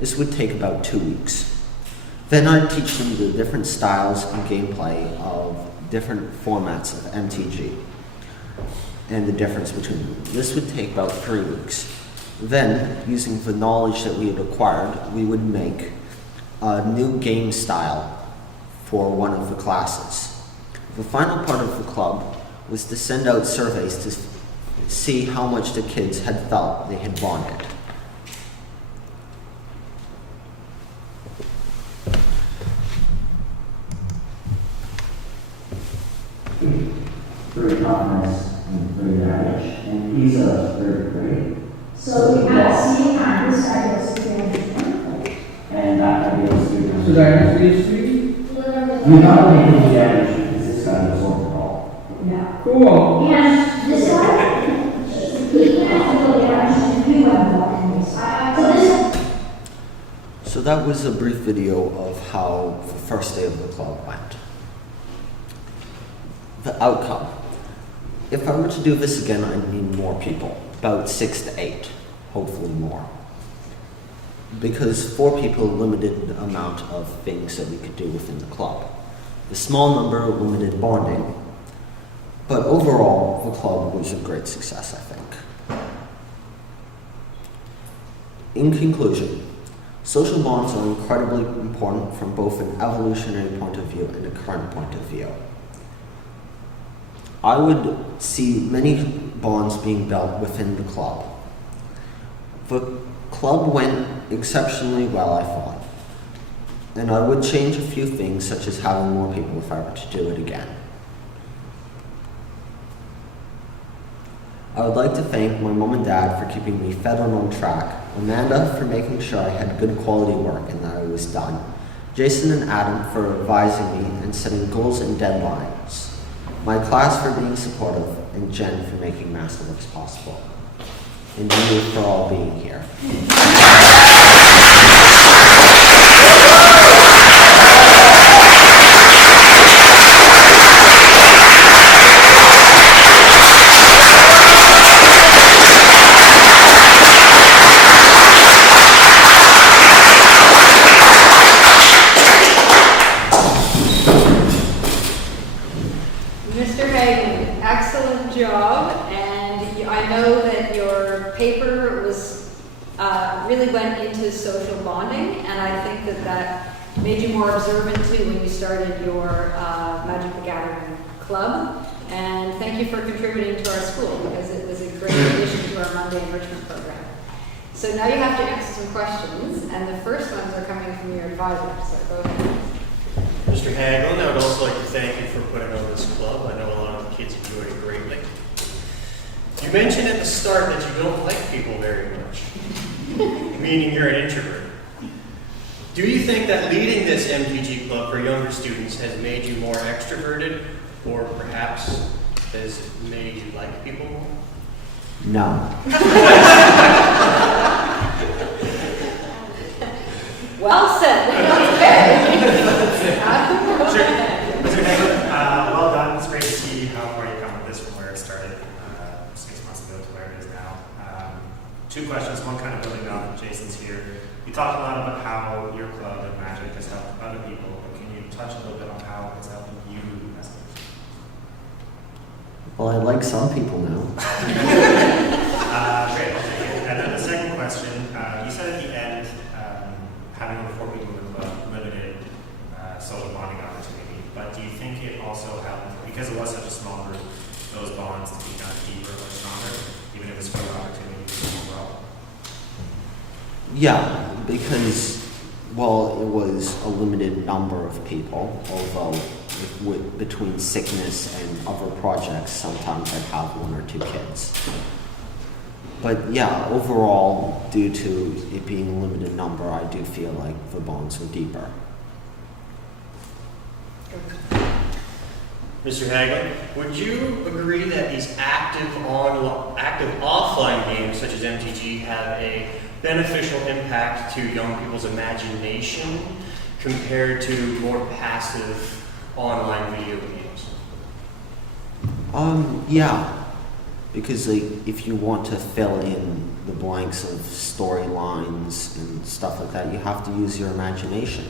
This would take about 2 weeks. Then I'd teach them the different styles and gameplay of different formats of MTG and the difference between them. This would take about 3 weeks. Then, using the knowledge that we had acquired, we would make a new game style for one of the classes. The final part of the club was to send out surveys to see how much the kids had felt they had bonded. Very confidence and very average, and he's a third grade. So we have seen on this side of the And that idea is good. So that answer is 3? You not only think the average because this guy was overall. Yeah. Cool. And this side, we can actually the average and we went walking this side. So this. So that was a brief video of how the first day of the club went. The outcome. If I were to do this again, I'd need more people, about 6 to 8, hopefully more. Because 4 people limited the amount of things that we could do within the club. The small number limited bonding, but overall, the club was a great success, I think. In conclusion, social bonds are incredibly important from both an evolutionary point of view and a current point of view. I would see many bonds being built within the club. The club went exceptionally well, I thought, and I would change a few things, such as having more people if I were to do it again. I would like to thank my mom and dad for keeping me fed and on track, Amanda for making sure I had good quality work and that I was done, Jason and Adam for advising me and setting goals and deadlines, my class for being supportive, and Jen for making Masterworks possible. And you for all being here. Mr. Hagen, excellent job, and I know that your paper was really went into social bonding, and I think that that made you more observant too when you started your Magic the Gathering club. And thank you for contributing to our school because it was a great addition to our Monday Enrichment program. So now you have to answer some questions, and the first ones are coming from your advisor. So go ahead. Mr. Hagelin, I would also like to thank you for putting on this club. I know a lot of the kids enjoyed it greatly. You mentioned at the start that you don't like people very much, meaning you're an introvert. Do you think that leading this MTG club for younger students has made you more extroverted, or perhaps has made you like people more? No. Well said. Sure. Mr. Hagelin, well done. It's great to see how far you've come with this from where it started 6 months ago to where it is now. 2 questions, one kind of building off Jason's here. You talked a lot about how your club and Magic has helped other people, but can you touch a little bit on how it's helping you as a Well, I like some people now. Great. question. You said at the end, having over 4 people in the club limited social bonding opportunity, but do you think it also helped, because it was such a small group, those bonds to become deeper or stronger, even if it's fewer opportunities as well? Yeah, because, well, it was a limited number of people, although between sickness and other projects, sometimes I'd have 1 or 2 kids. But yeah, overall, due to it being a limited number, I do feel like the bonds were deeper. Mr. Haglund, would you agree that these active offline games such as MTG have a beneficial impact to young people's imagination compared to more passive online video games? Yeah, because if you want to fill in the blanks of storylines and stuff like that, you have to use your imagination.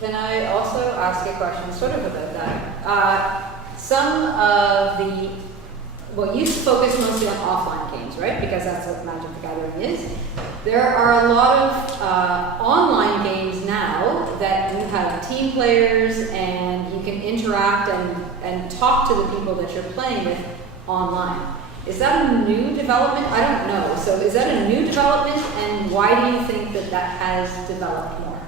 Can I also ask a question sort of about that? Some of the, well, you focus mostly on offline games, right? Because that's what Magic the Gathering is. There are a lot of online games now that you have team players and you can interact and talk to the people that you're playing with online. Is that a new development? I don't know. So is that a new development, and why do you think that that has developed more?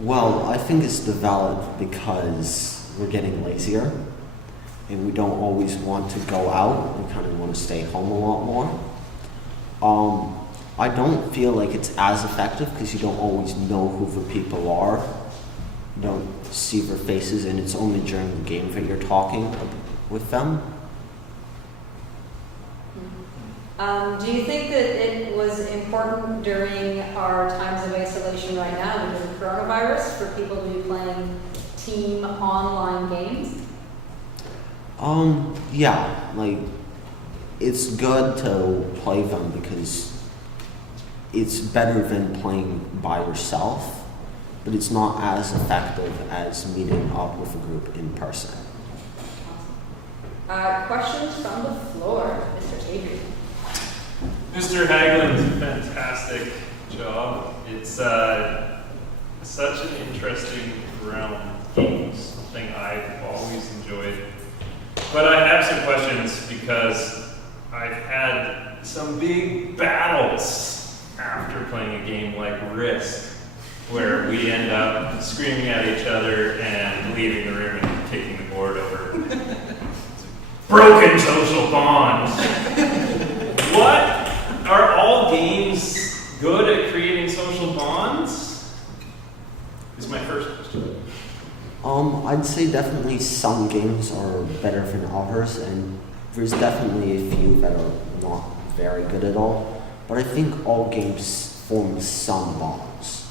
Well, I think it's developed because we're getting lazier and we don't always want to go out. We kind of want to stay home a lot more. I don't feel like it's as effective because you don't always know who the people are. You don't see their faces, and it's only during the game that you're talking with them. Do you think that it was important during our times of isolation right now because of coronavirus for people to be playing team online games? Yeah, like it's good to play them because it's better than playing by yourself, but it's not as effective as meeting up with a group in person. Questions from the floor, Mr. Avery. Mr. Haglund, fantastic job. It's such an interesting realm of games, something I've always enjoyed. But I have some questions because I've had some big battles after playing a game like Risk, where we end up screaming at each other and leaving the room and kicking the board over. Broken social bonds. What? Are all games good at creating social bonds? Is my first question. I'd say definitely some games are better than others, and there's definitely a few that are not very good at all. But I think all games form some bonds.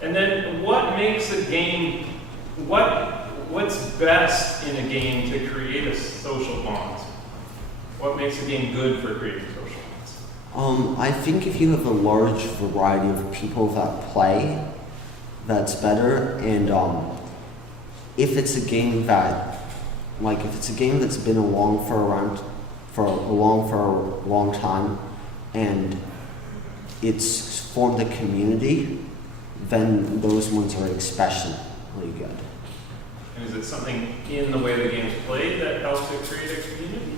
And then what makes a game, what's best in a game to create a social bond? What makes a game good for creating social bonds? I think if you have a large variety of people that play, that's better. And if it's a game that, if it's a game that's been along for a long time, and it's formed a community, then those ones are especially good. And is it something in the way the game's played that helps it create a community?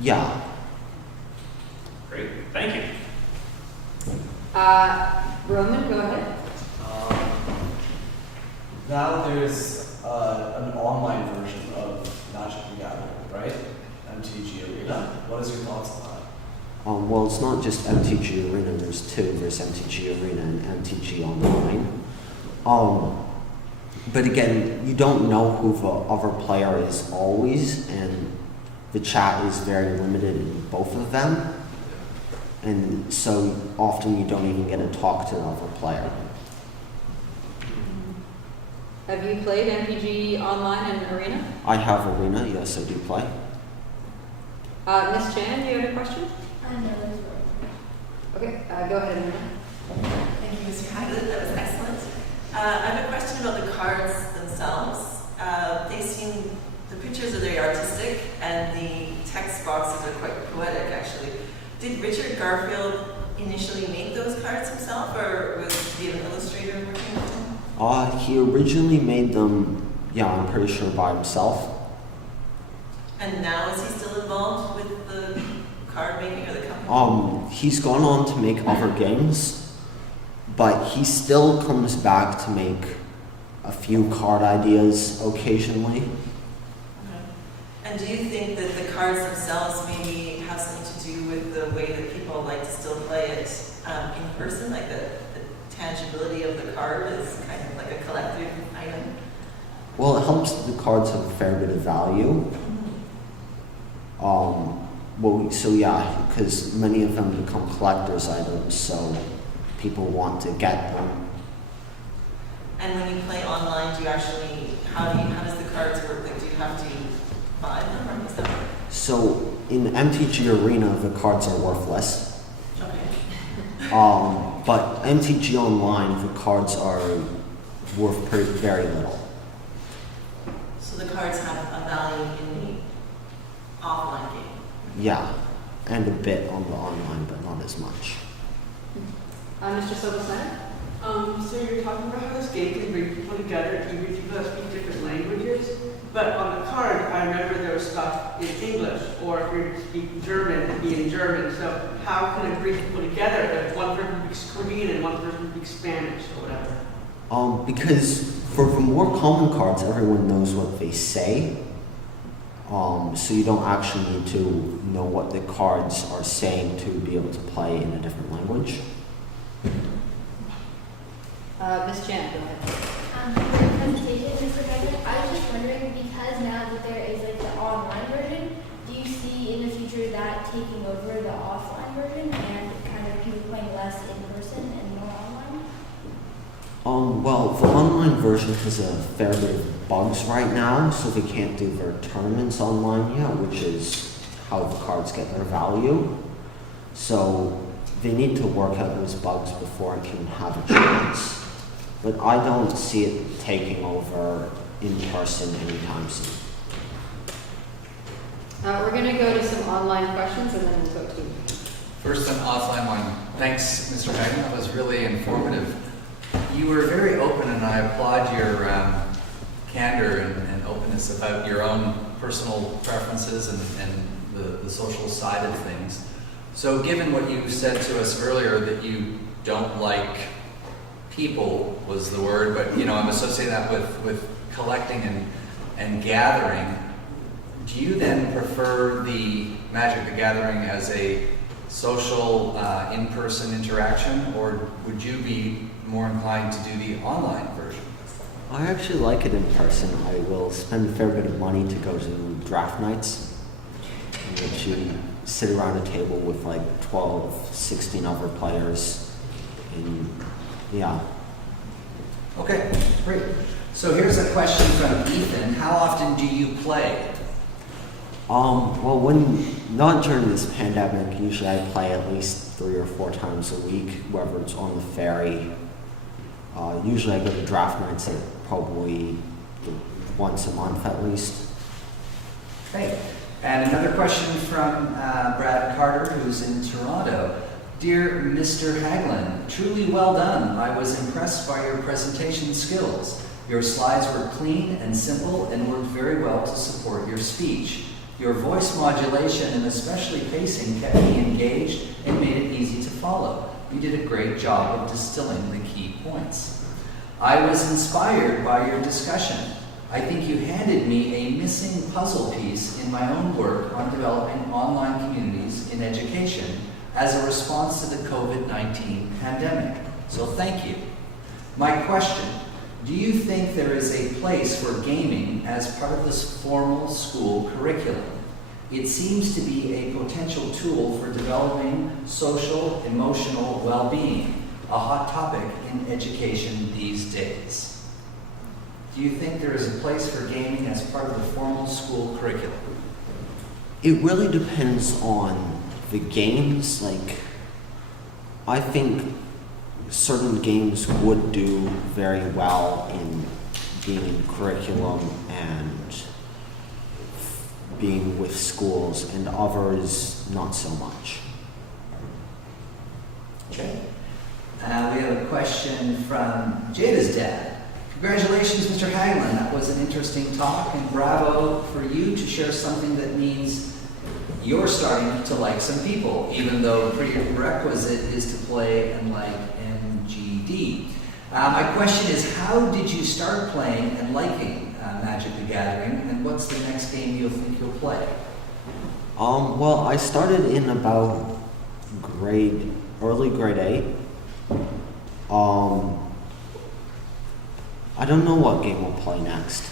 Yeah. Great, thank you. Roman, go ahead. Now there's an online version of Magic the Gathering, right? MTG Arena. What is your thoughts on that? Well, it's not just MTG Arena, there's two. There's MTG Arena and MTG Online. But again, you don't know who the other player is always, and the chat is very limited in both of them. And so often you don't even get to talk to the other player. Have you played MPG Online and Arena? I have Arena, yes, I do play. Ms. Chan, do you have a question? No. Okay, go ahead, Amanda. Thank you, Mr. Haglund. That was excellent. I have a question about the cards themselves. The pictures are very artistic, and the text boxes are quite poetic, actually. Did Richard Garfield initially make those cards himself, or was he an illustrator working with him? He originally made them, yeah, I'm pretty sure by himself. And now is he still involved with the card making or the company? He's gone on to make other games, but he still comes back to make a few card ideas occasionally. Okay. And do you think that the cards themselves maybe have something to do with the way that people like to still play it in person, like the tangibility of the card is kind of like a collector's item? Well, it helps the cards have a fair bit of value. So yeah, because many of them become collector's items, so people want to get them. And when you play online, do you actually, how does the cards work? Like, do you have to buy them, or does that work? So in MTG Arena, the cards are worthless. Okay. But MTG Online, the cards are worth very little. So the cards have a value in the offline game? Yeah, and a bit on the online, but not as much. Mr. Silverstein? So you're talking about how this game can bring people together, even if people that speak different languages. But on the card, I remember there was stuff in English, or if you speak German, it'd be in German. So how can it bring people together if one person speaks Korean and one person speaks Spanish or whatever? Because for the more common cards, everyone knows what they say. So you don't actually need to know what the cards are saying to be able to play in a different language. Ms. Chan, go ahead. For the presentation, Mr. Hagan, I was just wondering, because now that there is like the online version, do you see in the future that taking over the offline version and kind of people playing less in person and more online? Well, the online version has a fair bit of bugs right now, so they can't do their tournaments online yet, which is how the cards get their value. So they need to work out those bugs before it can have a chance. But I don't see it taking over in person anytime soon. We're going to go to some online questions and then we'll go to... First, an offline one. Thanks, Mr. Hagen. That was really informative. You were very open, and I applaud your candor and openness about your own personal preferences and the social side of things. So given what you said to us earlier, that you don't like people was the word, but I'm associating that with collecting and gathering. Do you then prefer the Magic the Gathering as a social in-person interaction, or would you be more inclined to do the online version? I actually like it in person. I will spend a fair bit of money to go to draft nights, in which you sit around a table with like 12, 16 other players. And yeah. Okay, great. So here's a question from Ethan. How often do you play? Well, when not during this pandemic, usually I play at least 3 or 4 times a week, whether it's on the ferry. Usually I go to draft nights at probably once a month at least. Okay. And another question from Brad Carter, who's in Toronto. Dear Mr. Haglund, truly well done. I was impressed by your presentation skills. Your slides were clean and simple and worked very well to support your speech. Your voice modulation and especially pacing kept me engaged and made it easy to follow. You did a great job of distilling the key points. I was inspired by your discussion. I think you handed me a missing puzzle piece in my own work on developing online communities in education as a response to the COVID-19 pandemic. So thank you. My question, do you think there is a place for gaming as part of this formal school curriculum? It seems to be a potential tool for developing social, emotional well-being, a hot topic in education these days. Do you think there is a place for gaming as part of the formal school curriculum? It really depends on the games. Like, I think certain games would do very well in being in curriculum and being with schools, and others not so much. Okay. We have a question from Jada's dad. Congratulations, Mr. Hagelin. That was an interesting talk, and bravo for you to share something that means you're starting to like some people, even though the prerequisite is to play and like MGD. My question is, how did you start playing and liking Magic the Gathering, and what's the next game you think you'll play? Well, I started in about early grade 8. I don't know what game we'll play next.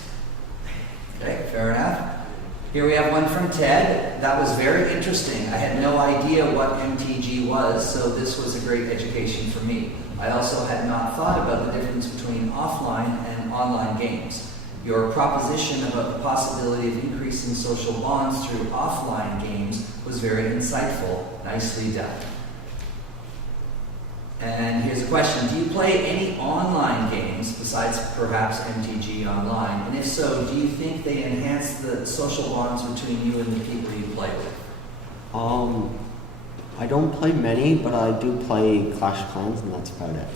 Okay, fair enough. Here we have one from Ted. That was very interesting. I had no idea what MTG was, so this was a great education for me. I also had not thought about the difference between offline and online games. Your proposition about the possibility of increasing social bonds through offline games was very insightful. Nicely done. And here's a question. Do you play any online games besides perhaps MTG Online? And if so, do you think they enhance the social bonds between you and the people you play with? I don't play many, but I do play Clash of Clans, and that's about it.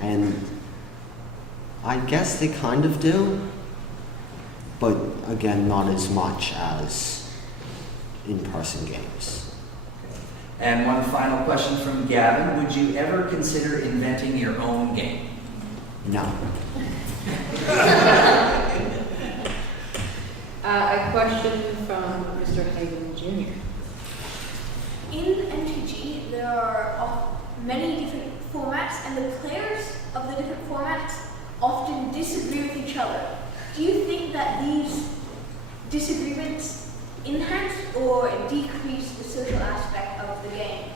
And I guess they kind of do, but again, not as much as in-person games. And one final question from Gavin. Would you ever consider inventing your own game? No. A question from Mr. Hagen Jr. In MTG, there are many different formats, and the players of the different formats often disagree with each other. Do you think that these disagreements enhance or decrease the social aspect of the game?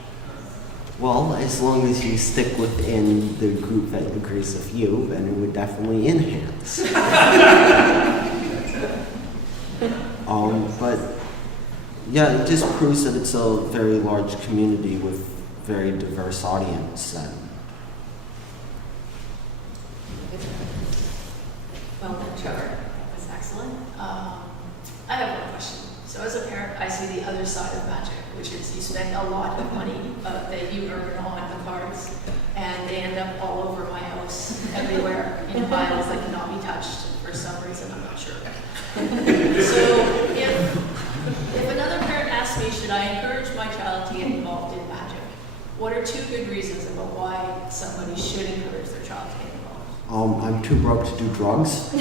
Well, as long as you stick within the group that agrees with you, then it would definitely enhance. But yeah, it just proves that it's a very large community with very diverse audience. Well done, Trevor. That was excellent. I have one question. So as a parent, I see the other side of Magic, which is you spend a lot of money that you earn on the cards, and they end up all over my house, everywhere, in piles that cannot be touched for some reason, I'm not sure. So if another parent asks me, should I encourage my child to get involved in Magic, what are 2 good reasons about why somebody should encourage their child to get involved? I'm too broke to do drugs.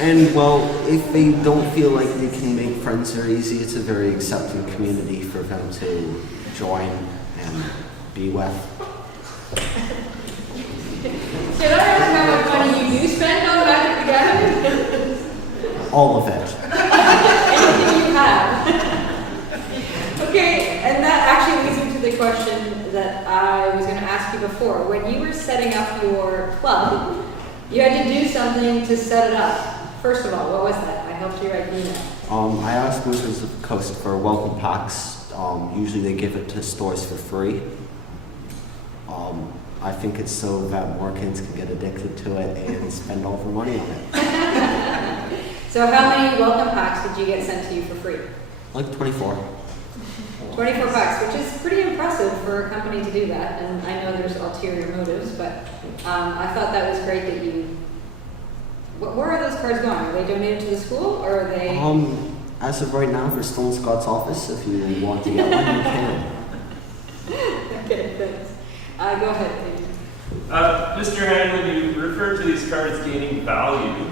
And well, if they don't feel like they can make friends very easy, it's a very accepting community for them to join and be with. Should I ask how much money you do spend on Magic the Gathering? All of it. Anything you have. Okay, and that actually leads me to the question that I was going to ask you before. When you were setting up your club, you had to do something to set it up. First of all, what was that? I helped you write the email. I asked Wizards of the Coast for welcome packs. Usually they give it to stores for free. I think it's so that more kids can get addicted to it and spend all their money on it. So how many welcome packs did you get sent to you for free? Like 24. 24 packs, which is pretty impressive for a company to do that. And I know there's ulterior motives, but I thought that was great that you... Where are those cards going? Are they donated to the school, or are they... As of right now, they're still in Scott's office. If you want to get one, you can. Okay, thanks. Go ahead, please. Mr. Hagelin, you referred to these cards gaining value.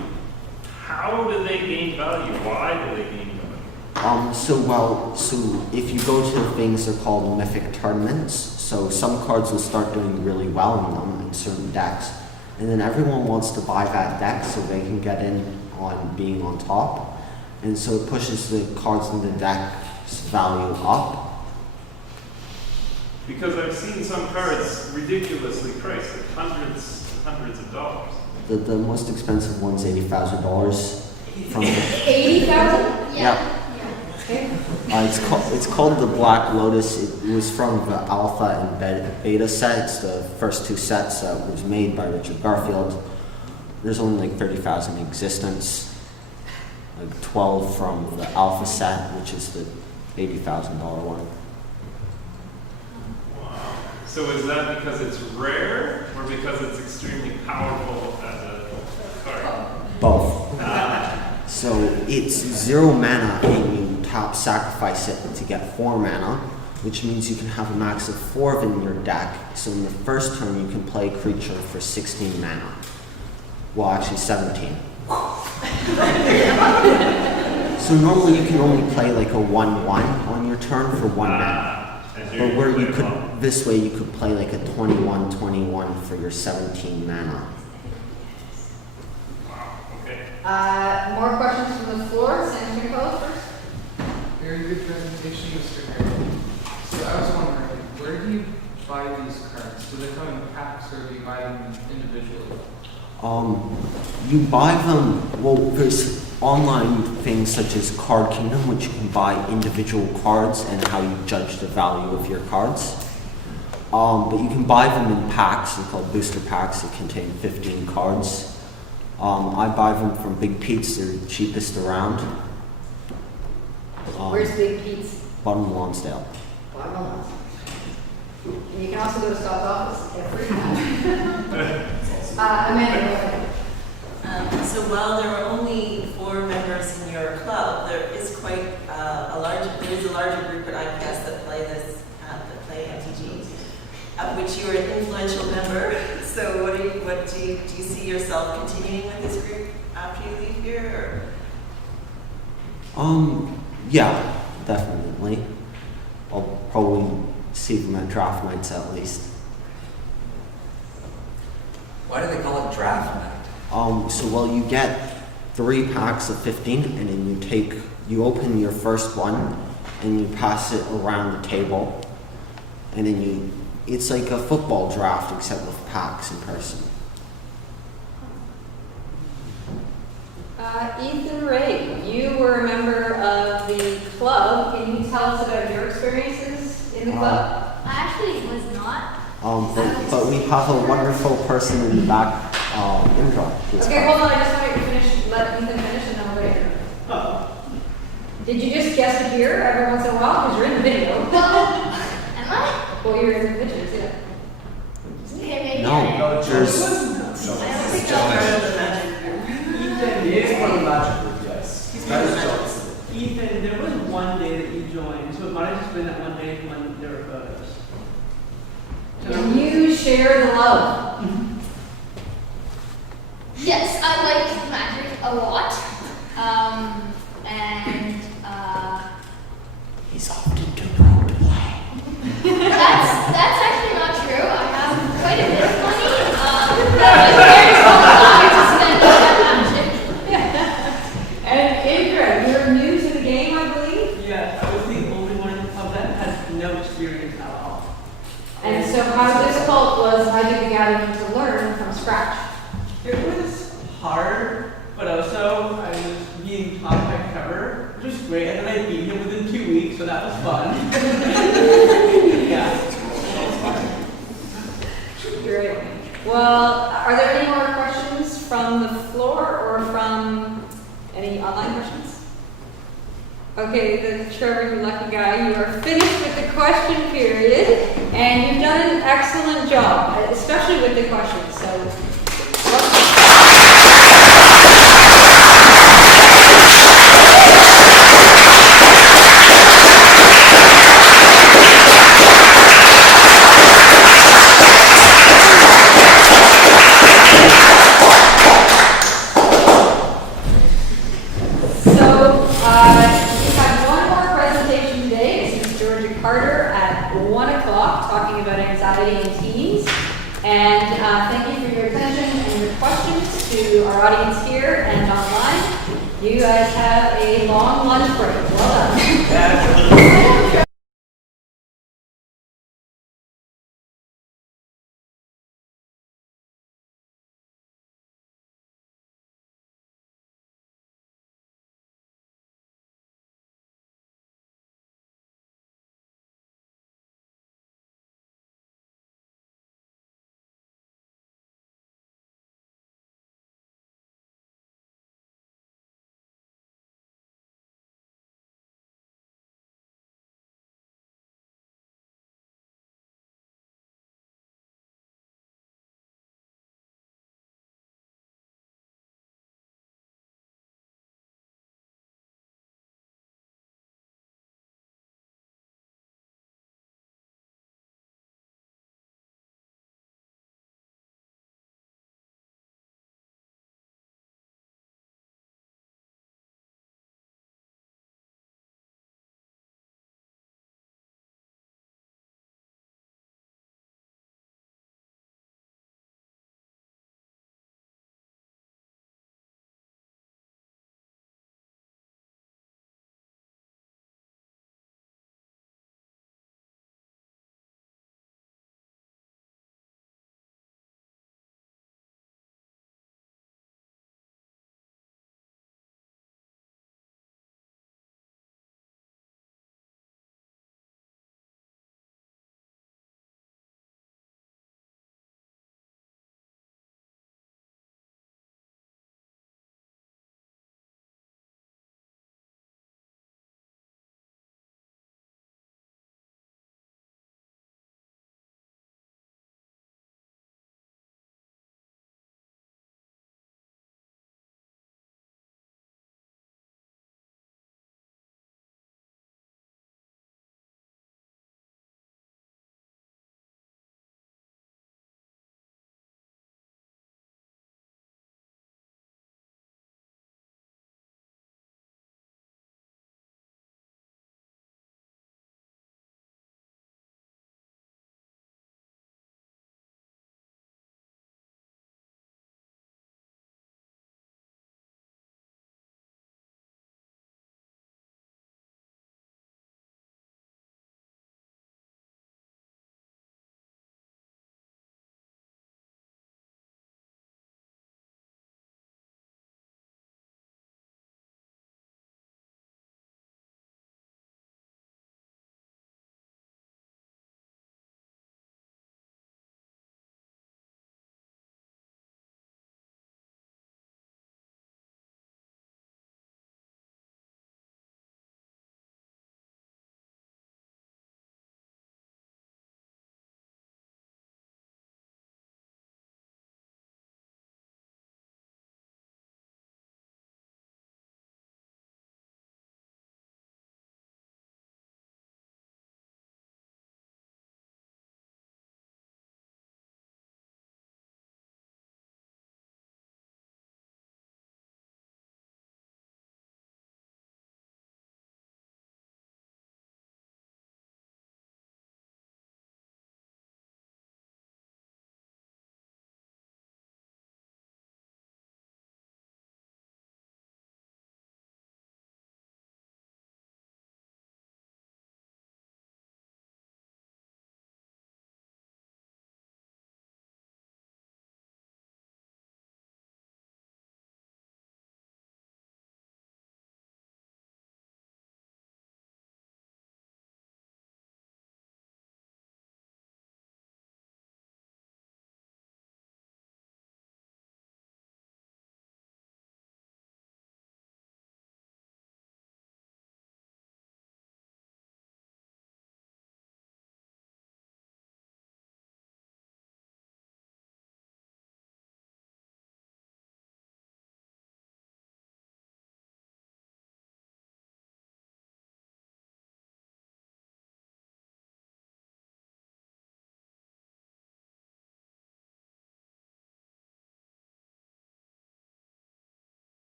How do they gain value? Why do they gain value? So if you go to things, they're called mythic tournaments. So some cards will start doing really well in them in certain decks, and then everyone wants to buy that deck so they can get in on being on top. And so it pushes the cards in the deck's value up. Because I've seen some cards ridiculously priced at hundreds of dollars. The most expensive one's $80,000. From 80,000? Yeah. It's called the Black Lotus. It was from the Alpha and Beta sets. The first two sets was made by Richard Garfield. There's only like 30,000 in existence. Like 12 from the Alpha set, which is the $80,000 one. Wow. So is that because it's rare or because it's extremely powerful as a card? Both. So it's 0 mana and you top sacrifice it to get 4 mana, which means you can have a max of 4 of it in your deck. So in the first turn you can play a creature for 16 mana. Well, actually 17. So normally you can only play like a 1/1 on your turn for 1 mana. But where you could, this way you could play like a 21/21 for your 17 mana. More questions from the floor? Senator Nicole first. Very good presentation, Mr. Harry. So I was wondering, where do you buy these cards? Do they come in packs or do you buy them individually? You buy them, well, there's online things such as Card Kingdom, which you can buy individual cards and how you judge the value of your cards. But you can buy them in packs, they're called booster packs that contain 15 cards. I buy them from Big Pete's, they're the cheapest around. Where's Big Pete's? Bottom of Lonsdale. Bottom of Lonsdale. And you can also go to Scott's office every time. Amanda, go ahead. So while there are only 4 members in your club, there is quite a larger group at IPS that play this, that play MTG, of which you are an influential member. So what do you see yourself continuing with this group after you leave here? Or? Yeah, definitely. I'll probably see them at draft nights at least. Why do they call it draft night? So well, you get 3 packs of 15, and then you open your first one, and you pass it around the table, and then it's like a football draft except with packs in person. Ethan Ray, you were a member of the club. Can you tell us about your experiences in the club? I actually was not. But we have a wonderful person in the back, Indra. Okay, hold on. I just want to let Ethan finish, and then we'll go here. Did you just guess it here every once in a while? Because you're in the video. Am I? Well, you're in the pictures, yeah. No, there's. He is part of the magic group, yes. That is Johnson. Ethan, there was one day that you joined, so it might have just been that one day when there were photos. Can you share the love? Yes, I like magic a lot. He's often too broke to play. That's actually not true. I have quite a bit of money. I'm very qualified to spend on magic. And Indra, you're new to the game, I believe? Yes, I was the only one in the club that has no experience at all. And so how difficult was Magic the Gathering to learn from scratch? It was hard, but also I was being taught by Trevor, which was great, and then I beat him within 2 weeks, so that was fun. Yeah. Great. Well, are there any more questions from the floor or from any online questions? Okay, then Trevor, you lucky guy, you are finished with the question period, and you've done an excellent job, especially with the questions. So. Talking about anxiety in teens. And thank you for your attention and your questions to our audience here and online. You guys have a long lunch break. Well done.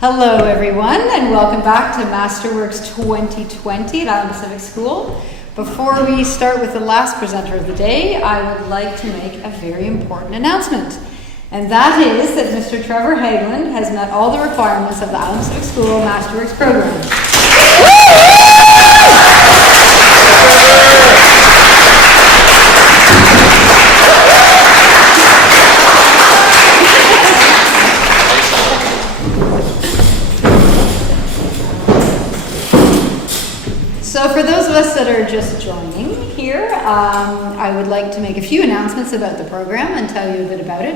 Hello everyone, and welcome back to Masterworks 2020 at Island Pacific School. Before we start with the last presenter of the day, I would like to make a very important announcement. And that is that Mr. Trevor Hageland has met all the requirements of the Island Pacific School Masterworks program. So for those of us that are just joining here, I would like to make a few announcements about the program and tell you a bit about it.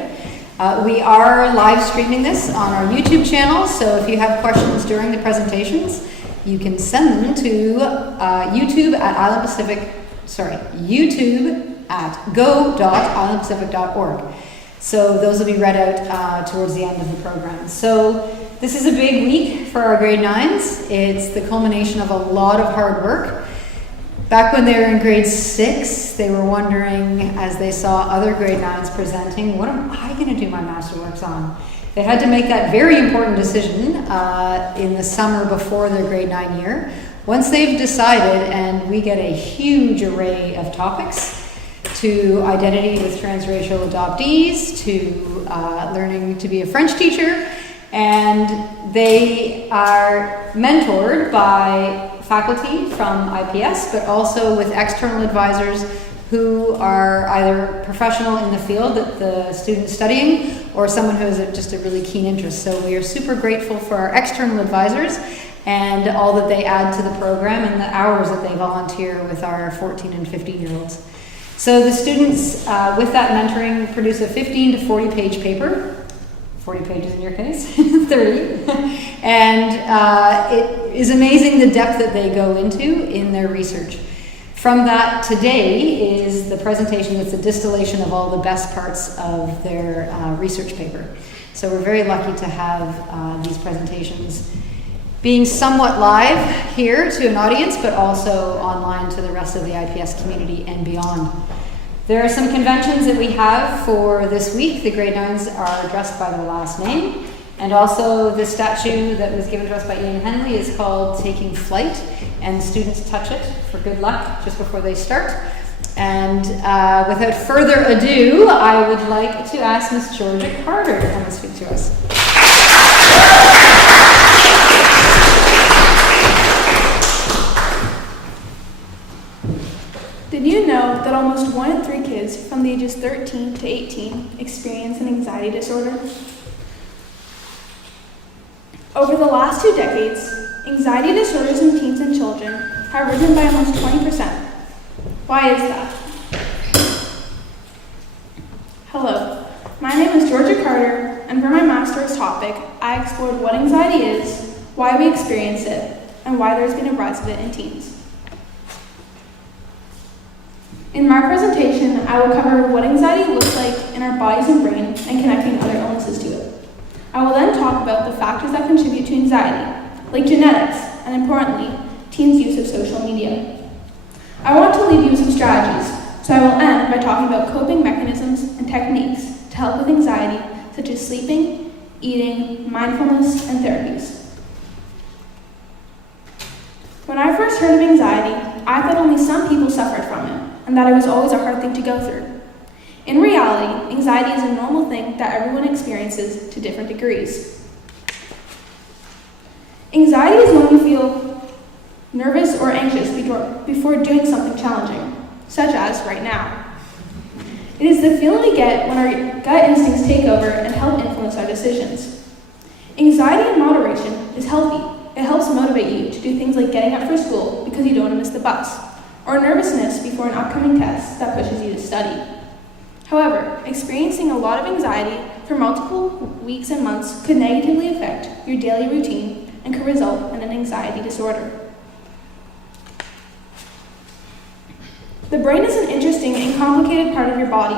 We are live streaming this on our YouTube channel, so if you have questions during the presentations, you can send them to YouTube at go.islandpacific.org. So those will be read out towards the end of the program. So this is a big week for our grade 9s. It's the culmination of a lot of hard work. Back when they were in grade 6, they were wondering, as they saw other grade 9s presenting, what am I going to do my Masterworks on? They had to make that very important decision in the summer before their grade 9 year. Once they've decided, and we get a huge array of topics, to identity with transracial adoptees, to learning to be a French teacher, and they are mentored by faculty from IPS, but also with external advisors who are either professional in the field that the student's studying or someone who has just a really keen interest. So we are super grateful for our external advisors and all that they add to the program and the hours that they volunteer with our 14 and 15-year-olds. So the students with that mentoring produce a 15 to 40 page paper, 40 pages in your case, 30, and it is amazing the depth that they go into in their research. From that today is the presentation that's a distillation of all the best parts of their research paper. So we're very lucky to have these presentations being somewhat live here to an audience, but also online to the rest of the IPS community and beyond. There are some conventions that we have for this week. The grade 9s are addressed by their last name. And also the statue that was given to us by Ian Henley is called Taking Flight, and students touch it for good luck just before they start. And without further ado, I would like to ask Ms. Georgia Carter to come and speak to us. Did you know that almost 1 in 3 kids from the ages 13 to 18 experience an anxiety disorder? Over the last 2 decades, anxiety disorders in teens and children have risen by almost 20%. Why is that? Hello, my name is Georgia Carter, and for my master's topic, I explored what anxiety is, why we experience it, and why there's been a rise of it in teens. In my presentation, I will cover what anxiety looks like in our bodies and brain and connecting other illnesses to it. I will then talk about the factors that contribute to anxiety, like genetics, and importantly, teens' use of social media. I want to leave you with some strategies, so I will end by talking about coping mechanisms and techniques to help with anxiety, such as sleeping, eating, mindfulness, and therapies. When I first heard of anxiety, I thought only some people suffered from it, and that it was always a hard thing to go through. In reality, anxiety is a normal thing that everyone experiences to different degrees. Anxiety is when we feel nervous or anxious before doing something challenging, such as right now. It is the feeling we get when our gut instincts take over and help influence our decisions. Anxiety in moderation is healthy. It helps motivate you to do things like getting up for school because you don't want to miss the bus, or nervousness before an upcoming test that pushes you to study. However, experiencing a lot of anxiety for multiple weeks and months could negatively affect your daily routine and could result in an anxiety disorder. The brain is an interesting and complicated part of your body.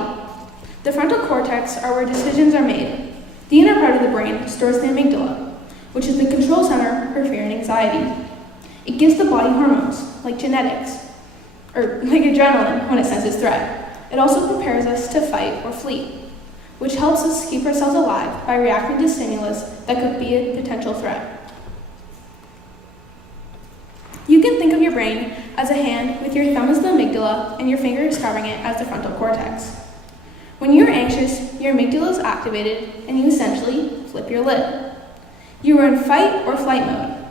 The frontal cortex are where decisions are made. The inner part of the brain stores the amygdala, which is the control center for fear and anxiety. It gives the body hormones, like genetics, or like adrenaline when it senses threat. It also prepares us to fight or flee. which helps us keep ourselves alive by reacting to stimulus that could be a potential threat. You can think of your brain as a hand with your thumb as the amygdala and your fingers covering it as the frontal cortex. When you're anxious, your amygdala is activated and you essentially flip your lid. You are in fight or flight mode.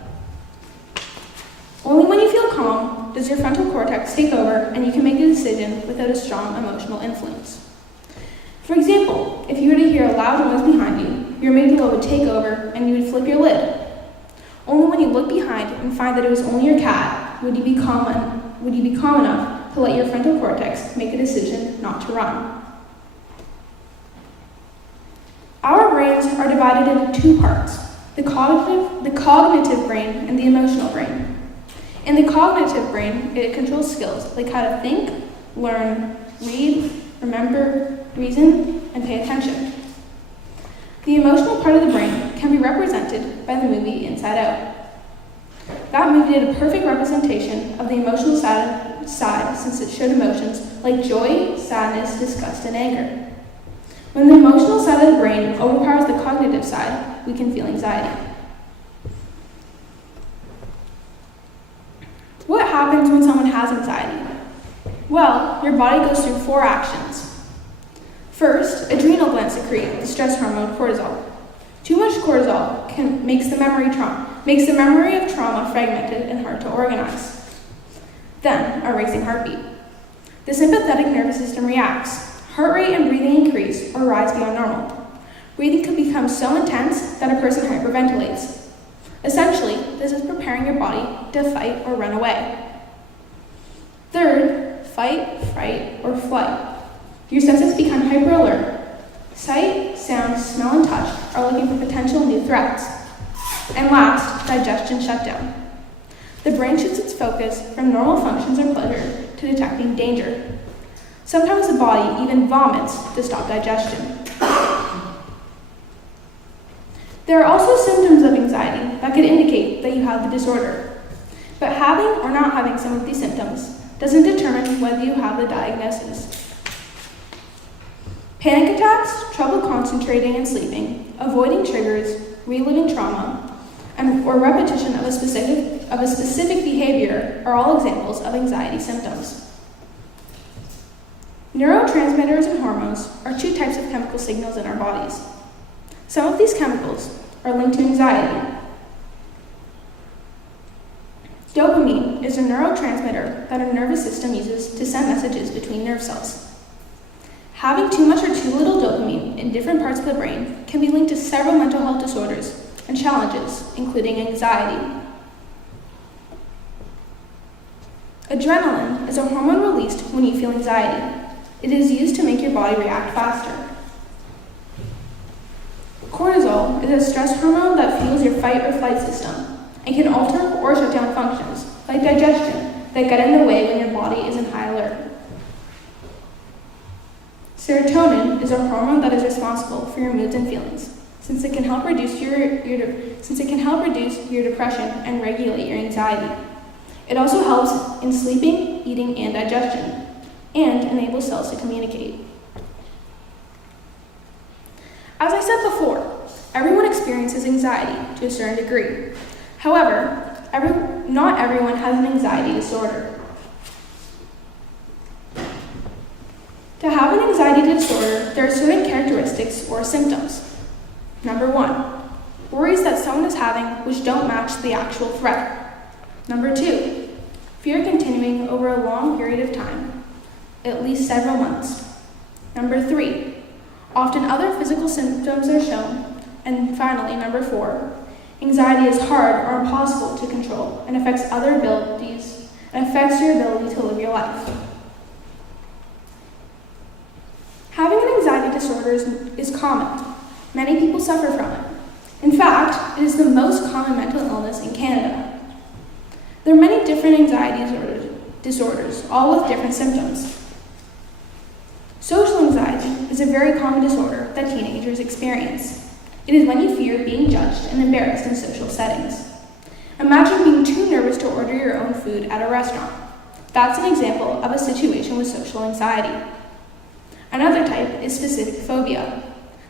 Only when you feel calm does your frontal cortex take over and you can make a decision without a strong emotional influence. For example, if you were to hear a loud noise behind you, your amygdala would take over and you would flip your lid. Only when you look behind and find that it was only your cat would you be calm enough to let your frontal cortex make a decision not to run. Our brains are divided into two parts, the cognitive brain and the emotional brain. In the cognitive brain, it controls skills like how to think, learn, read, remember, reason, and pay attention. The emotional part of the brain can be represented by the movie Inside Out. That movie did a perfect representation of the emotional side since it showed emotions like joy, sadness, disgust, and anger. When the emotional side of the brain overpowers the cognitive side, we can feel anxiety. What happens when someone has anxiety? Well, your body goes through 4 actions. First, adrenal glands secrete the stress hormone cortisol. Too much cortisol makes the memory of trauma fragmented and hard to organize. Then, a racing heartbeat. The sympathetic nervous system reacts. Heart rate and breathing increase or rise beyond normal. Breathing could become so intense that a person hyperventilates. Essentially, this is preparing your body to fight or run away. Third, fight, fright, or flight. Your senses become hyper-alert. Sight, sound, smell, and touch are looking for potential new threats. And last, digestion shutdown. The brain shifts its focus from normal functions or pleasure to detecting danger. Sometimes the body even vomits to stop digestion. There are also symptoms of anxiety that could indicate that you have the disorder. But having or not having some of these symptoms doesn't determine whether you have the diagnosis. Panic attacks, trouble concentrating and sleeping, avoiding triggers, reliving trauma, or repetition of a specific behavior are all examples of anxiety symptoms. Neurotransmitters and hormones are 2 types of chemical signals in our bodies. Some of these chemicals are linked to anxiety. Dopamine is a neurotransmitter that our nervous system uses to send messages between nerve cells. Having too much or too little dopamine in different parts of the brain can be linked to several mental health disorders and challenges, including anxiety. Adrenaline is a hormone released when you feel anxiety. It is used to make your body react faster. Cortisol is a stress hormone that fuels your fight or flight system and can alter or shut down functions, like digestion, that get in the way when your body is in high alert. Serotonin is a hormone that is responsible for your moods and feelings, since it can help reduce your depression and regulate your anxiety. It also helps in sleeping, eating, and digestion, and enables cells to communicate. As I said before, everyone experiences anxiety to a certain degree. However, not everyone has an anxiety disorder. To have an anxiety disorder, there are certain characteristics or symptoms. Number 1, worries that someone is having which don't match the actual threat. Number 2, fear continuing over a long period of time, at least several months. Number 3, often other physical symptoms are shown. And finally, number 4, anxiety is hard or impossible to control and affects your ability to live your life. Having an anxiety disorder is common. Many people suffer from it. In fact, it is the most common mental illness in Canada. There are many different anxiety disorders, all with different symptoms. Social anxiety is a very common disorder that teenagers experience. It is when you fear being judged and embarrassed in social settings. Imagine being too nervous to order your own food at a restaurant. That's an example of a situation with social anxiety. Another type is specific phobia.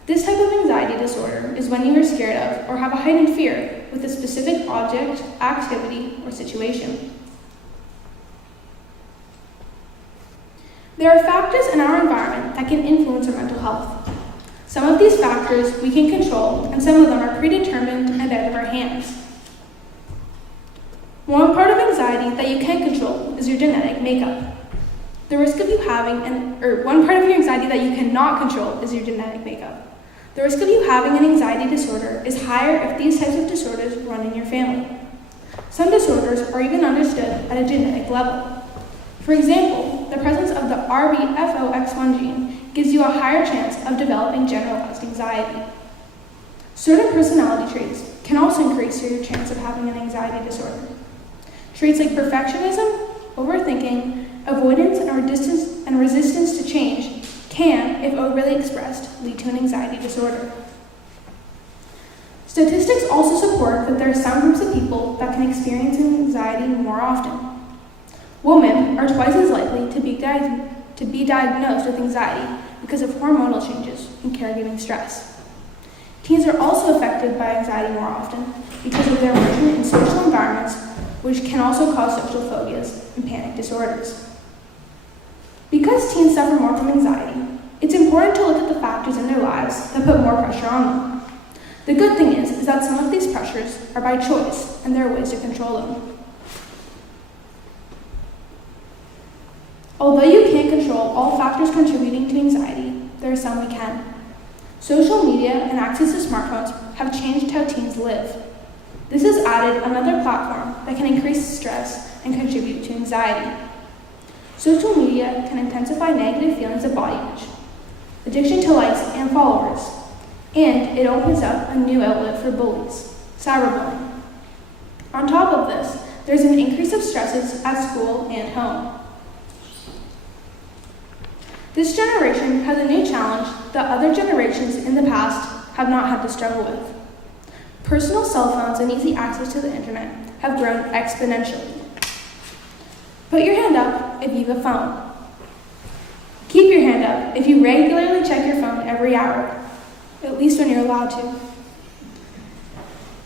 This type of anxiety disorder is when you are scared of or have a heightened fear with a specific object, activity, or situation. There are factors in our environment that can influence our mental health. Some of these factors we can control, and some of them are predetermined and out of our hands. One part of anxiety that you can control is your genetic makeup. The risk of you having one part of your anxiety that you cannot control is your genetic makeup. The risk of you having an anxiety disorder is higher if these types of disorders run in your family. Some disorders are even understood at a genetic level. For example, the presence of the RBFOX1 gene gives you a higher chance of developing generalized anxiety. Certain personality traits can also increase your chance of having an anxiety disorder. Traits like perfectionism, overthinking, avoidance, and resistance to change can, if overly expressed, lead to an anxiety disorder. Statistics also support that there are some groups of people that can experience anxiety more often. Women are twice as likely to be diagnosed with anxiety because of hormonal changes and caregiving stress. Teens are also affected by anxiety more often because of their immersion in social environments, which can also cause social phobias and panic disorders. Because teens suffer more from anxiety, it's important to look at the factors in their lives that put more pressure on them. The good thing is that some of these pressures are by choice, and there are ways to control them. Although you can't control all factors contributing to anxiety, there are some we can. Social media and access to smartphones have changed how teens live. This has added another platform that can increase stress and contribute to anxiety. Social media can intensify negative feelings of body image, addiction to likes and followers, and it opens up a new outlet for bullies, cyberbullying. On top of this, there's an increase of stresses at school and home. This generation has a new challenge that other generations in the past have not had to struggle with. Personal cell phones and easy access to the internet have grown exponentially. Put your hand up if you have a phone. Keep your hand up if you regularly check your phone every hour, at least when you're allowed to.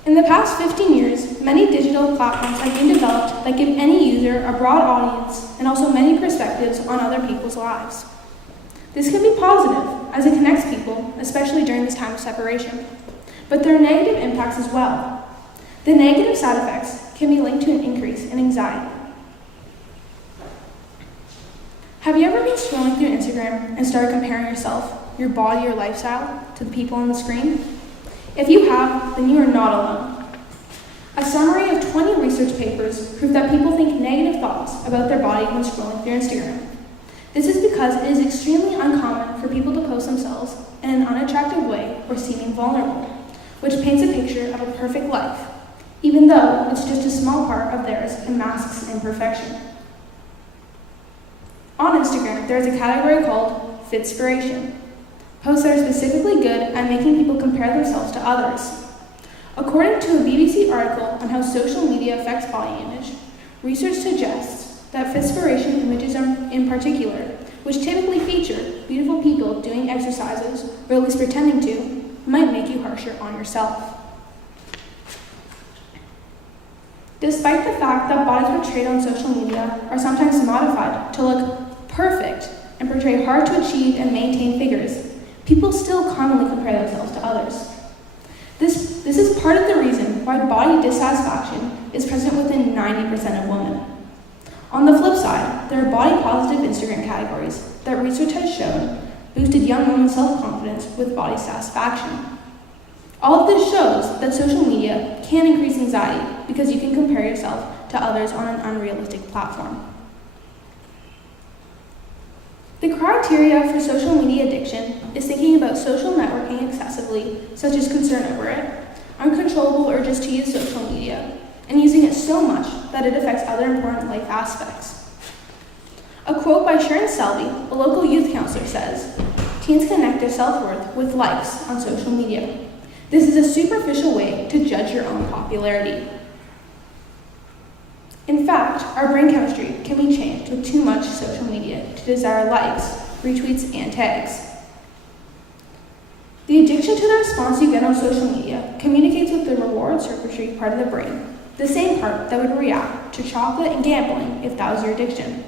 In the past 15 years, many digital platforms have been developed that give any user a broad audience and also many perspectives on other people's lives. This can be positive as it connects people, especially during this time of separation. But there are negative impacts as well. The negative side effects can be linked to an increase in anxiety. Have you ever been scrolling through Instagram and started comparing yourself, your body, or lifestyle to the people on the screen? If you have, then you are not alone. A summary of 20 research papers prove that people think negative thoughts about their body when scrolling through Instagram. This is because it is extremely uncommon for people to post themselves in an unattractive way or seeming vulnerable, which paints a picture of a perfect life, even though it's just a small part of theirs and masks imperfection. On Instagram, there is a category called Fitspiration, posts that are specifically good at making people compare themselves to others. According to a BBC article on how social media affects body image, research suggests that Fitspiration images in particular, which typically feature beautiful people doing exercises, or at least pretending to, might make you harsher on yourself. Despite the fact that bodies portrayed on social media are sometimes modified to look perfect and portray hard to achieve and maintain figures, people still commonly compare themselves to others. This is part of the reason why body dissatisfaction is present within 90% of women. On the flip side, there are body-positive Instagram categories that research has shown boosted young women's self-confidence with body satisfaction. All of this shows that social media can increase anxiety because you can compare yourself to others on an unrealistic platform. The criteria for social media addiction is thinking about social networking excessively, such as concern over it, uncontrollable urges to use social media, and using it so much that it affects other important life aspects. A quote by Sharon Selby, a local youth counselor, says, "Teens connect their self-worth with likes on social media. This is a superficial way to judge your own popularity." In fact, our brain chemistry can be changed with too much social media to desire likes, retweets, and tags. The addiction to the response you get on social media communicates with the reward circuitry part of the brain, the same part that would react to chocolate and gambling if that was your addiction.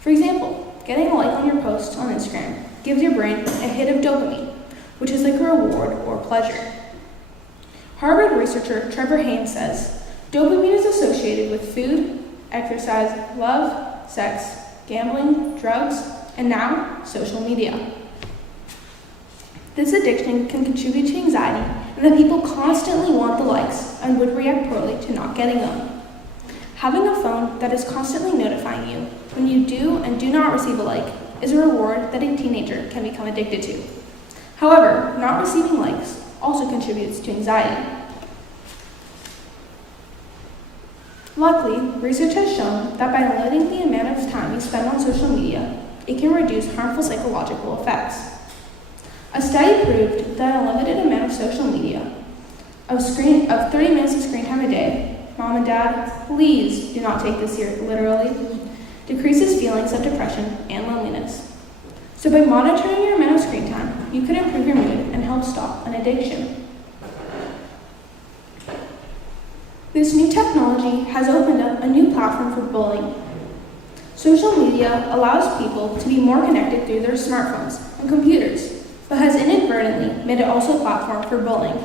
For example, getting a like on your post on Instagram gives your brain a hit of dopamine, which is like a reward or pleasure. Harvard researcher Trevor Haynes says, dopamine is associated with food, exercise, love, sex, gambling, drugs, and now social media. This addiction can contribute to anxiety and that people constantly want the likes and would react poorly to not getting them. Having a phone that is constantly notifying you when you do and do not receive a like is a reward that a teenager can become addicted to. However, not receiving likes also contributes to anxiety. Luckily, research has shown that by limiting the amount of time you spend on social media, it can reduce harmful psychological effects. A study proved that a limited amount of social media, of 30 minutes of screen time a day, mom and dad, please do not take this here literally, decreases feelings of depression and loneliness. So by monitoring your amount of screen time, you could improve your mood and help stop an addiction. This new technology has opened up a new platform for bullying. Social media allows people to be more connected through their smartphones and computers, but has inadvertently made it also a platform for bullying.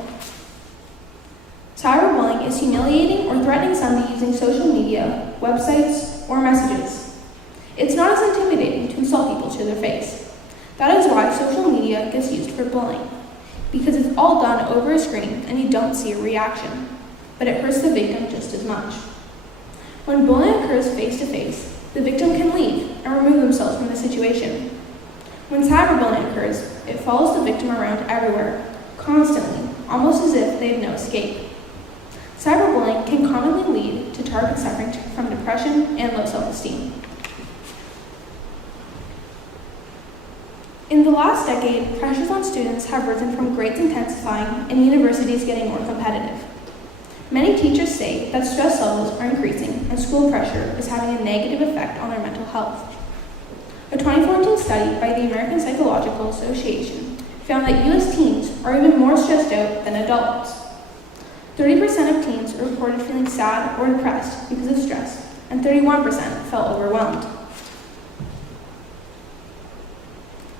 Cyberbullying is humiliating or threatening somebody using social media, websites, or messages. It's not as intimidating to insult people to their face. That is why social media gets used for bullying, because it's all done over a screen and you don't see a reaction, but it hurts the victim just as much. When bullying occurs face-to-face, the victim can leave and remove themselves from the situation. When cyberbullying occurs, it follows the victim around everywhere, constantly, almost as if they have no escape. Cyberbullying can commonly lead to targets suffering from depression and low self-esteem. In the last decade, pressures on students have risen from grades intensifying and universities getting more competitive. Many teachers say that stress levels are increasing and school pressure is having a negative effect on their mental health. A 2014 study by the American Psychological Association found that U.S. teens are even more stressed out than adults. 30% of teens reported feeling sad or depressed because of stress, and 31% felt overwhelmed.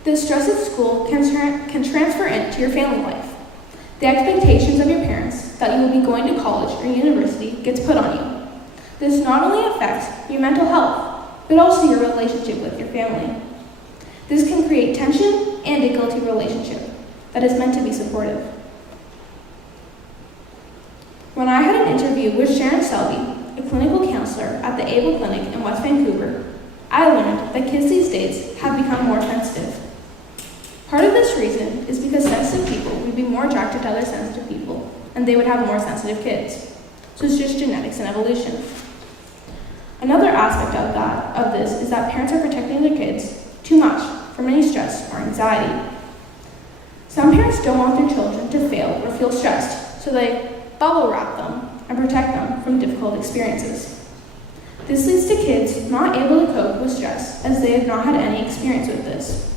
The stress at school can transfer into your family life. The expectations of your parents that you will be going to college or university gets put on you. This not only affects your mental health, but also your relationship with your family. This can create tension and a guilty relationship that is meant to be supportive. When I had an interview with Sharon Selby, a clinical counselor at the Able Clinic in West Vancouver, I learned that kids these days have become more sensitive. Part of this reason is because sensitive people would be more attracted to other sensitive people, and they would have more sensitive kids. So it's just genetics and evolution. Another aspect of this is that parents are protecting their kids too much from any stress or anxiety. Some parents don't want their children to fail or feel stressed, so they bubble wrap them and protect them from difficult experiences. This leads to kids not able to cope with stress as they have not had any experience with this.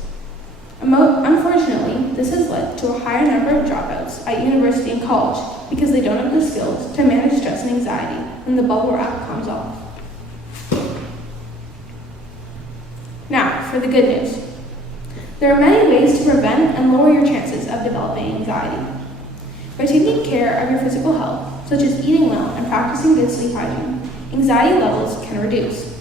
Unfortunately, this has led to a higher number of dropouts at university and college because they don't have the skills to manage stress and anxiety when the bubble wrap comes off. Now, for the good news. There are many ways to prevent and lower your chances of developing anxiety. By taking care of your physical health, such as eating well and practicing good sleep hygiene, anxiety levels can reduce.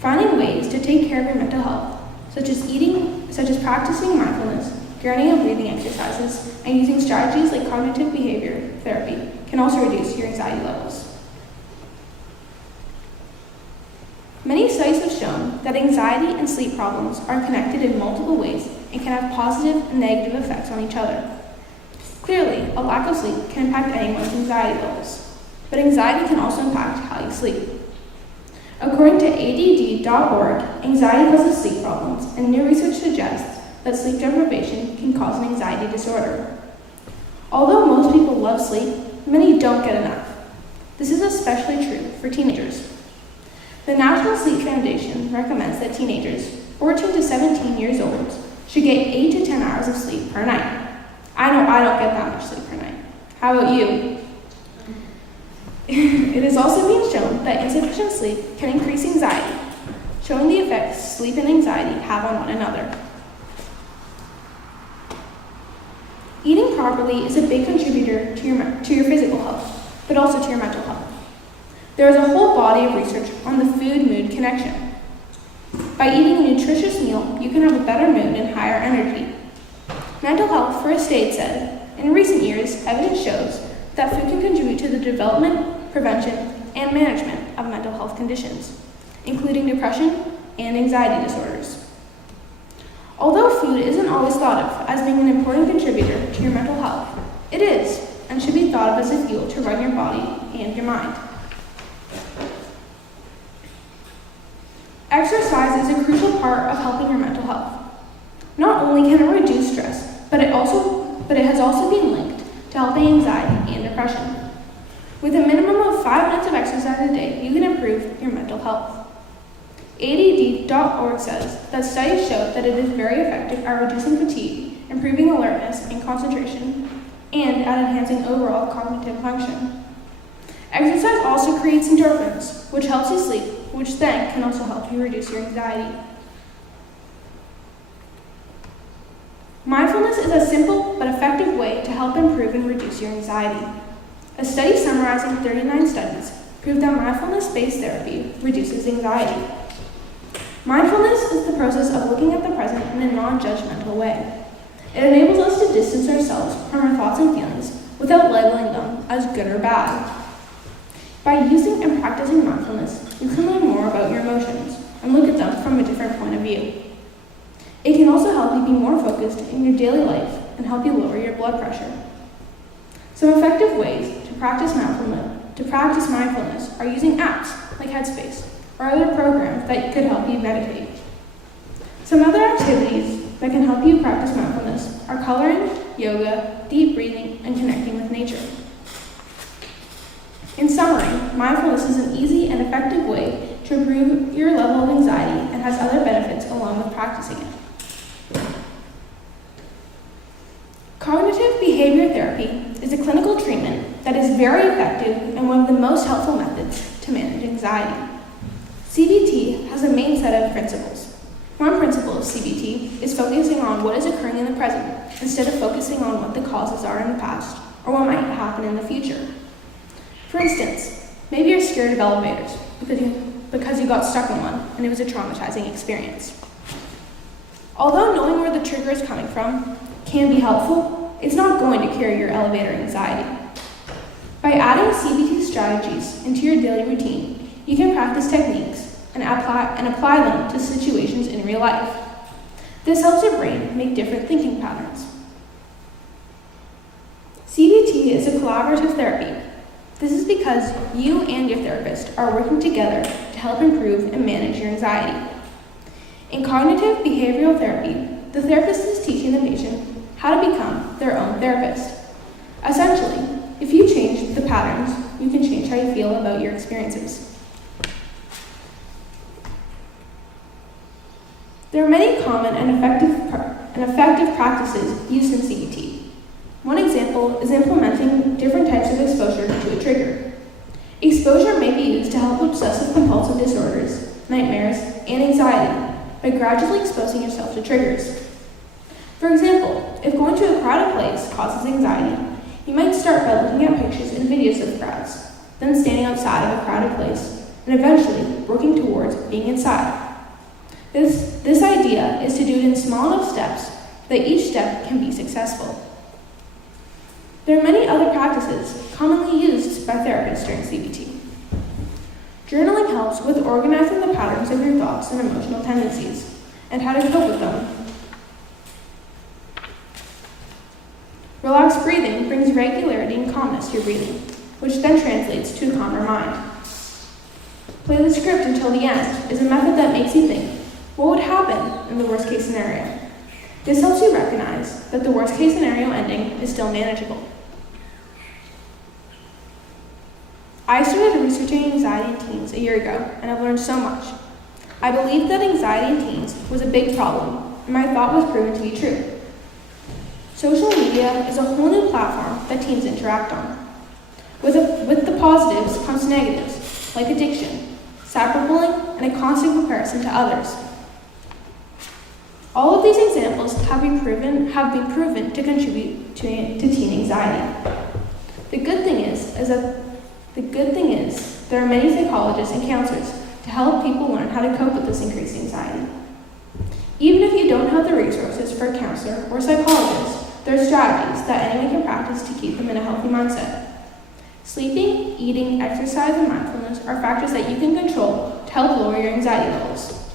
Finding ways to take care of your mental health, such as practicing mindfulness, grounding and breathing exercises, and using strategies like cognitive behavior therapy, can also reduce your anxiety levels. Many studies have shown that anxiety and sleep problems are connected in multiple ways and can have positive and negative effects on each other. Clearly, a lack of sleep can impact anyone's anxiety levels, but anxiety can also impact how you sleep. According to ADD.org, anxiety causes sleep problems, and new research suggests that sleep deprivation can cause an anxiety disorder. Although most people love sleep, many don't get enough. This is especially true for teenagers. The National Sleep Foundation recommends that teenagers 14 to 17 years old should get 8 to 10 hours of sleep per night. I know I don't get that much sleep per night. How about you? It has also been shown that insufficient sleep can increase anxiety, showing the effects sleep and anxiety have on one another. Eating properly is a big contributor to your physical health, but also to your mental health. There is a whole body of research on the food-mood connection. By eating a nutritious meal, you can have a better mood and higher energy. Mental Health First Aid said, in recent years, evidence shows that food can contribute to the development, prevention, and management of mental health conditions, including depression and anxiety disorders. Although food isn't always thought of as being an important contributor to your mental health, it is, and should be thought of as a fuel to run your body and your mind. Exercise is a crucial part of helping your mental health. Not only can it reduce stress, but it has also been linked to helping anxiety and depression. With a minimum of 5 minutes of exercise a day, you can improve your mental health. ADD.org says that studies show that it is very effective at reducing fatigue, improving alertness and concentration, and at enhancing overall cognitive function. Exercise also creates endorphins, which helps you sleep, which then can also help you reduce your anxiety. Mindfulness is a simple but effective way to help improve and reduce your anxiety. A study summarizing 39 studies proved that mindfulness-based therapy reduces anxiety. Mindfulness is the process of looking at the present in a non-judgmental way. It enables us to distance ourselves from our thoughts and feelings without labeling them as good or bad. By using and practicing mindfulness, you can learn more about your emotions and look at them from a different point of view. It can also help you be more focused in your daily life and help you lower your blood pressure. Some effective ways to practice mindfulness are using apps like Headspace or other programs that could help you meditate. Some other activities that can help you practice mindfulness are coloring, yoga, deep breathing, and connecting with nature. In summary, mindfulness is an easy and effective way to improve your level of anxiety and has other benefits along with practicing it. Cognitive behavior therapy is a clinical treatment that is very effective and one of the most helpful methods to manage anxiety. CBT has a main set of principles. One principle of CBT is focusing on what is occurring in the present instead of focusing on what the causes are in the past or what might happen in the future. For instance, maybe you're scared of elevators because you got stuck in one and it was a traumatizing experience. Although knowing where the trigger is coming from can be helpful, it's not going to cure your elevator anxiety. By adding CBT strategies into your daily routine, you can practice techniques and apply them to situations in real life. This helps your brain make different thinking patterns. CBT is a collaborative therapy. This is because you and your therapist are working together to help improve and manage your anxiety. In cognitive behavioral therapy, the therapist is teaching the patient how to become their own therapist. Essentially, if you change the patterns, you can change how you feel about your experiences. There are many common and effective practices used in CBT. One example is implementing different types of exposure to a trigger. Exposure may be used to help obsessive-compulsive disorders, nightmares, and anxiety by gradually exposing yourself to triggers. For example, if going to a crowded place causes anxiety, you might start by looking at pictures and videos of crowds, then standing outside of a crowded place, and eventually working towards being inside. This idea is to do it in small enough steps that each step can be successful. There are many other practices commonly used by therapists during CBT. Journaling helps with organizing the patterns of your thoughts and emotional tendencies, and how to cope with them. Relaxed breathing brings regularity and calmness to your breathing, which then translates to a calmer mind. Play the script until the end is a method that makes you think, what would happen in the worst case scenario? This helps you recognize that the worst case scenario ending is still manageable. I started researching anxiety in teens a year ago, and I've learned so much. I believed that anxiety in teens was a big problem, and my thought was proven to be true. Social media is a whole new platform that teens interact on. With the positives comes negatives, like addiction, cyberbullying, and a constant comparison to others. All of these examples have been proven to contribute to teen anxiety. The good thing is there are many psychologists and counselors to help people learn how to cope with this increased anxiety. Even if you don't have the resources for a counselor or psychologist, there are strategies that anyone can practice to keep them in a healthy mindset. Sleeping, eating, exercise, and mindfulness are factors that you can control to help lower your anxiety levels.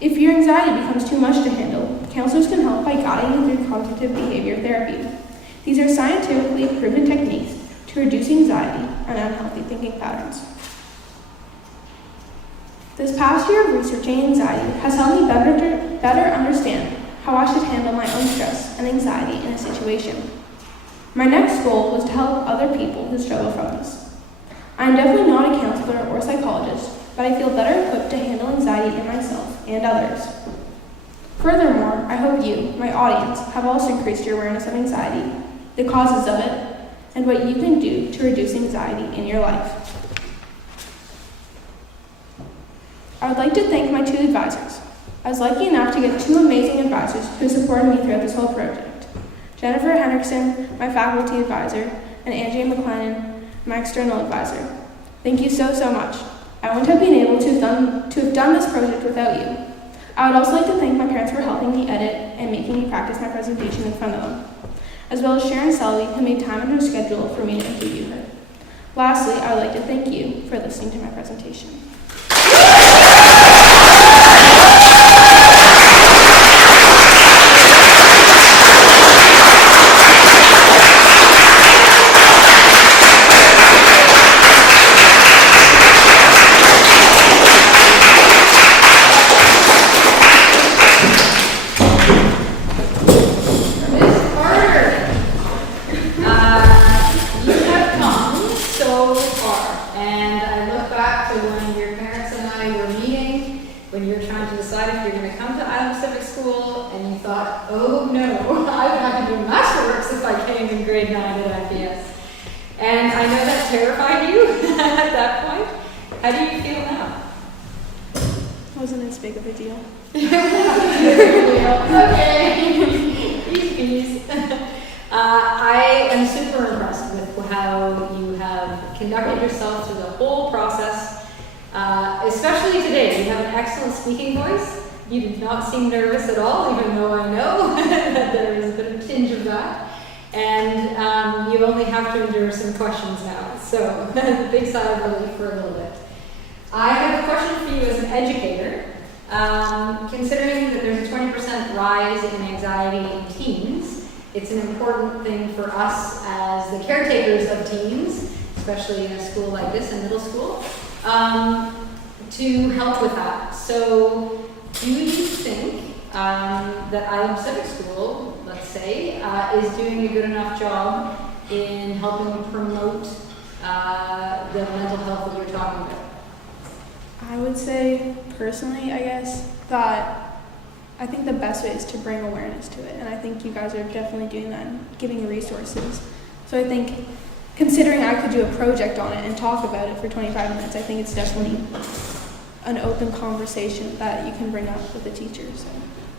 If your anxiety becomes too much to handle, counselors can help by guiding you through cognitive behavior therapy. These are scientifically proven techniques to reduce anxiety and unhealthy thinking patterns. This past year of researching anxiety has helped me better understand how I should handle my own stress and anxiety in a situation. My next goal was to help other people who struggle from this. I am definitely not a counselor or psychologist, but I feel better equipped to handle anxiety in myself and others. Furthermore, I hope you, my audience, have also increased your awareness of anxiety, the causes of it, and what you can do to reduce anxiety in your life. I would like to thank my two advisors. I was lucky enough to get two amazing advisors who supported me throughout this whole project. Jennifer Henriksen, my faculty advisor, and Angie McLennan, my external advisor. Thank you so much. I wouldn't have been able to have done this project without you. I would also like to thank my parents for helping me edit and making me practice my presentation in front of them, as well as Sharon Selby, who made time in her schedule for me to interview her. Lastly, I would like to thank you for listening to my presentation. Oh no, I would have to do Masterworks if I came in grade 9 at IPS. And I know that terrified you at that point. How do you feel now? Wasn't as big of a deal. Okay. Ease. I am super impressed with how you have conducted yourself through the whole process, especially today. You have an excellent speaking voice. You did not seem nervous at all, even though I know that there is a bit of a tinge of that. And you only have to endure some questions now. So, big sigh of relief for a little bit. I have a question for you as an educator. Considering that there's a 20% rise in anxiety in teens, it's an important thing for us as the caretakers of teens, especially in a school like this, in middle school, to help with that. So, do you think that Island Civic School, let's say, is doing a good enough job in helping promote the mental health that you're talking about? I would say, personally, I guess, that I think the best way is to bring awareness to it. And I think you guys are definitely doing that and giving resources. So I think, considering I could do a project on it and talk about it for 25 minutes, I think it's definitely an open conversation that you can bring up with the teachers. So.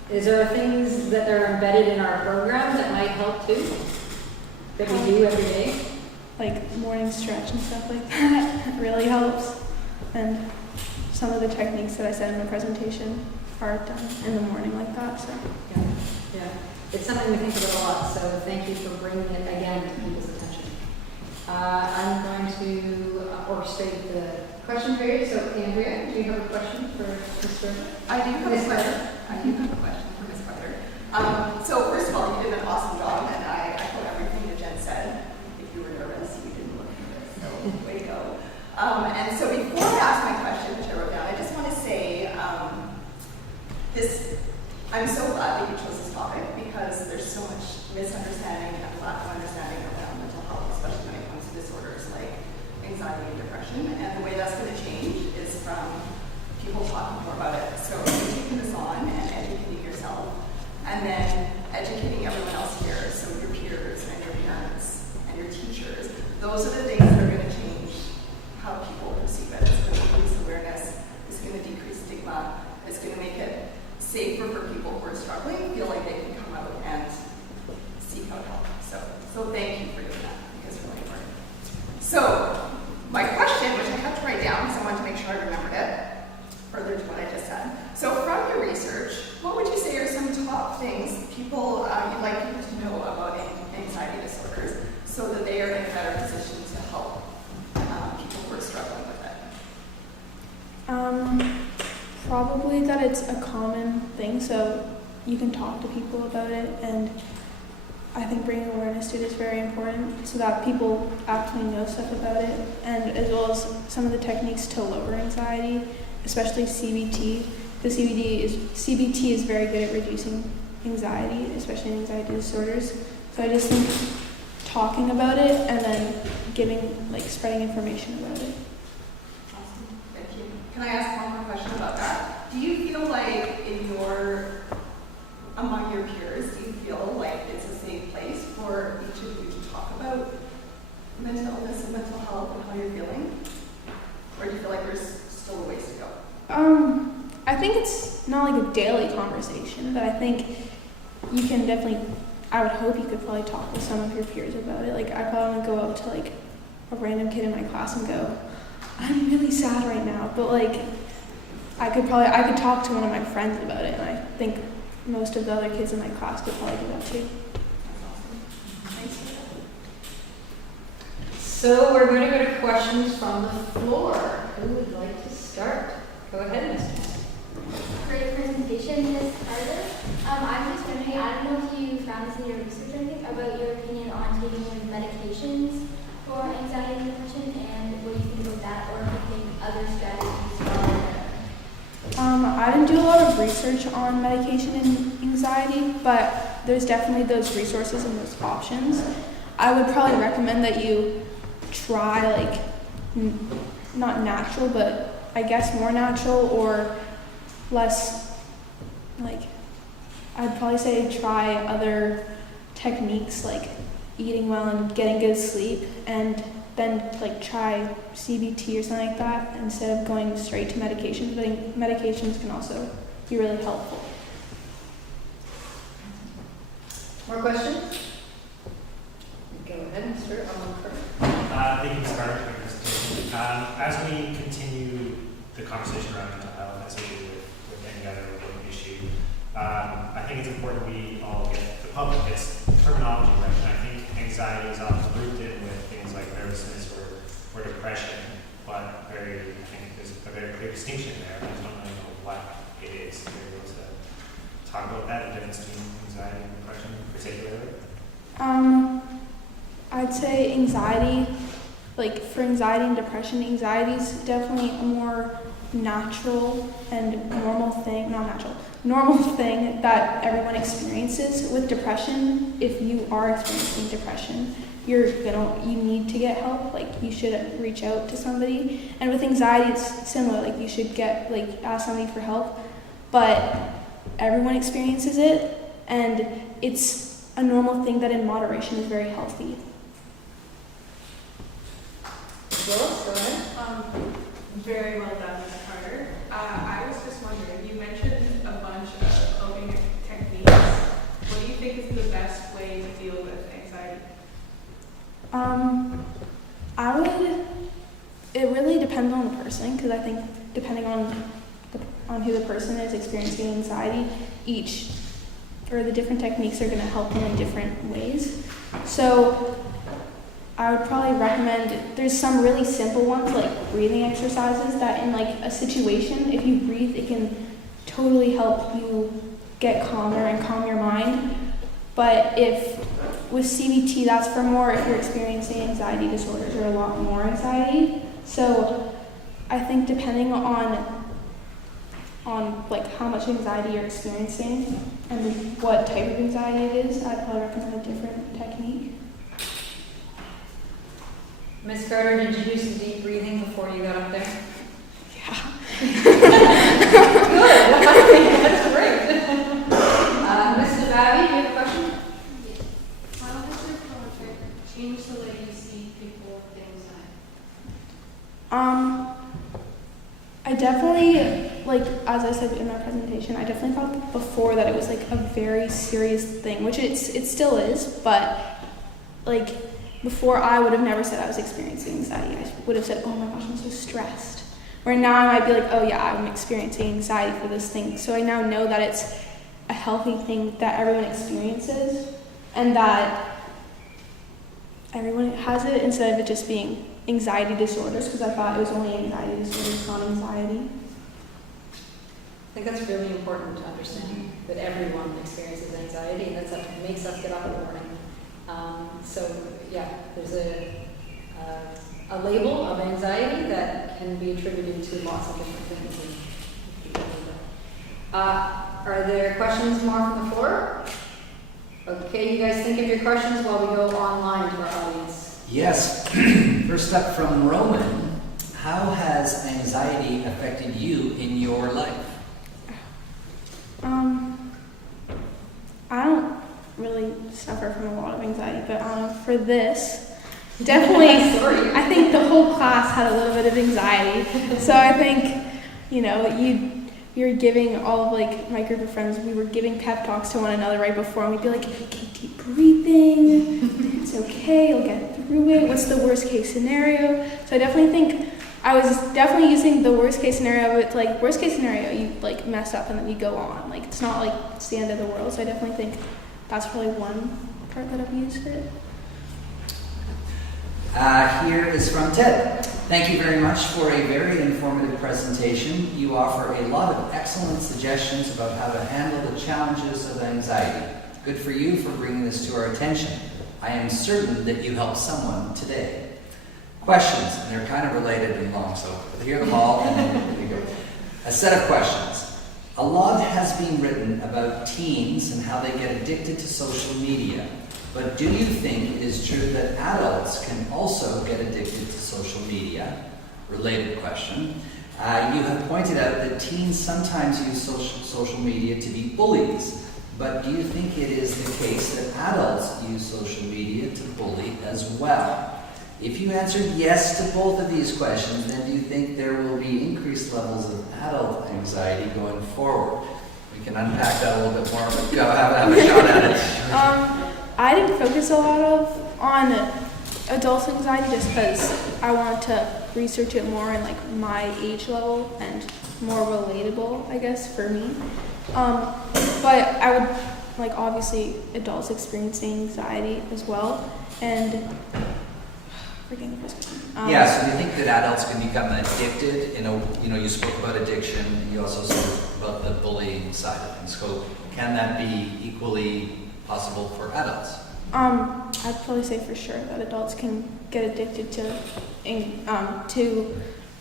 Is there things that are embedded in our programs that might help too? That we do every day? Like morning stretch and stuff like that really helps. And some of the techniques that I said in my presentation are done in the morning like that. So yeah. It's something we think about a lot, so thank you for bringing it again to people's attention. I'm going to orchestrate the question period. So Andrea, do you have a question for Mr. I do have a question. For Ms. Carter. So first of all, you did an awesome job, and I echo everything that Jen said. If you were nervous, you didn't look nervous, so way to go. And so before I ask my question, which I wrote down, I just want to say I'm so glad that you chose this topic because there's so much misunderstanding and lack of understanding around mental health, especially when it comes to disorders like anxiety and depression. And the way that's going to change is from people talking more about it. So you're taking this on and educating yourself, and then educating everyone else here struggling feel like they can come out and seek out help. So thank you for doing that, because it's really important. So my question, which I have to write down because I wanted to make sure I remembered it, further to what I just said. So from your research, what would you say are some top things people you'd like people to know about anxiety disorders so that they are in a better position to help people who are struggling with it? Probably that it's a common thing, so you can talk to people about it, and I think bringing awareness to it is very important so that people actually know stuff about it, and as well as some of the techniques to lower anxiety, especially CBT. The CBT is very good at reducing anxiety, especially anxiety disorders. So I just think talking about it and then spreading information about it. Awesome, thank you. Can I ask one more question about that? Do you feel like among your peers, do you feel like it's a safe place for each of you to talk about mental illness and mental health and how you're feeling? Or do you feel like there's still a ways to go? I think it's not like a daily conversation, but I think you can definitely, I would hope you could probably talk with some of your peers about it. Like, I probably would go up to like a random kid in my class and go, I'm really sad right now, but like, I could talk to one of my friends about it, and I think most of the other kids in my class could probably do that too. So we're going to go to questions from the floor. Who would like to start? Go ahead, Miss. Great presentation, Ms. Carter. I'm just wondering, I don't know if you found this in your research or anything, about your opinion on taking medications for anxiety and depression, and what do you think of that, or if you think other strategies are better? I didn't do a lot of research on medication and anxiety, but there's definitely those resources and those options. I would probably recommend that you try not natural, but I guess more natural or less, I'd probably say try other techniques like eating well and getting good sleep, and then try CBT or something like that instead of going straight to medications. But I think medications can also be really helpful. More questions? Go ahead, Mr. Thank you, Ms. Carter, for your presentation. As we continue the conversation around mental health, as we do with any other important issue, I think it's important we all get, the public gets terminology right. And I think anxiety is often grouped in with things like nervousness or depression, but I think there's a very clear distinction there. I just don't really know what it is. Are you able to talk about that, the difference between anxiety and depression particularly? I'd say anxiety, for anxiety and depression, anxiety is definitely a more natural and normal thing that everyone experiences. With depression, if you are experiencing depression, you need to get help. You should reach out to somebody. And with anxiety, it's similar. You should ask somebody for help. But everyone experiences it, and it's a normal thing that in moderation is very healthy. Willis, go ahead. Very well done, Ms. Carter. I was just wondering, you mentioned a bunch of coping techniques. What do you think is the best way to deal with anxiety? It really depends on the person, because I think depending on who the person is experiencing anxiety, the different techniques are going to help them in different ways. So I would probably recommend, there's some really simple ones like breathing exercises that in a situation, if you breathe, it can totally help you get calmer and calm your mind. But with CBT, that's for more if you're experiencing anxiety disorders or a lot more anxiety. So I think depending on how much anxiety you're experiencing and what type of anxiety it is, I'd probably recommend a different technique. Ms. Carter, did you do some deep breathing before you got up there? Yeah. Good. That's great. Ms. Navabi, do you have a question? Yes. How does your project change the way you see people with anxiety? I definitely as I said in my presentation, I definitely thought before that it was like a very serious thing, which it still is, but like before I would have never said I was experiencing anxiety. I would have said, oh my gosh, I'm so stressed. Where now I might be like, oh yeah, I'm experiencing anxiety for this thing. So I now know that it's a healthy thing that everyone experiences and that everyone has it instead of it just being anxiety disorders, because I thought it was only anxiety disorders, not anxiety. I think that's really important to understand, that everyone experiences anxiety, and that's what makes us get up in the morning. So yeah, there's a label of anxiety that can be attributed to lots of different things. Are there questions more from the floor? Okay, you guys think of your questions while we go online to our audience. Yes. First up from Roman, how has anxiety affected you in your life? I don't really suffer from a lot of anxiety, but for this, definitely, I think the whole class had a little bit of anxiety. So I think, you're giving all of like my group of friends, we were giving pep talks to one another right before, and we'd be like, keep deep breathing, it's okay, you'll get through it, what's the worst case scenario? So I definitely think I was definitely using the worst case scenario, but like worst case scenario, you like mess up and then you go on. Like it's not like it's the end of the world. So I definitely think that's probably one part that I've used it. Here is from Ted. Thank you very much for a very informative presentation. You offer a lot of excellent suggestions about how to handle the challenges of anxiety. Good for you for bringing this to our attention. I am certain that you helped someone today. Questions, and they're kind of related and long, so hear them all and then we go. A set of questions. A lot has been written about teens and how they get addicted to social media. But do you think it is true that adults can also get addicted to social media? Related question. You have pointed out that teens sometimes use social media to be bullies. But do you think it is the case that adults use social media to bully as well? If you answered yes to both of these questions, then do you think there will be increased levels of adult anxiety going forward? We can unpack that a little bit more, but go have a shot at it. I didn't focus a lot on adult anxiety just because I wanted to research it more in like my age level and more relatable, I guess, for me. But I would like obviously adults experiencing anxiety as well, and forgetting the first question. So do you think that adults can become addicted? You spoke about addiction, and you also spoke about the bullying side of things. So can that be equally possible for adults? I'd probably say for sure that adults can get addicted to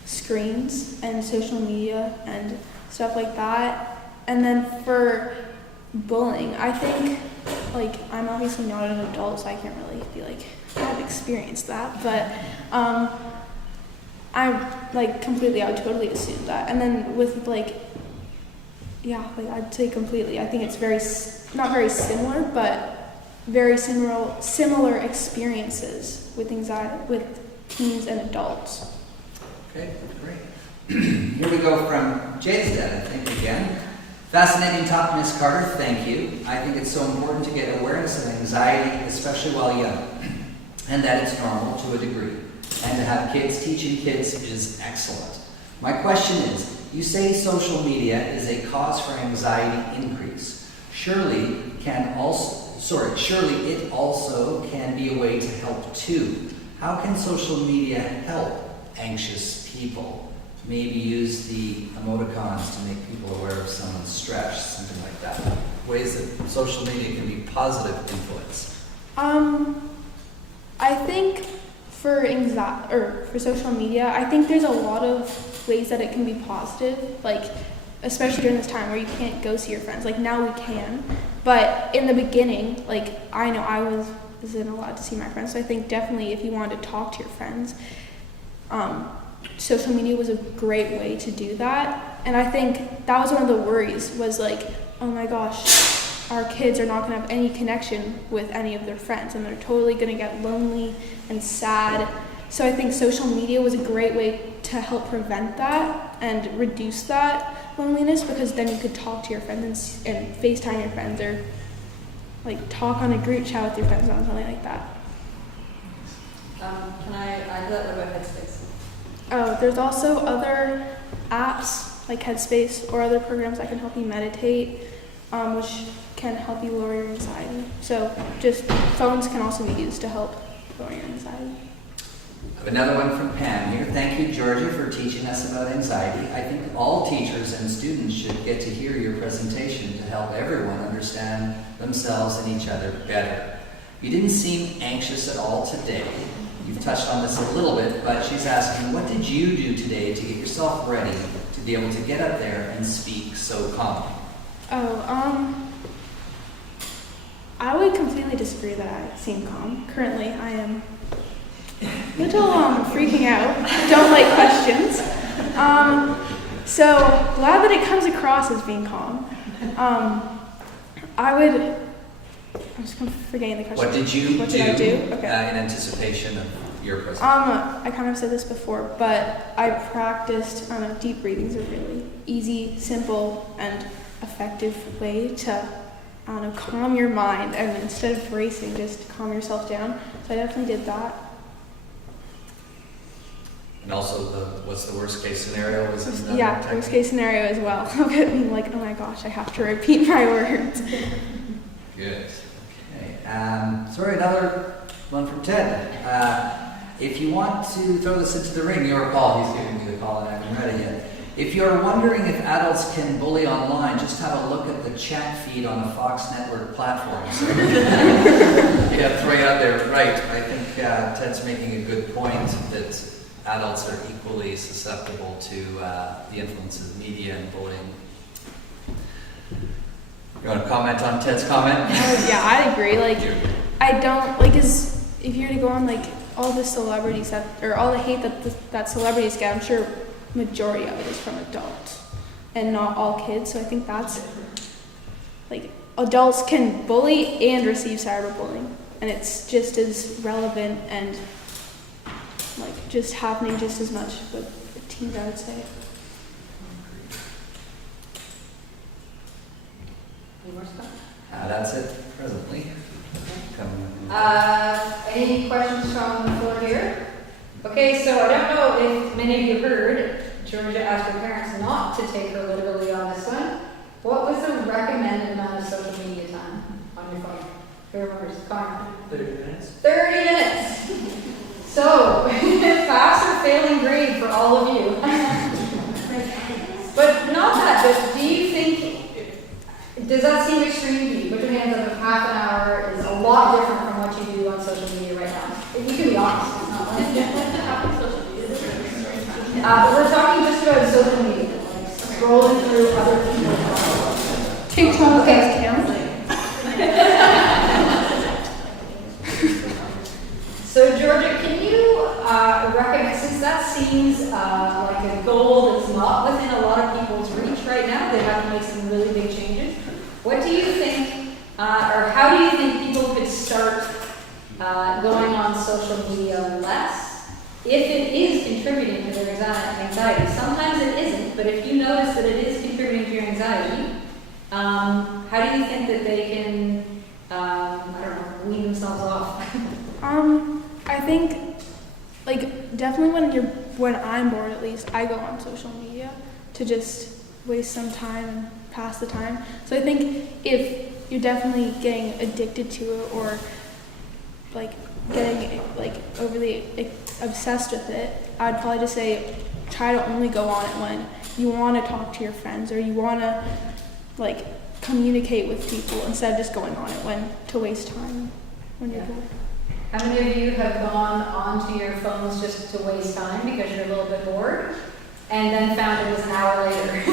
screens and social media and stuff like that. And then for bullying, I think, like, I'm obviously not an adult, so I can't really be like, I've experienced that, but I would totally assume that. And then with I'd say completely. I think it's not very similar, but very similar experiences with anxiety with teens and adults. Okay, great. Here we go from Jay's dad, I think again. Fascinating talk, Miss Carter, thank you. I think it's so important to get awareness of anxiety, especially while young, and that it's normal to a degree. And to have kids teaching kids is excellent. My question is, you say social media is a cause for anxiety increase. Surely it also can be a way to help too. How can social media help anxious people? Maybe use the emoticons to make people aware of someone's stress, something like that. Ways that social media can be positive influence. I think for social media, I think there's a lot of ways that it can be positive, like especially during this time where you can't go see your friends. Like now we can, but in the beginning, like I know I wasn't allowed to see my friends, so I think definitely if you wanted to talk to your friends, social media was a great way to do that. And I think that was one of the worries, was like, oh my gosh, our kids are not going to have any connection with any of their friends, and they're totally going to get lonely and sad So I think social media was a great way to help prevent that and reduce that loneliness, because then you could talk to your friends and FaceTime your friends, or like talk on a group chat with your friends on something like that. Can I add to that? What about Headspace? Oh, there's also other apps like Headspace or other programs that can help you meditate, which can help you lower your anxiety. So just phones can also be used to help lower your anxiety. I have another one from Pam here. Thank you, Georgia, for teaching us about anxiety. I think all teachers and students should get to hear your presentation to help everyone understand themselves and each other better. You didn't seem anxious at all today. You've touched on this a little bit, but she's asking, what did you do today to get yourself ready to be able to get up there and speak so calmly? I would completely disagree that I seem calm. Currently, I am a little freaking out. Don't like questions. So glad that it comes across as being calm. I'm just forgetting the question. What did you What do, did I do? Okay. in anticipation of your presentation? I kind of said this before, but I practiced deep breathing is a really easy, simple, and effective way to calm your mind, and instead of racing, just calm yourself down. So I definitely did that. And also, what's the worst case scenario? Was it Worst case scenario as well. Being like, oh my gosh, I have to repeat my words. Good. Okay. Sorry, another one from Ted. If you want to throw this into the ring, you're Paul. He's giving me the call and I haven't read it yet. If you're wondering if adults can bully online, just have a look at the chat feed on the Fox Network platform. So, throw it out there. Right. I think Ted's making a good point that adults are equally susceptible to the influence of media and bullying. You want to comment on Ted's comment? Yeah, I agree. I don't if you're to go on all the celebrities or all the hate that celebrities get, I'm sure majority of it is from adults and not all kids. So I think that's adults can bully and receive cyberbullying, and it's just as relevant and just happening just as much with teens, I would say. Any more stuff? That's it presently. Any questions from the floor here? Okay, so I don't know if many of you heard Georgia asked her parents not to take her literally on this one. What was the recommended amount of social media time on your phone? Who remembers? Connor? 30 minutes. 30 minutes! So, pass or failing grade for all of you. But not that, but do you think, does that seem extreme to you? Put your hands up if half an hour is a lot different from what you do on social media right now. You can be honest, it's not we're talking just about social media, scrolling through other people's TikTok count. So Georgia, can you recommend, since that seems like a goal that's not within a lot of people's reach right now, they have to make some really big changes. What do you think, or how do you think people could start going on social media less if it is contributing to their anxiety? Sometimes it isn't, but if you notice that it is contributing to your anxiety, how do you think that they can, wean themselves off? I think, definitely when I'm bored, at least, I go on social media to just waste some time and pass the time. So I think if you're definitely getting addicted to it or getting overly obsessed with it, I'd probably just say try to only go on it when you want to talk to your friends or you want to communicate with people instead of just going on it to waste time when you're bored. How many of you have gone onto your phones just to waste time because you're a little bit bored and then found it was an hour later?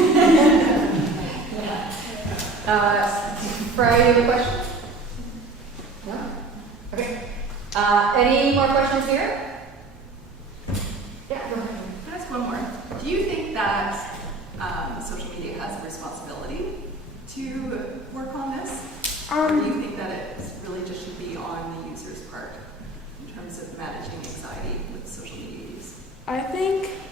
Brian, you have a question? No? Okay. Any more questions here? Yeah, go ahead. Can I ask one more? Do you think that social media has a responsibility to work on this? Or do you think that it really just should be on the user's part in terms of managing anxiety with social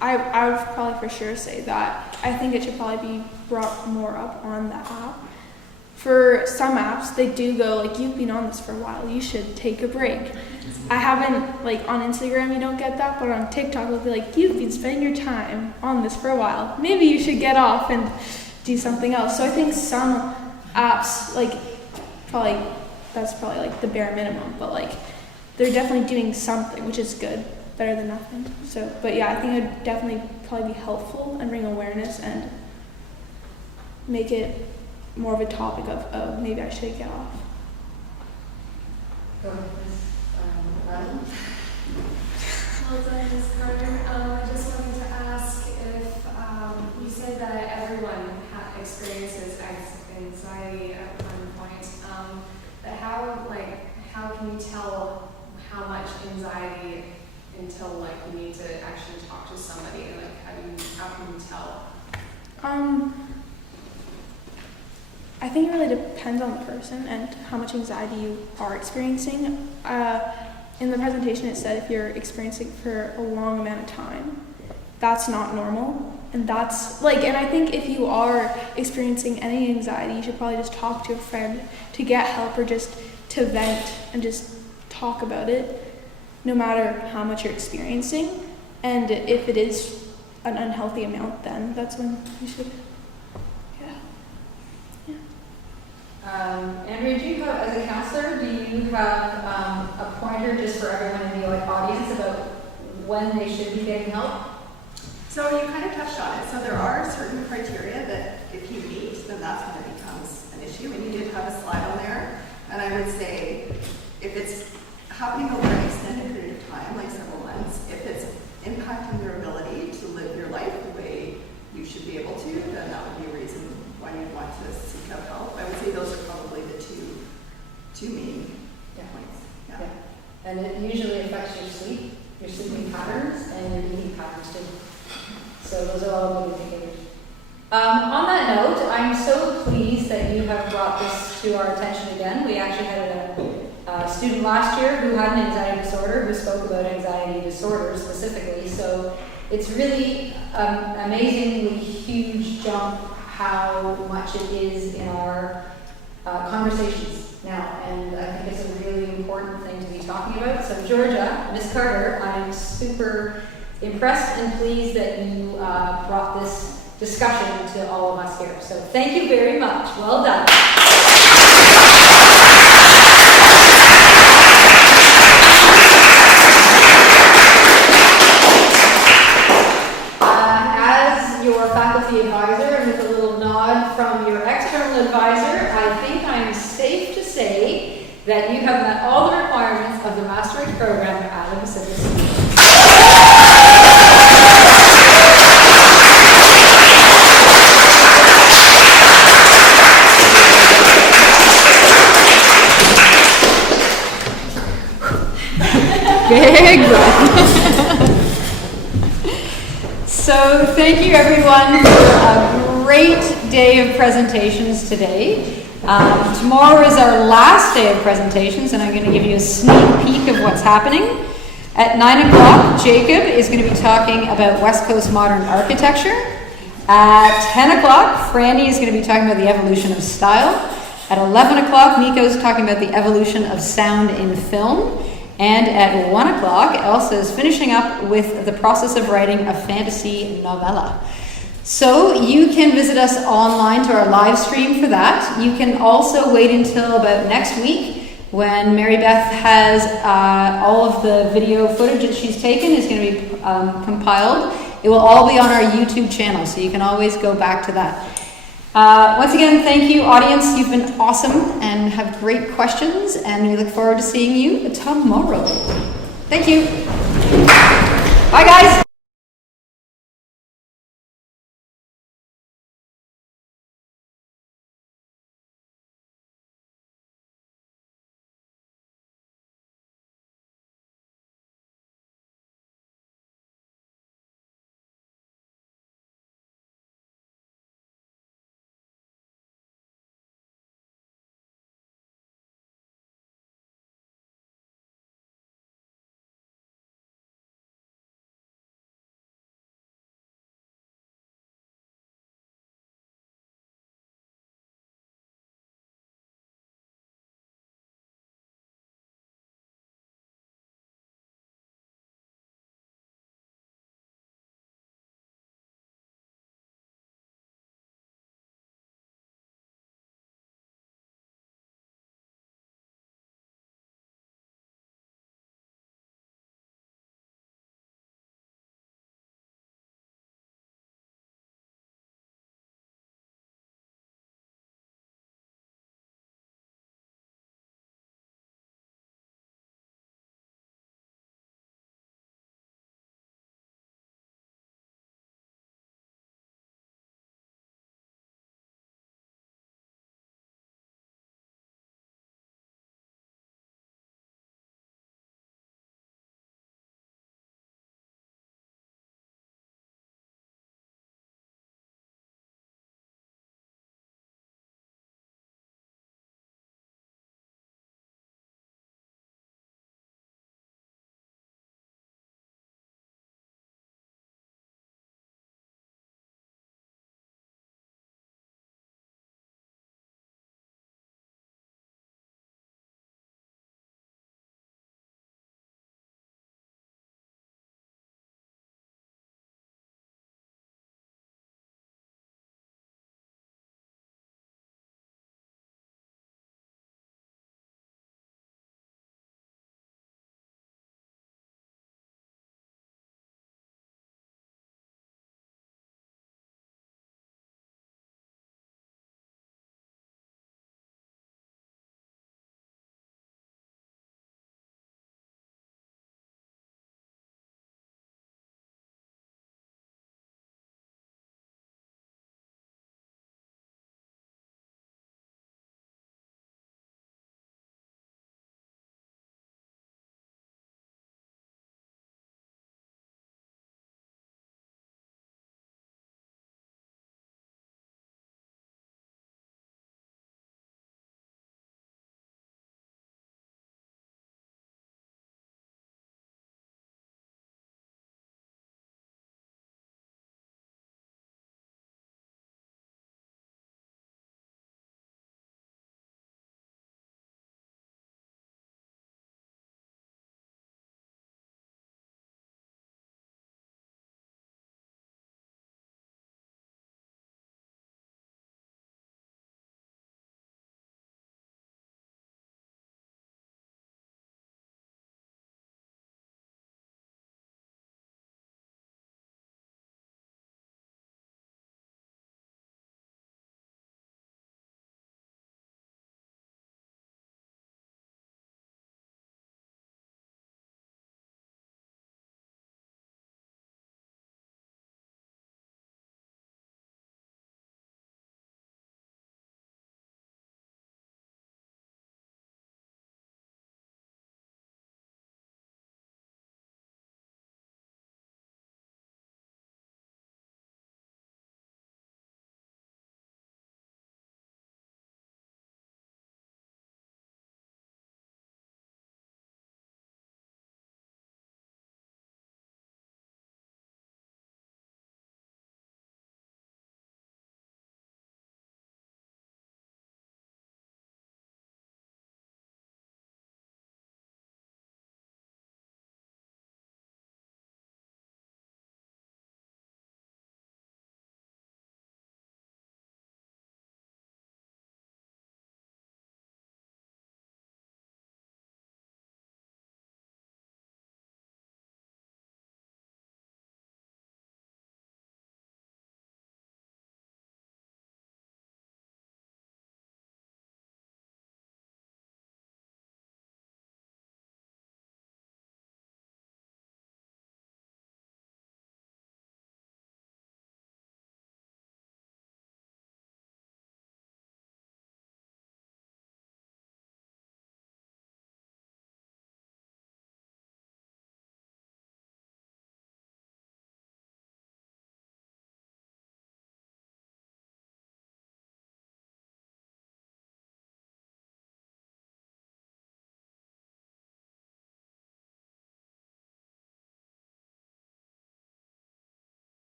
I would probably for sure say that I think it should probably be brought more up on the app. For some apps, they do go like, you've been on this for a while, you should take a break. I haven't, like on Instagram you don't get that, but on TikTok it'll be like, you've been spending your time on this for a while, maybe you should get off and do something else. So I think some apps, like that's probably like the bare minimum, but like they're definitely doing something, which is good, better than nothing. So, but yeah, I think it would definitely probably be helpful and bring awareness and make it more of a topic of maybe I should get off. Go ahead, Ms. Well done, Ms. Carter. I just wanted to ask if you said that everyone experiences anxiety at one point, but how can you tell how much anxiety until like you need to actually talk to somebody? Like how can you tell? I think it really depends on the person and how much anxiety you are experiencing. In the presentation it said if you're experiencing for a long amount of time, that's not normal. And that's like, and I think if you are experiencing any anxiety, you should probably just talk to a friend to get help or just to vent and just talk about it, no matter how much you're experiencing. And if it is an unhealthy amount, then that's when you should, Andrea, do you have, as a counselor, do you have a pointer just for everyone in the audience about when they should be getting help? So you kind of touched on it. So there are certain criteria that if you meet, then that's when it becomes an issue. And you did have a slide on there. And I would say if it's happening over an extended period of time, like several months, if it's impacting your ability to live your life the way you should be able to, then that would be a reason why you'd want to seek out help. I would say those are probably the two main points. Yeah. And it usually affects your sleep, your sleeping patterns, and your eating patterns too. So those are all good indicators. On that note, I'm so pleased that you have brought this to our attention again. We actually had a student last year who had an anxiety disorder who spoke about anxiety disorders specifically. So it's really amazingly huge jump how much it is in our conversations now, and I think it's a really important thing to be talking about. So Georgia, Ms. Carter, I'm super impressed and pleased that you brought this discussion to all of us here. So thank you very much. Well done. As your faculty advisor, and with a little nod from your external advisor, I think I'm safe to say that you have met all the requirements of the Masterworks program at the Pacific School. Big breath. So thank you everyone for a great day of presentations today. Tomorrow is our last day of presentations, and I'm going to give you a sneak peek of what's happening. At 9 o'clock, Jacob is going to be talking about West Coast modern architecture. At 10 o'clock, Franny is going to be talking about the evolution of style. At 11 o'clock, Nico's talking about the evolution of sound in film. And at 1 o'clock, Elsa is finishing up with the process of writing a fantasy novella. So you can visit us online to our live stream for that. You can also wait until about next week when Mary Beth has all of the video footage that she's taken is going to be compiled. It will all be on our YouTube channel, so you can always go back to that. Once again, thank you, audience. You've been awesome and have great questions, and we look forward to seeing you tomorrow. Thank you. Bye, guys.